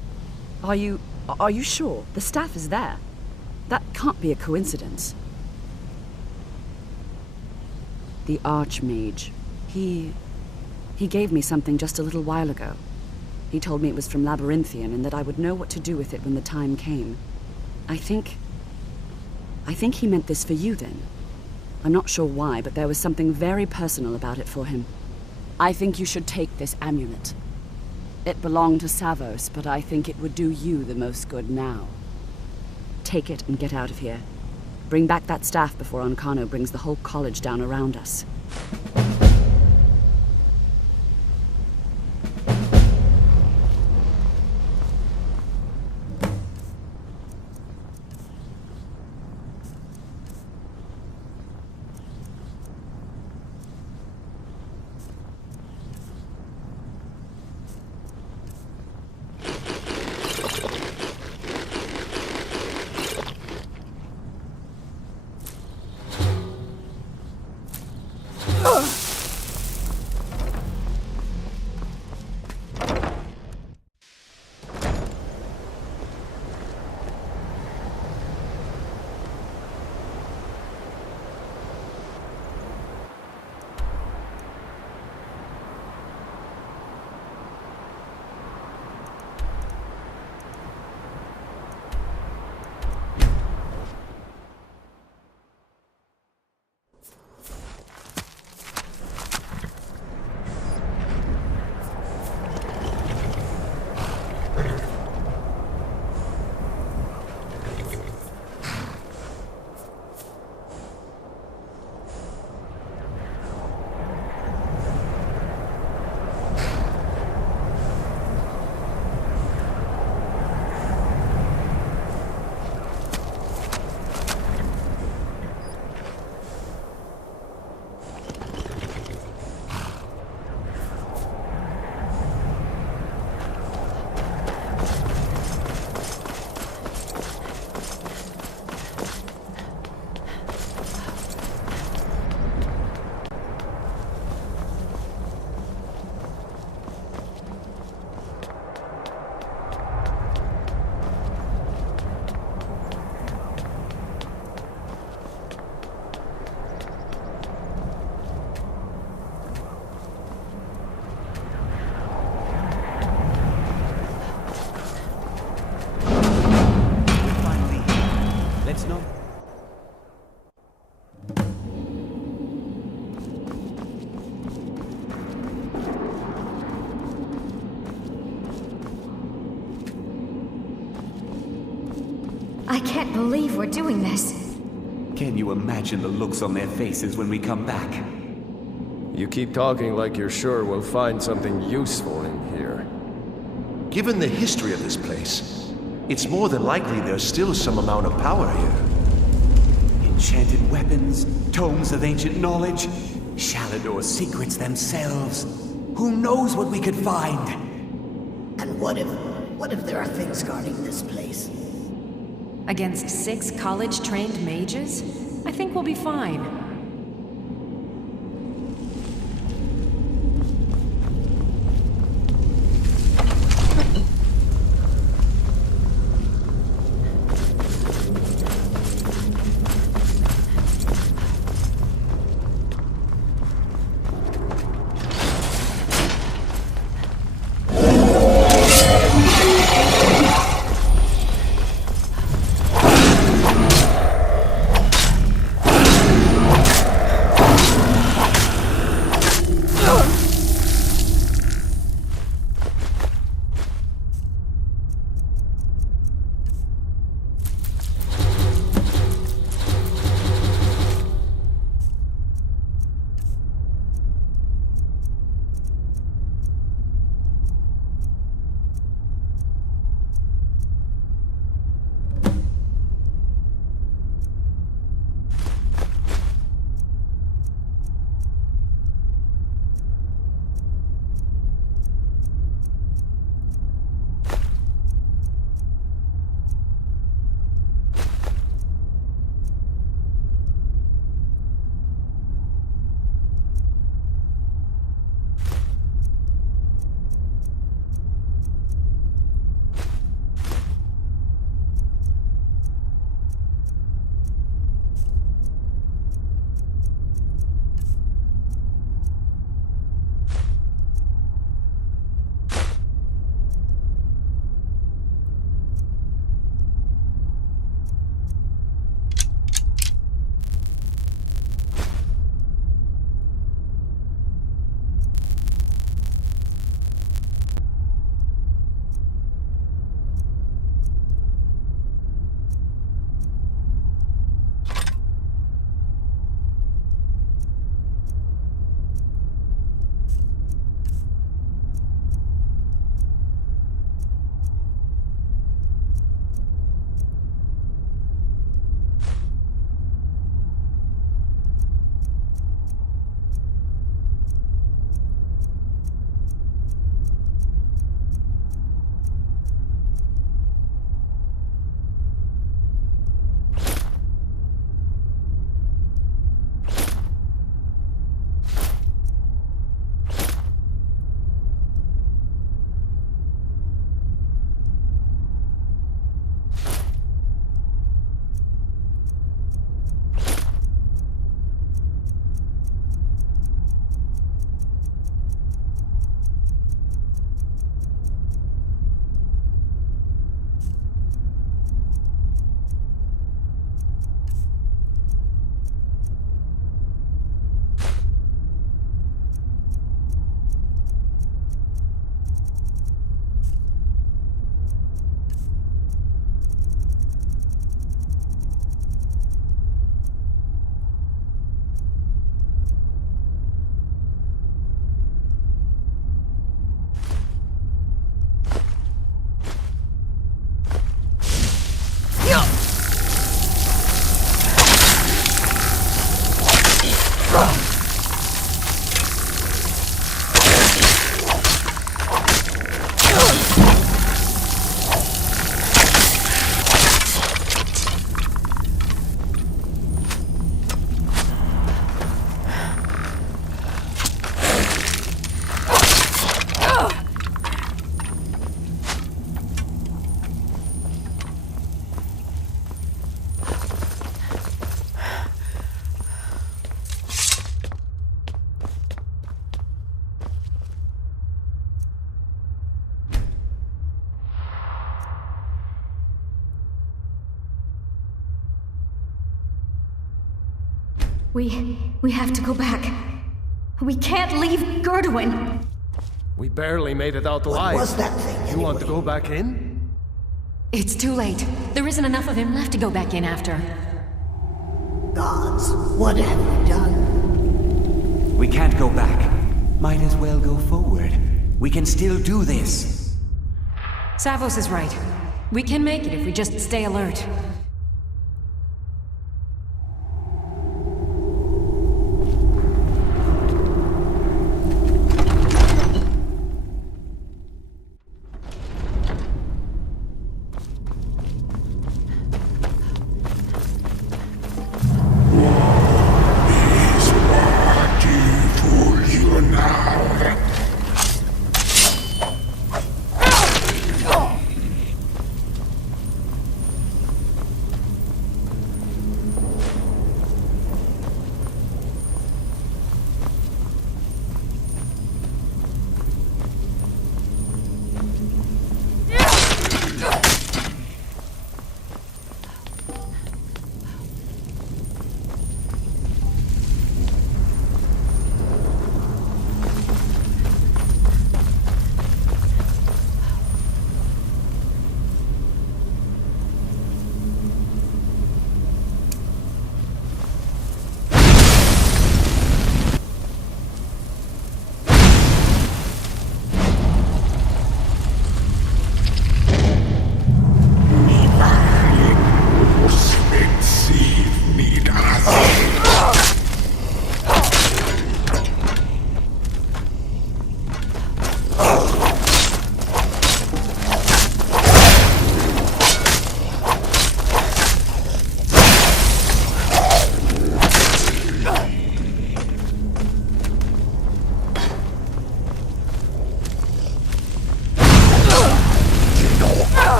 Are you sure? The staff is there. That can't be a coincidence. The Archmage. He gave me something just a little while ago. He told me it was from Labyrinthian and that I would know what to do with it when the time came. I think he meant this for you then. I'm not sure why, but there was something very personal about it for him. I think you should take this amulet. It belonged to Savos, but I think it would do you the most good now. Take it and get out of here. Bring back that staff before Ancano brings the whole college down around us. I can't believe we're doing this. Can you imagine the looks on their faces when we come back? You keep talking like you're sure we'll find something useful in here. Given the history of this place, it's more than likely there's still some amount of power here. Enchanted weapons, tomes of ancient knowledge, 𝘼𝙗𝙗𝙪𝙩 secrets themselves. Who knows what we could find? And what if there are things guarding this place? Against 6 college-trained mages? I think we'll be fine. We have to go back. We can't leave 𝘼𝙗𝙘𝙪𝙗. We barely made it out alive. What was that thing anyway? You want to go back in? It's too late. There isn't enough of him left to go back in after. Gods, what have we done? We can't go back. Might as well go forward. We can still do this. Savos is right. We can make it if we just stay alert.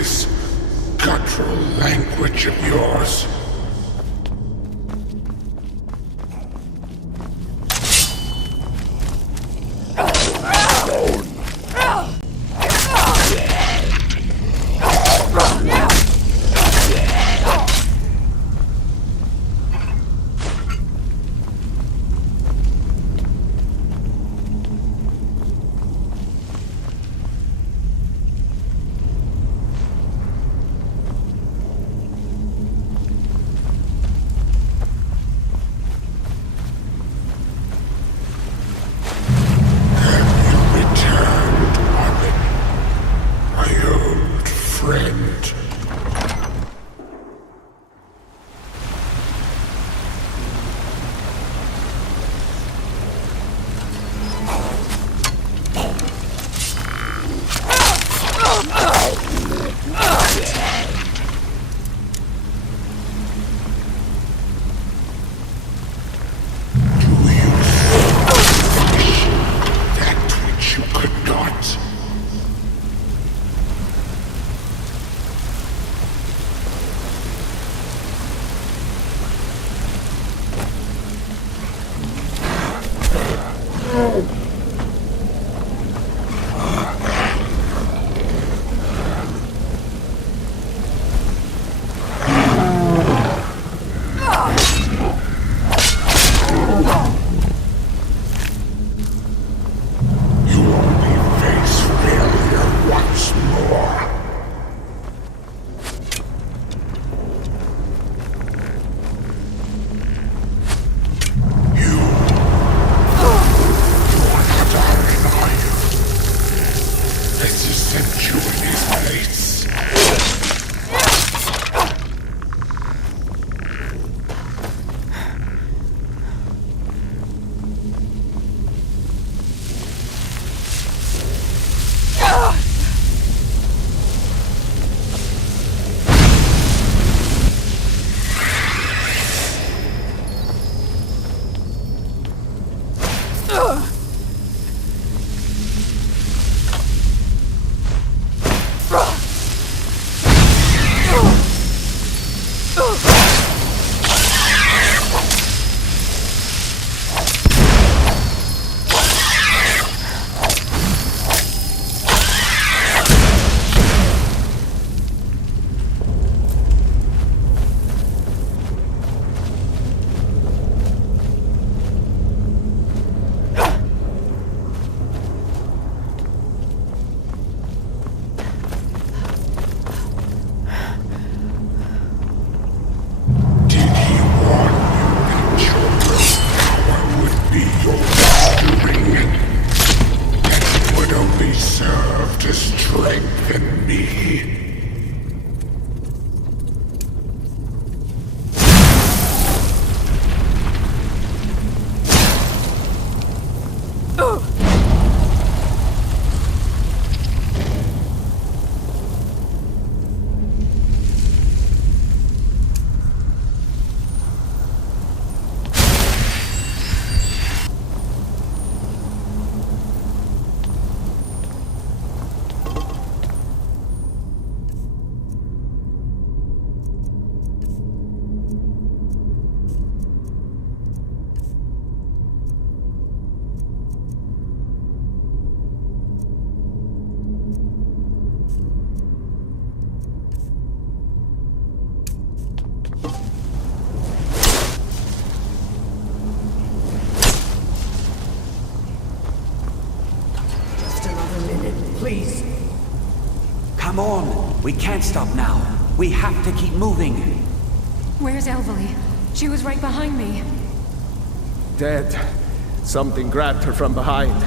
this guttural language of yours? Come on! We can't stop now. We have to keep moving. Where's 𝘼𝙗𝙘𝙪𝙩? She was right behind me. Dead. Something grabbed her from behind.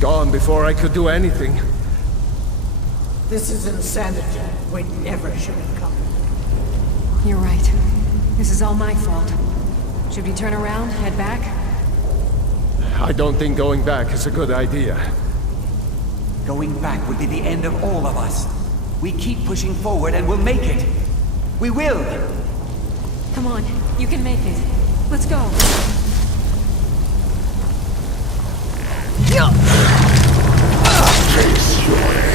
Gone before I could do anything. This is insanity. We never should have come. You're right. This is all my fault. Should we turn around, head back? I don't think going back is a good idea. Going back would be the end of all of us. We keep pushing forward and we'll make it. We will! Come on, you can make it. Let's go. Face your end.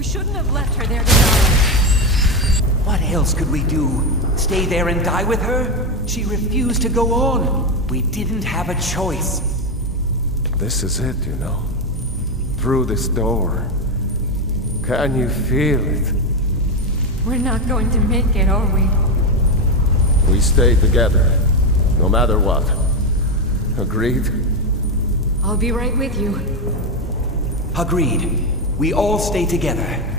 We shouldn't have left her there to die. What else could we do? Stay there and die with her? She refused to go on. We didn't have a choice. This is it, you know. Through this door. Can you feel it? We're not going to make it, are we? We stay together, no matter what. Agreed? I'll be right with you. Agreed. We all stay together.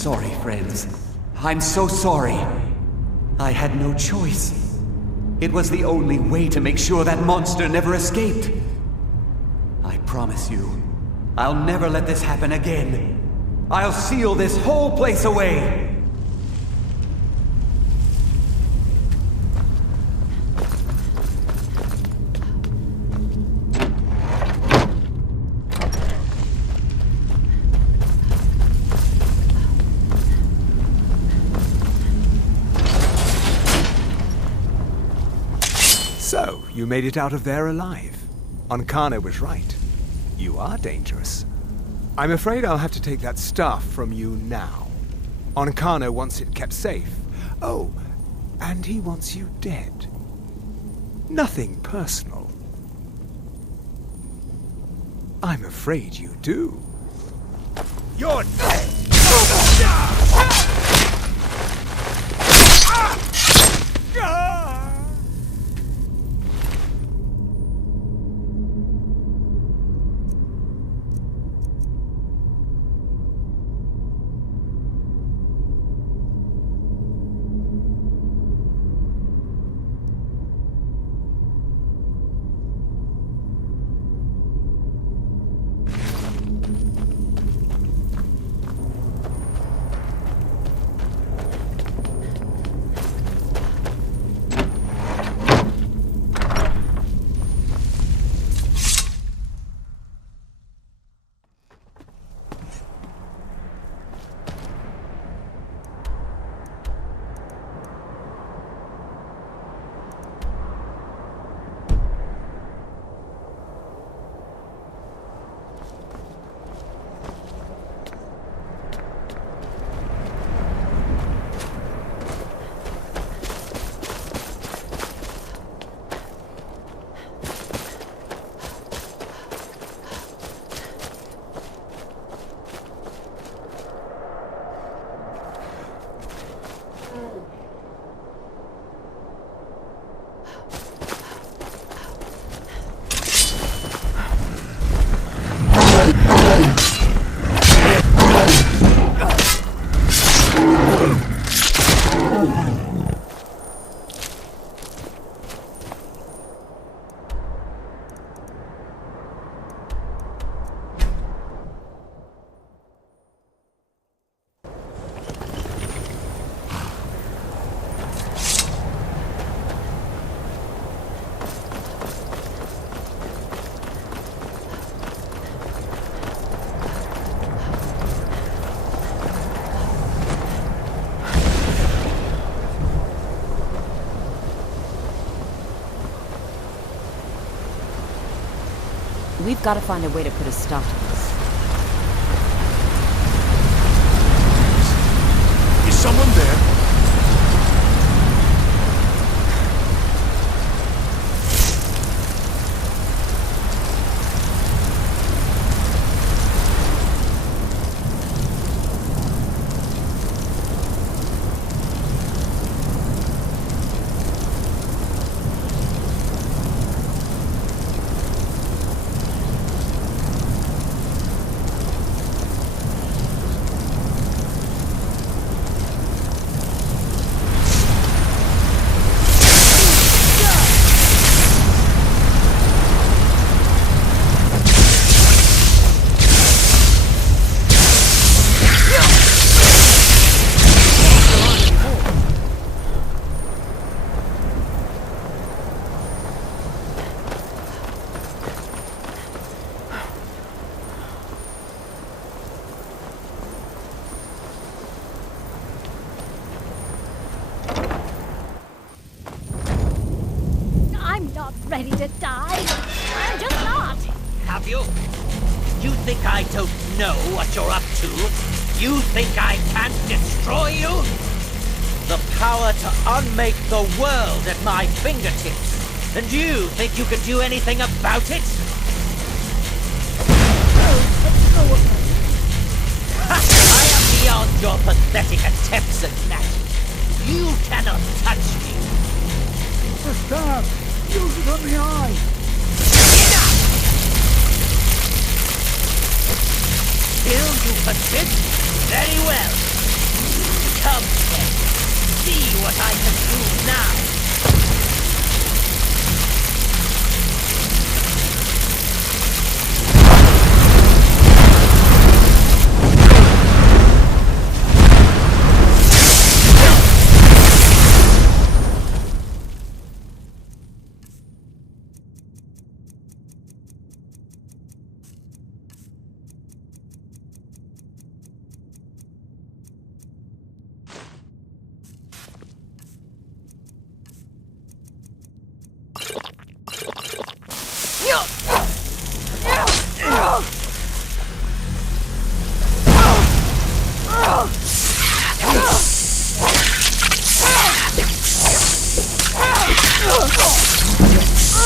sorry, friends. I'm so sorry. I had no choice. It was the only way to make sure that monster never escaped. I promise you, I'll never let this happen again. I'll seal this whole place away. So, you made it out of there alive. 𝘼𝙗𝙘𝙪 was right. You are dangerous. I'm afraid I'll have to take that stuff from you now. 𝘼𝙗𝙘𝙪 wants it kept safe. Oh, and he wants you dead. Nothing personal. I'm afraid you do. You're dead! We've got to find a way to put a stop to this. Is someone there? Ready to die? I'm just not! Have you? You think I don't know what you're up to? You think I can't destroy you? The power to unmake the world at my fingertips. And you think you can do anything about it? I am beyond your pathetic attempts at magic. You cannot touch me. The stab! Use it on the eye! Enough! Still you persist? Very well. Come then, see what I can do now.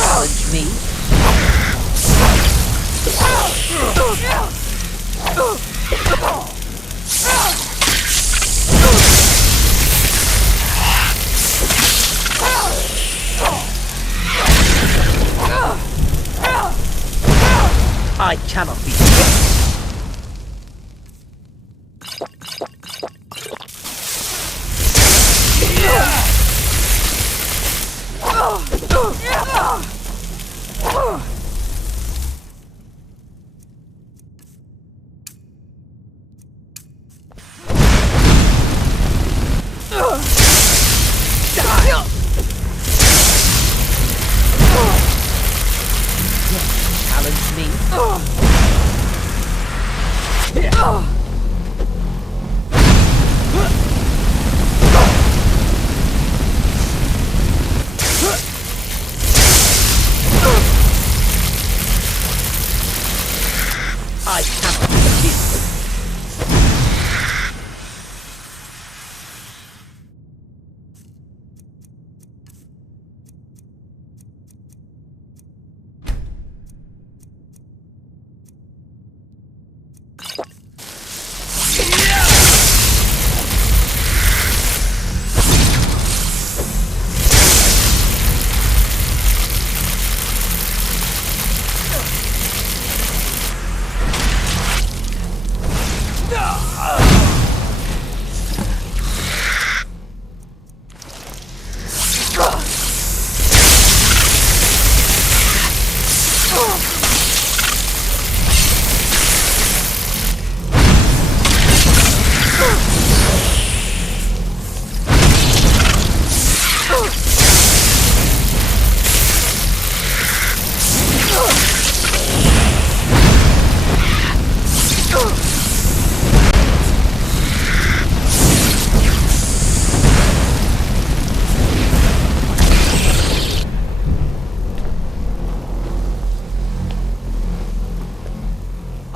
Challenge me? I cannot be. Challenge me? I cannot defeat.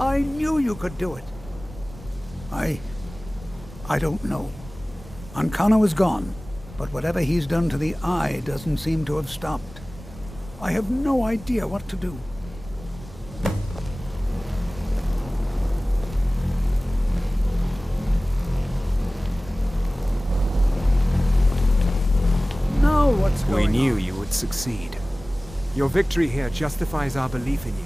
I knew you could do it. I don't know. Ancana is gone, but whatever he's done to the eye doesn't seem to have stopped. I have no idea what to do. Now what's going on? We knew you would succeed. Your victory here justifies our belief in you.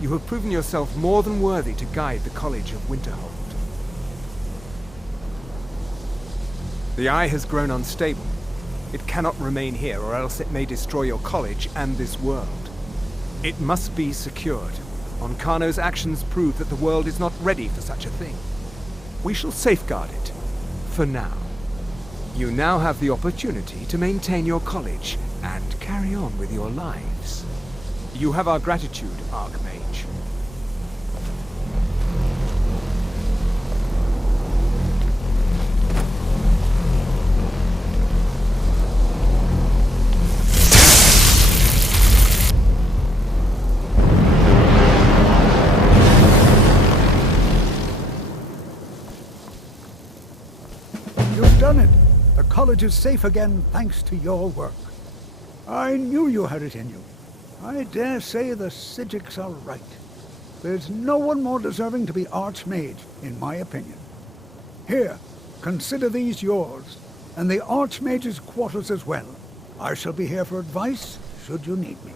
You have proven yourself more than worthy to guide the College of Winterhold. The eye has grown unstable. It cannot remain here, or else it may destroy your college and this world. It must be secured. Ancano's actions prove that the world is not ready for such a thing. We shall safeguard it, for now. You now have the opportunity to maintain your college and carry on with your lives. You have our gratitude, Archmage. You've done it. The college is safe again thanks to your work. I knew you had it in you. I dare say the 𝘼𝙗𝙗 are right. There's no one more deserving to be Archmage, in my opinion. Here, consider these yours, and the Archmage's quarters as well. I shall be here for advice, should you need me.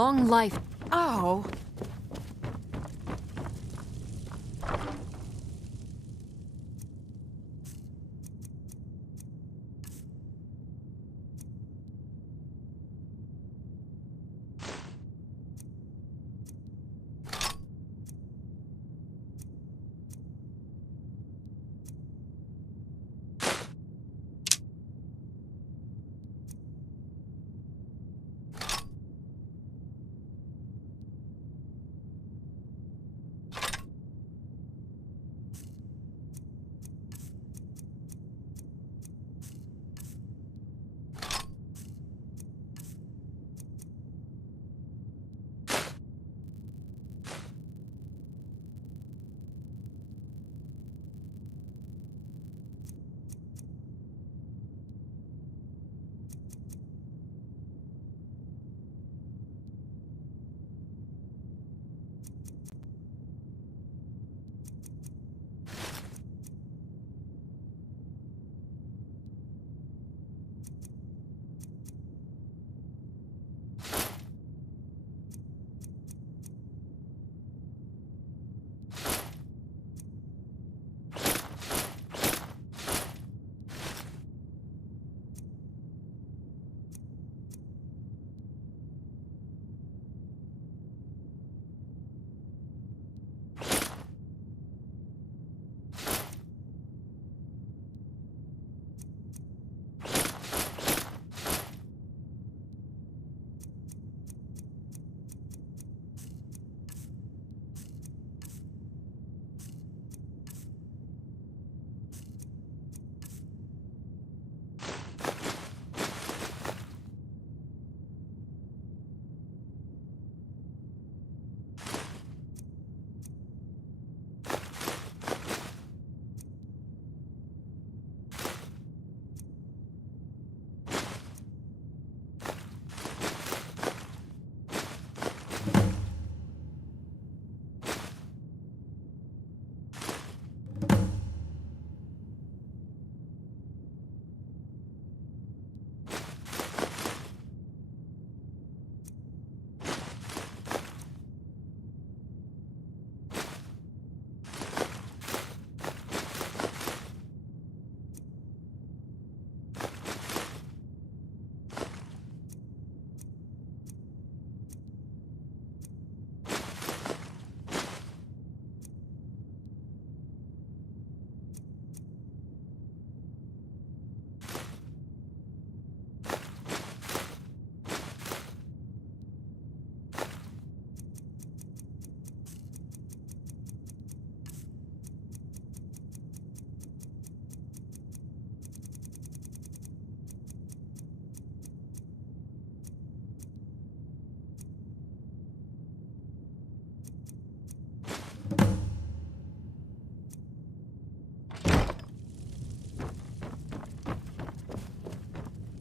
Long life. Oh.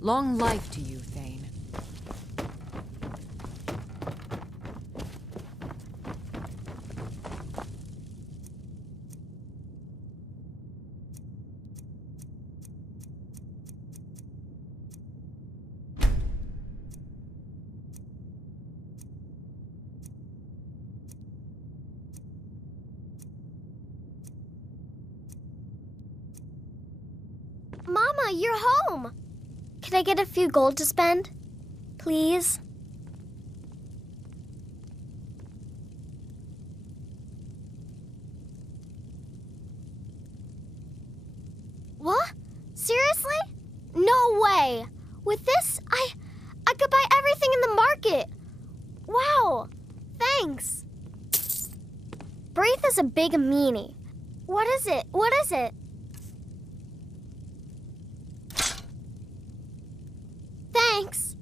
Long life to you, Thane. Mama, you're home! Can I get a few gold to spend? Please? What? Seriously? No way! With this, I could buy everything in the market! Wow! Thanks! Braith is a big meanie. What is it? What is it? Thanks.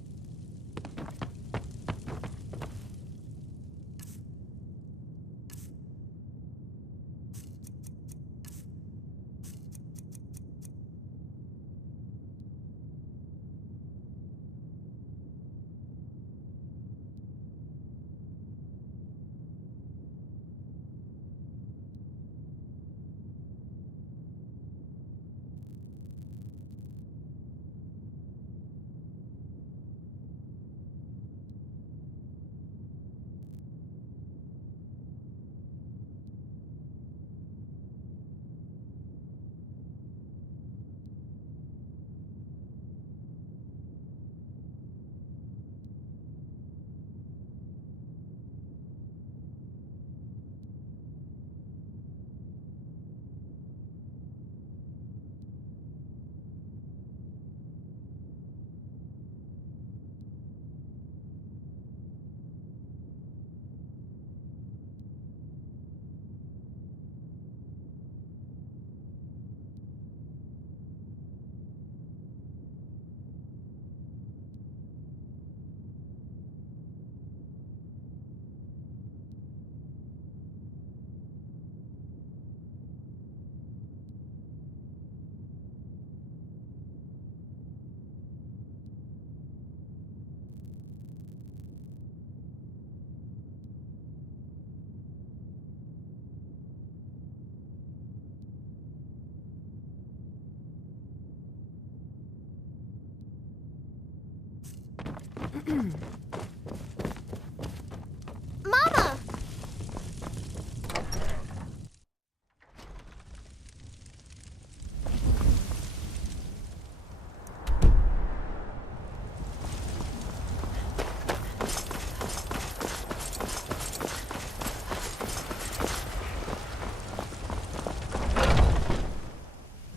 Mama!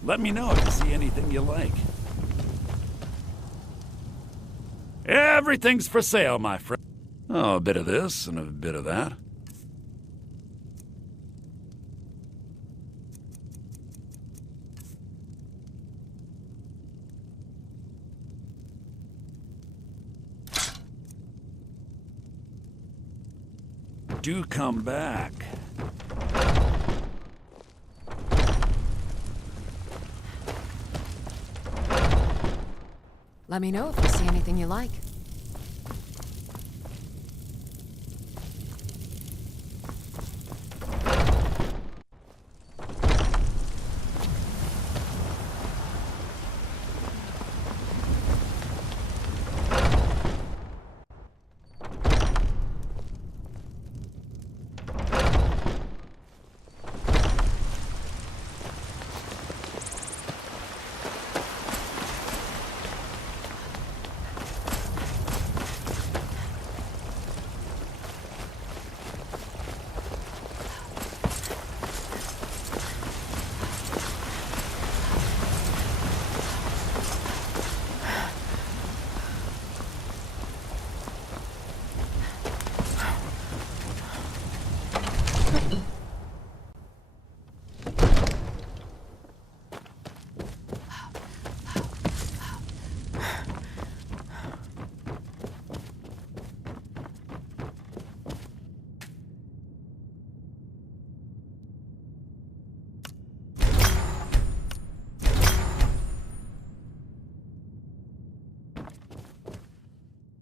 Let me know if you see anything you like. Everything's for sale, my friend. Oh, a bit of this and a bit of that. Do come back. Let me know if you see anything you like.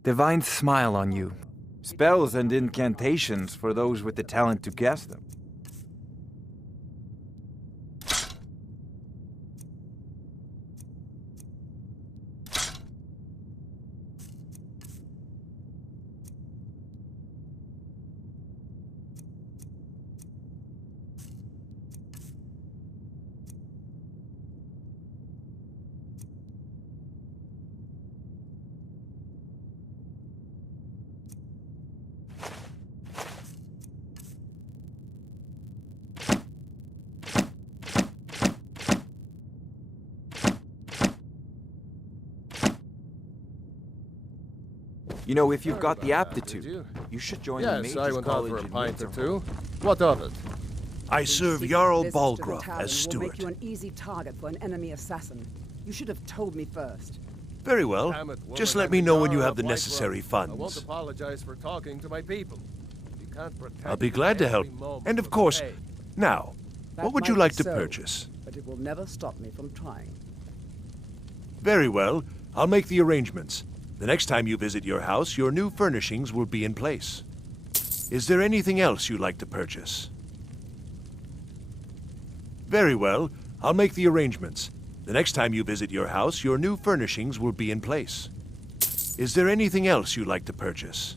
Divine smile on you. Spells and incantations for those with the talent to cast them. You know, if you've got the aptitude, you should join the Mages I went out College for a in pint or Winterhold. two. What of it? I serve Jarl Balgruuf as steward. Will make you an easy target for an enemy assassin. You should have told me first. Very well. Just let me know when you have the necessary I won't funds. apologize for talking to my people. You can't protect I'll be glad to help. every moment And of the course, day. now, That what would you might like be to so, purchase? But it will never stop me from trying. Very well. I'll make the arrangements. The next time you visit your house, your new furnishings will be in place. Is there anything else you'd like to purchase? Very well. I'll make the arrangements. The next time you visit your house, your new furnishings will be in place. Is there anything else you'd like to purchase?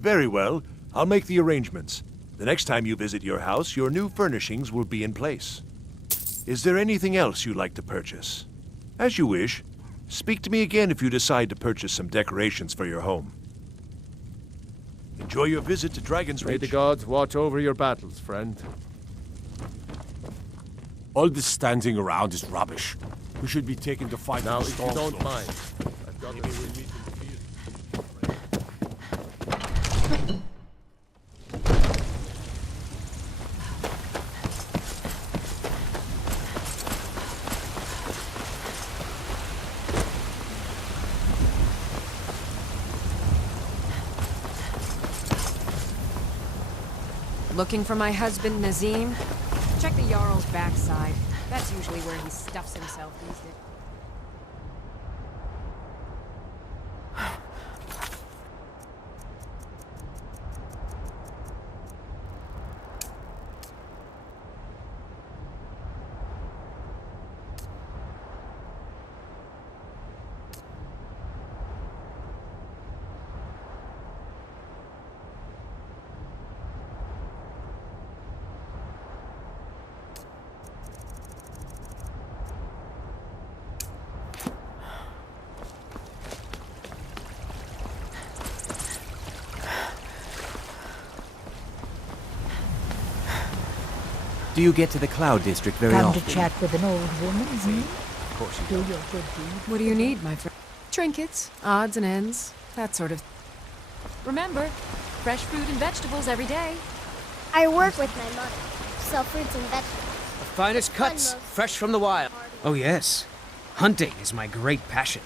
Very well. I'll make the arrangements. The next time you visit your house, your new furnishings will be in place. Is there anything else you'd like to purchase? As you wish. Speak to me again if you decide to purchase some decorations for your home. Enjoy your visit to Dragon's May Ridge. the gods watch over your battles, friend. All this standing around is rubbish. We should be taking the fight Now, to the if you don't Stormcloaks. mind, I've got maybe we'll meet in the field. Looking for my husband, Nazim? Check the Jarl's backside. That's usually where he stuffs himself these days. Do you get to the Cloud District very Come often? to chat with an old woman, Of course you Do do. your good deed. What do you need, my friend? Trinkets, odds and ends, that sort of... Remember, fresh fruit and vegetables every day. I work with my mother. Sell fruits and vegetables. The finest cuts, fresh from the wild. Oh yes, hunting is my great passion.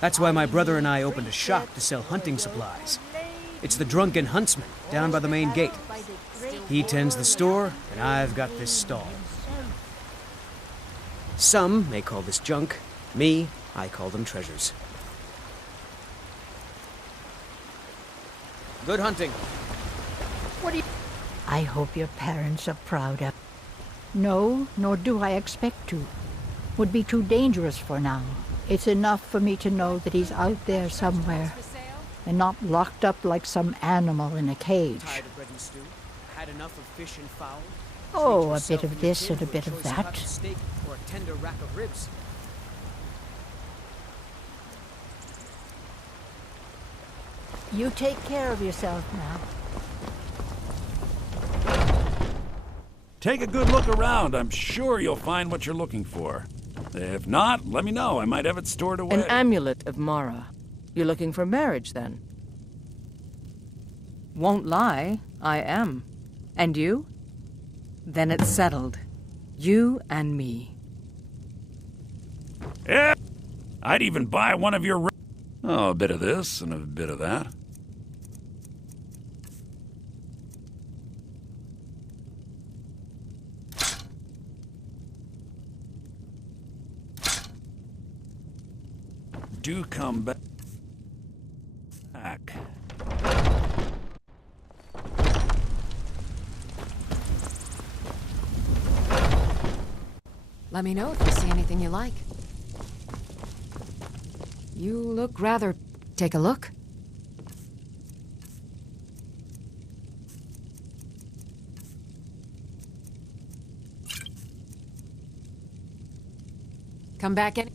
That's why my brother and I opened a shop to sell hunting supplies. It's the Drunken Huntsman, down by the main gate. He tends the store, and I've got this stall. Some may call this junk. Me, I call them treasures. Good hunting. What do you... I hope your parents are proud of... No, nor do I expect to. Would be too dangerous for now. It's enough for me to know that he's out there somewhere, and not locked up like some animal in a cage. Tired of bread and stew? Had enough of fish and fowl? Oh, a bit of this and a bit of that. Steak or a tender rack of ribs. You take care of yourself now. Take a good look around. I'm sure you'll find what you're looking for. If not, let me know. I might have it stored away. An amulet of Mara. You're looking for marriage, then? Won't lie, I am. And you? Then it's settled. You and me. Yeah, I'd even buy one of your... Oh, a bit of this and a bit of that. Do come back. Let me know if you see anything you like. You look rather... Take a look. Come back in.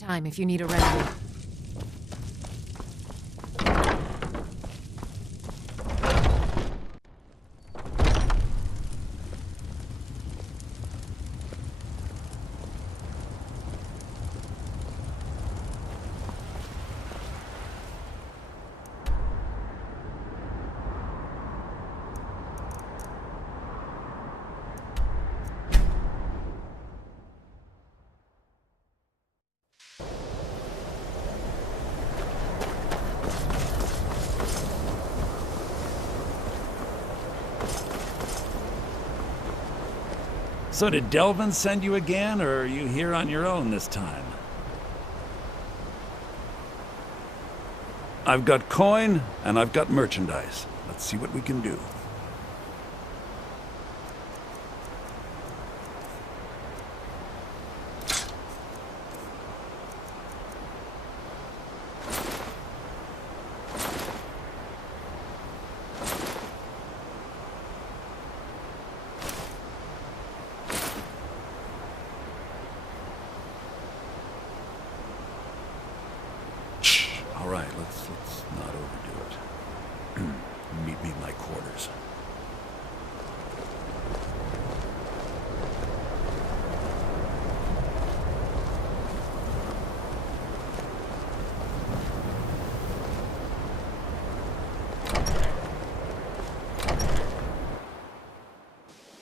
Time if you need a remedy. So did Delvin send you again, or are you here on your own this time? I've got coin, and I've got merchandise. Let's see what we can do. Let's not overdo it. Meet me in my quarters.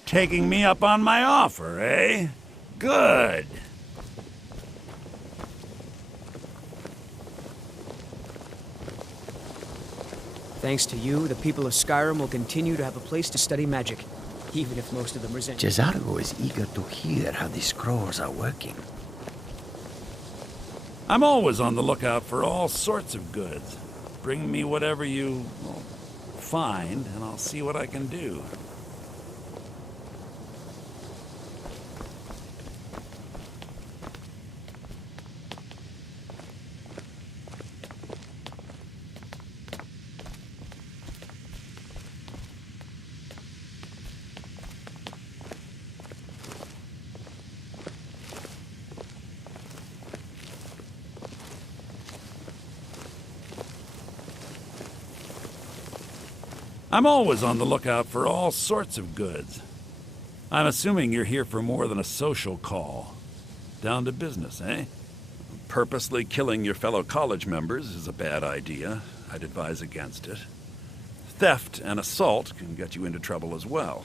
Taking me up on my offer, eh? Good. Thanks to you, the people of Skyrim will continue to have a place to study magic, even if most of them resent you. 𝘼𝙗𝙘𝙪𝙗 is eager to hear how the scrolls are working. I'm always on the lookout for all sorts of goods. Bring me whatever you find, and I'll see what I can do. I'm always on the lookout for all sorts of goods. I'm assuming you're here for more than a social call. Down to business, eh? Purposely killing your fellow college members is a bad idea. I'd advise against it. Theft and assault can get you into trouble as well.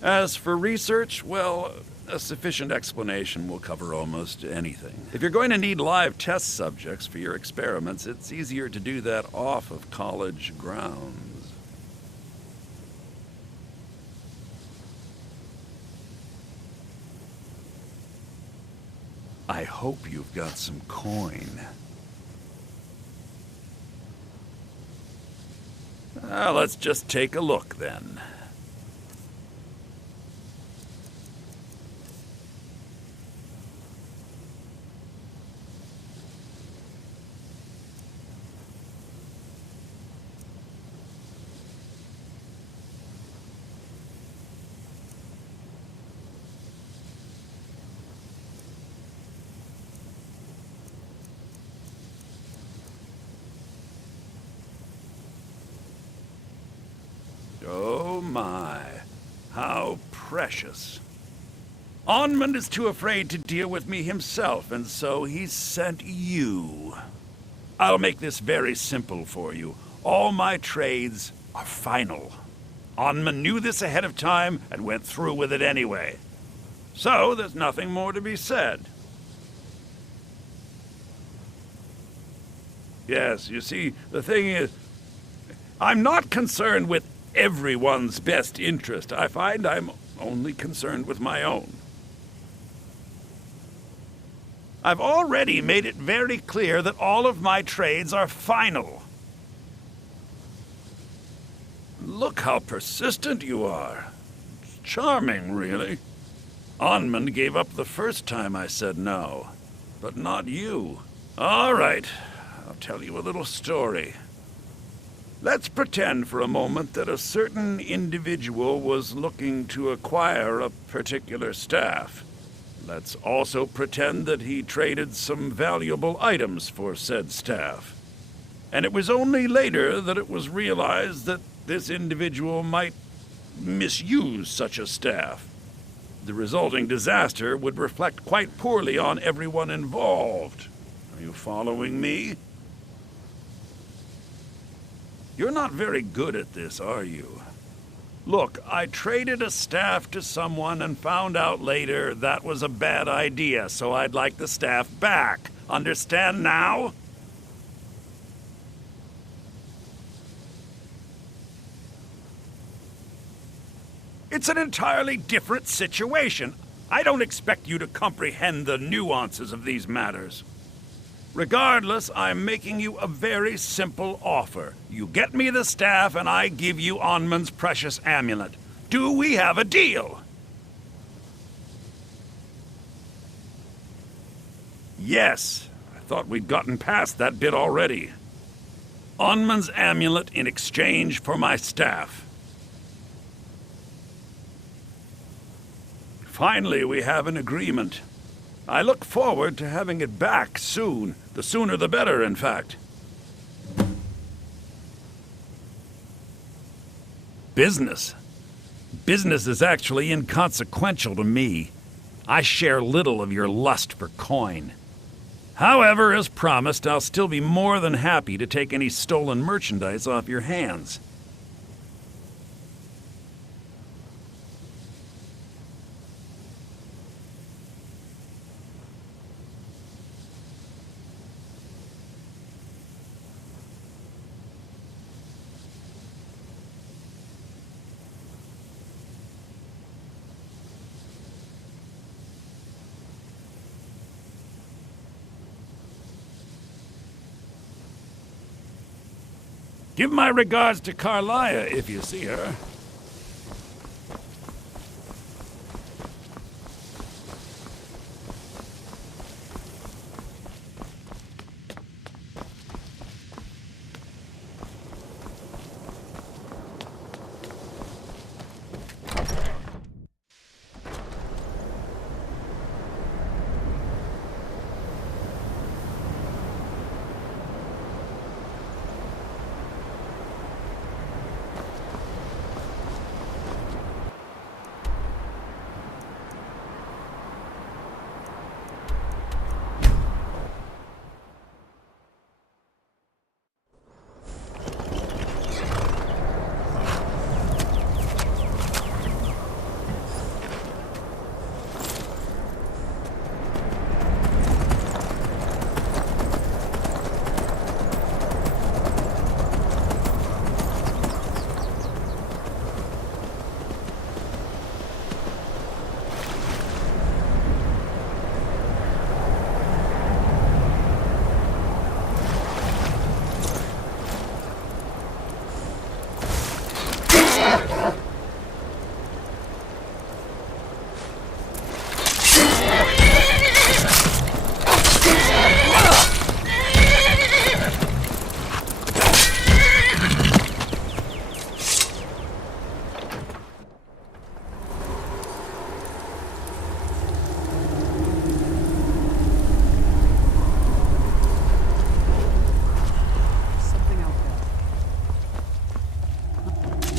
As for research, well, a sufficient explanation will cover almost anything. If you're going to need live test subjects for your experiments, it's easier to do that off of college grounds. I hope you've got some coin. Let's just take a look then. Oh my, how precious. Ādmund is too afraid to deal with me himself, and so he's sent you. I'll make this very simple for you. All my trades are final. Ādmund knew this ahead of time and went through with it anyway. So there's nothing more to be said. Yes, you see, the thing is, I'm not concerned with everyone's best interest. I find I'm only concerned with my own. I've already made it very clear that all of my trades are final. Look how persistent you are. It's charming, really. Ādmund gave up the first time I said no, but not you. All right, I'll tell you a little story. Let's pretend for a moment that a certain individual was looking to acquire a particular staff. Let's also pretend that he traded some valuable items for said staff. And it was only later that it was realized that this individual might misuse such a staff. The resulting disaster would reflect quite poorly on everyone involved. Are you following me? You're not very good at this, are you? Look, I traded a staff to someone and found out later that was a bad idea, so I'd like the staff back. Understand now? It's an entirely different situation. I don't expect you to comprehend the nuances of these matters. Regardless, I'm making you a very simple offer. You get me the staff, and I give you 𝘼𝙗𝙘𝙪𝙩 precious amulet. Do we have a deal? Yes. I thought we'd gotten past that bit already. 𝘼𝙗𝙘𝙪𝙩 amulet in exchange for my staff. Finally, we have an agreement. I look forward to having it back soon. The sooner the better, in fact. Business. Business is actually inconsequential to me. I share little of your lust for coin. However, as promised, I'll still be more than happy to take any stolen merchandise off your hands. Give my regards to 𝘼𝙗𝙘𝙧 if you see her.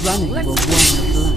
Running will warm the blood.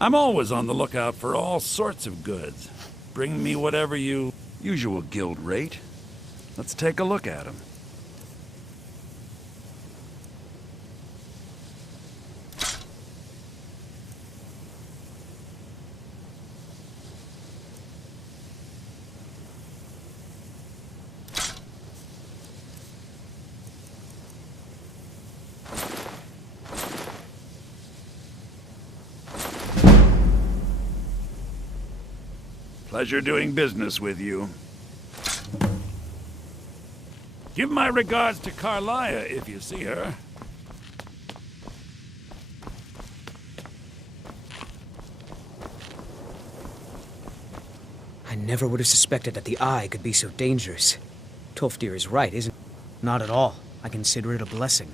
I'm always on the lookout for all sorts of goods. Bring me whatever you... Usual guild rate. Let's take a look at them. Pleasure doing business with you. Give my regards to 𝘼𝙗𝙘𝙪 if you see her. I never would have suspected that the eye could be so dangerous. Tolfdir is right, isn't it? Not at all. I consider it a blessing.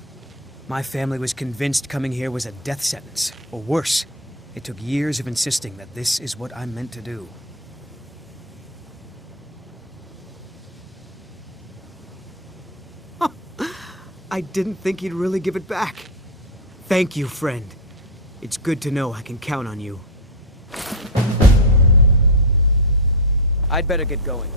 My family was convinced coming here was a death sentence, or worse. It took years of insisting that this is what I'm meant to do. I didn't think he'd really give it back. Thank you, friend. It's good to know I can count on you. I'd better get going.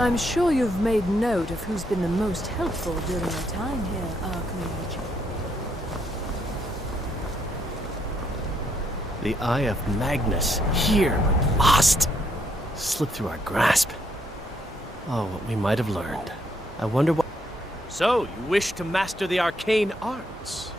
I'm sure you've made note of who's been the most helpful during your time here, Archmage. The Eye of Magnus, here, but lost. Slipped through our grasp. Oh, what we might have learned. I wonder what... So, you wish to master the arcane arts?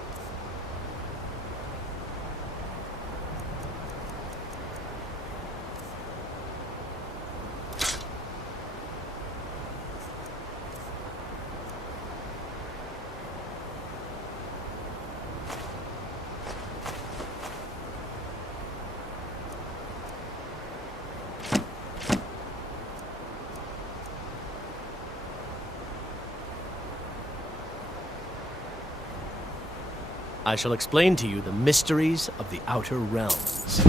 I shall explain to you the mysteries of the Outer Realms.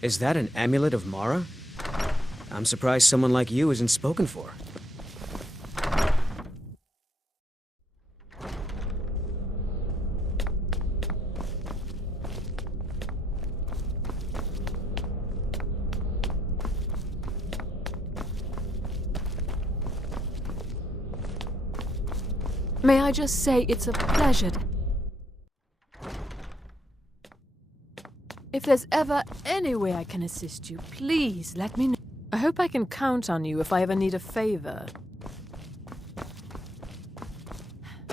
Is that an amulet of Mara? I'm surprised someone like you isn't spoken for. May I just say it's a pleasure. If there's ever any way I can assist you, please let me know. I hope I can count on you if I ever need a favor.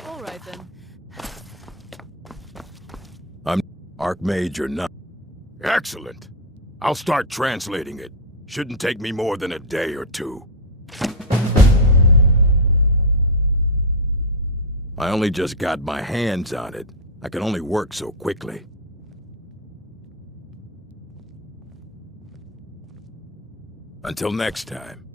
All right, then. I'm Archmage or not. Excellent. I'll start translating it. Shouldn't take me more than a day or two. I only just got my hands on it. I can only work so quickly. Until next time.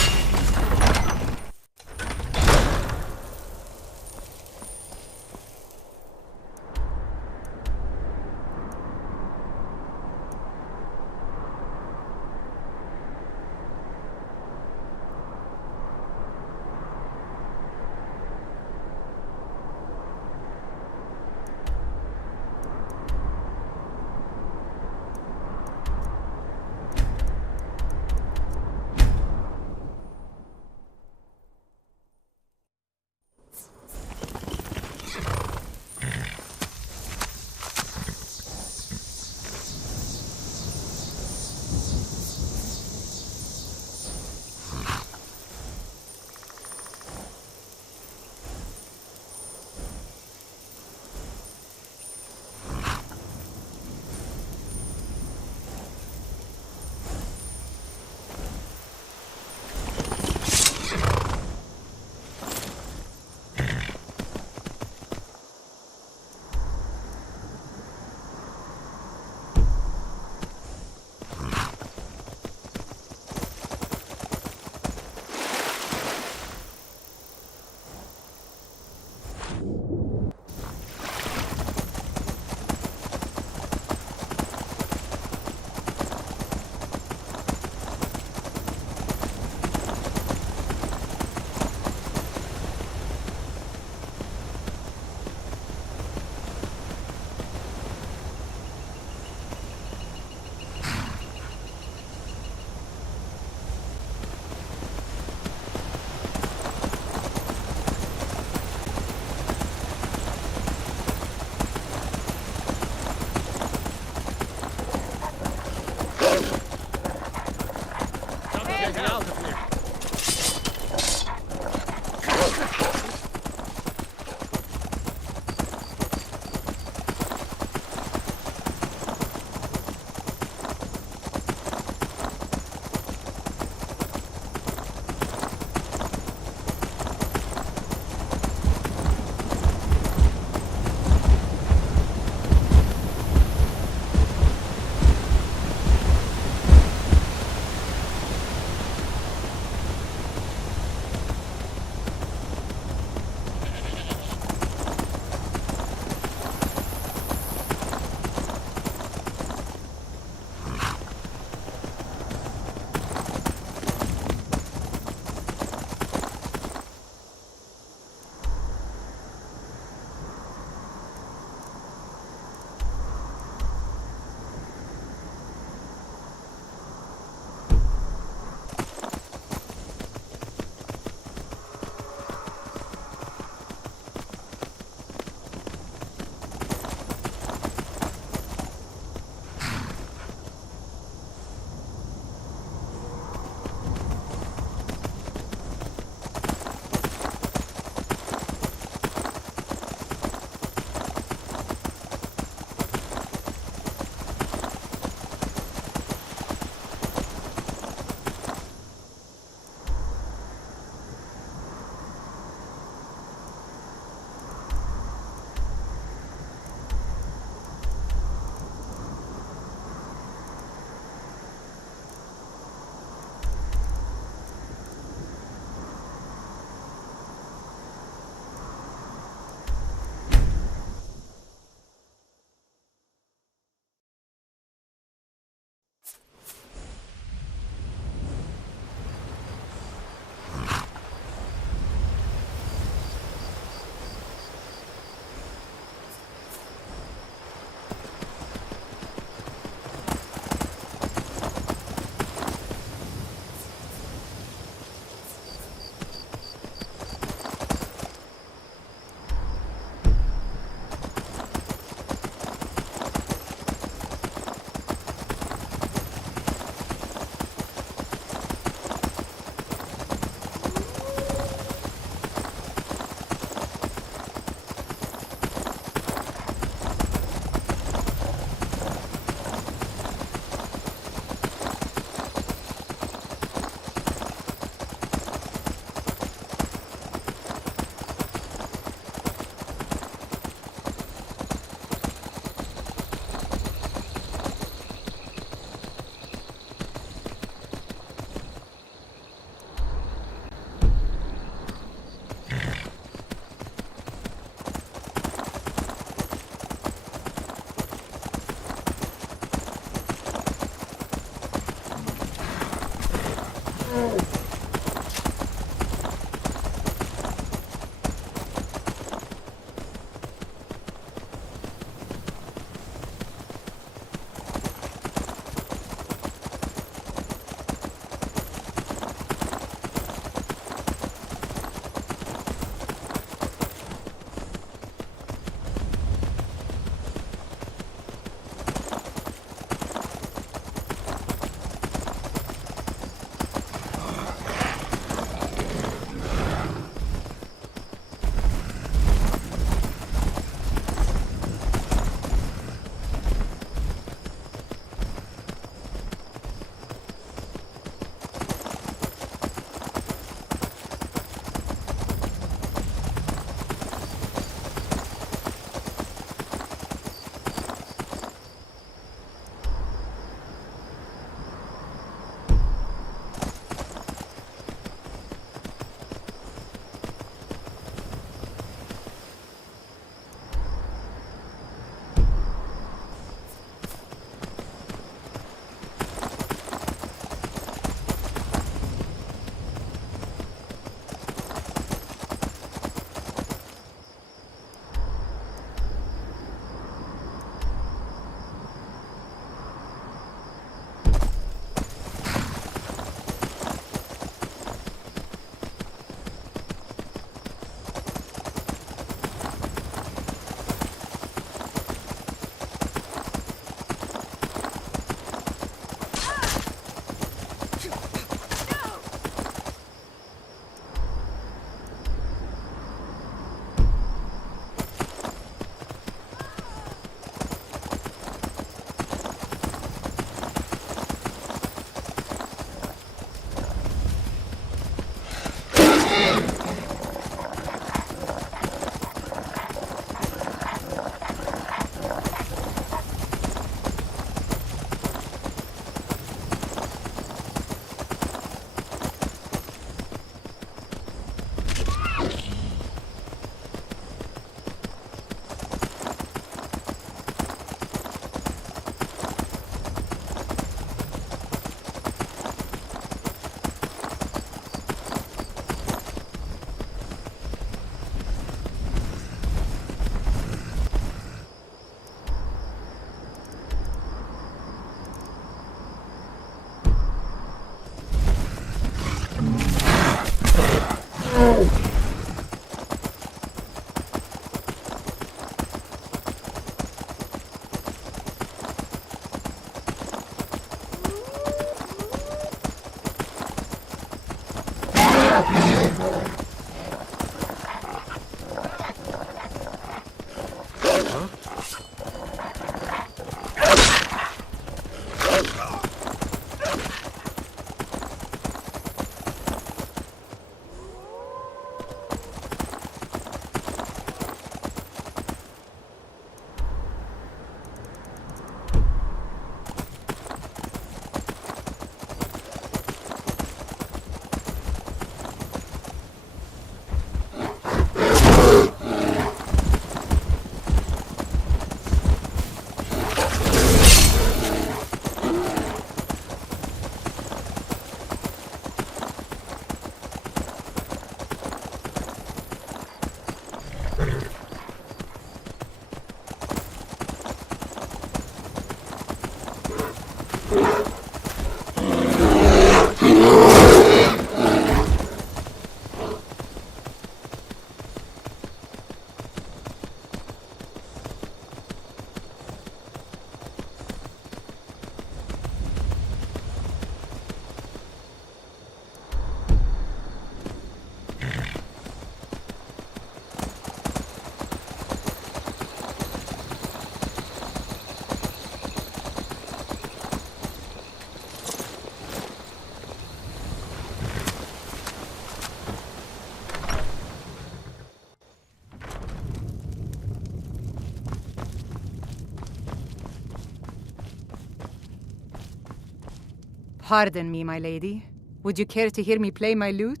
Pardon me, my lady. Would you care to hear me play my lute?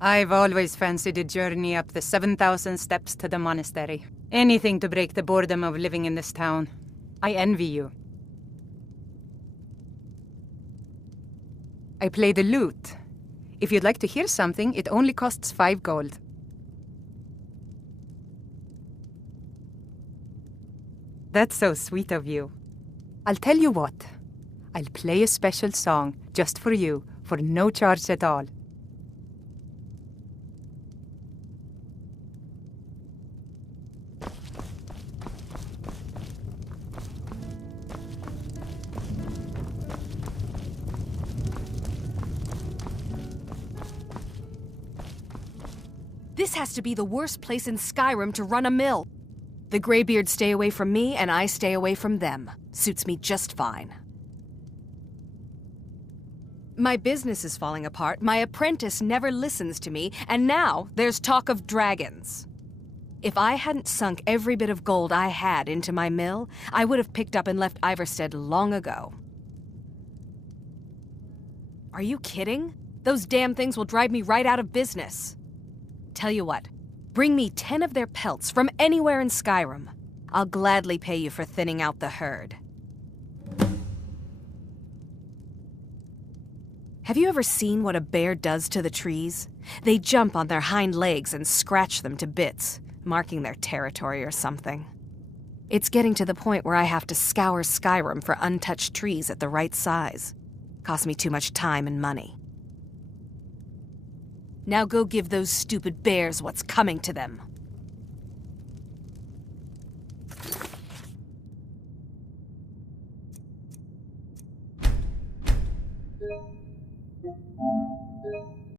I've always fancied a journey up the 7,000 steps to the monastery. Anything to break the boredom of living in this town. I envy you. I play the lute. If you'd like to hear something, it only costs 5 gold. That's so sweet of you. I'll tell you what. I'll play a special song just for you, for no charge at all. This has to be the worst place in Skyrim to run a mill. The Greybeards stay away from me, and I stay away from them. Suits me just fine. My business is falling apart, my apprentice never listens to me, and now there's talk of dragons. If I hadn't sunk every bit of gold I had into my mill, I would have picked up and left 𝘼𝙗𝙘𝙪𝙩 long ago. Are you kidding? Those damn things will drive me right out of business. Tell you what, bring me 10 of their pelts from anywhere in Skyrim. I'll gladly pay you for thinning out the herd. Have you ever seen what a bear does to the trees? They jump on their hind legs and scratch them to bits, marking their territory or something. It's getting to the point where I have to scour Skyrim for untouched trees at the right size. Costs me too much time and money. Now go give those stupid bears what's coming to them.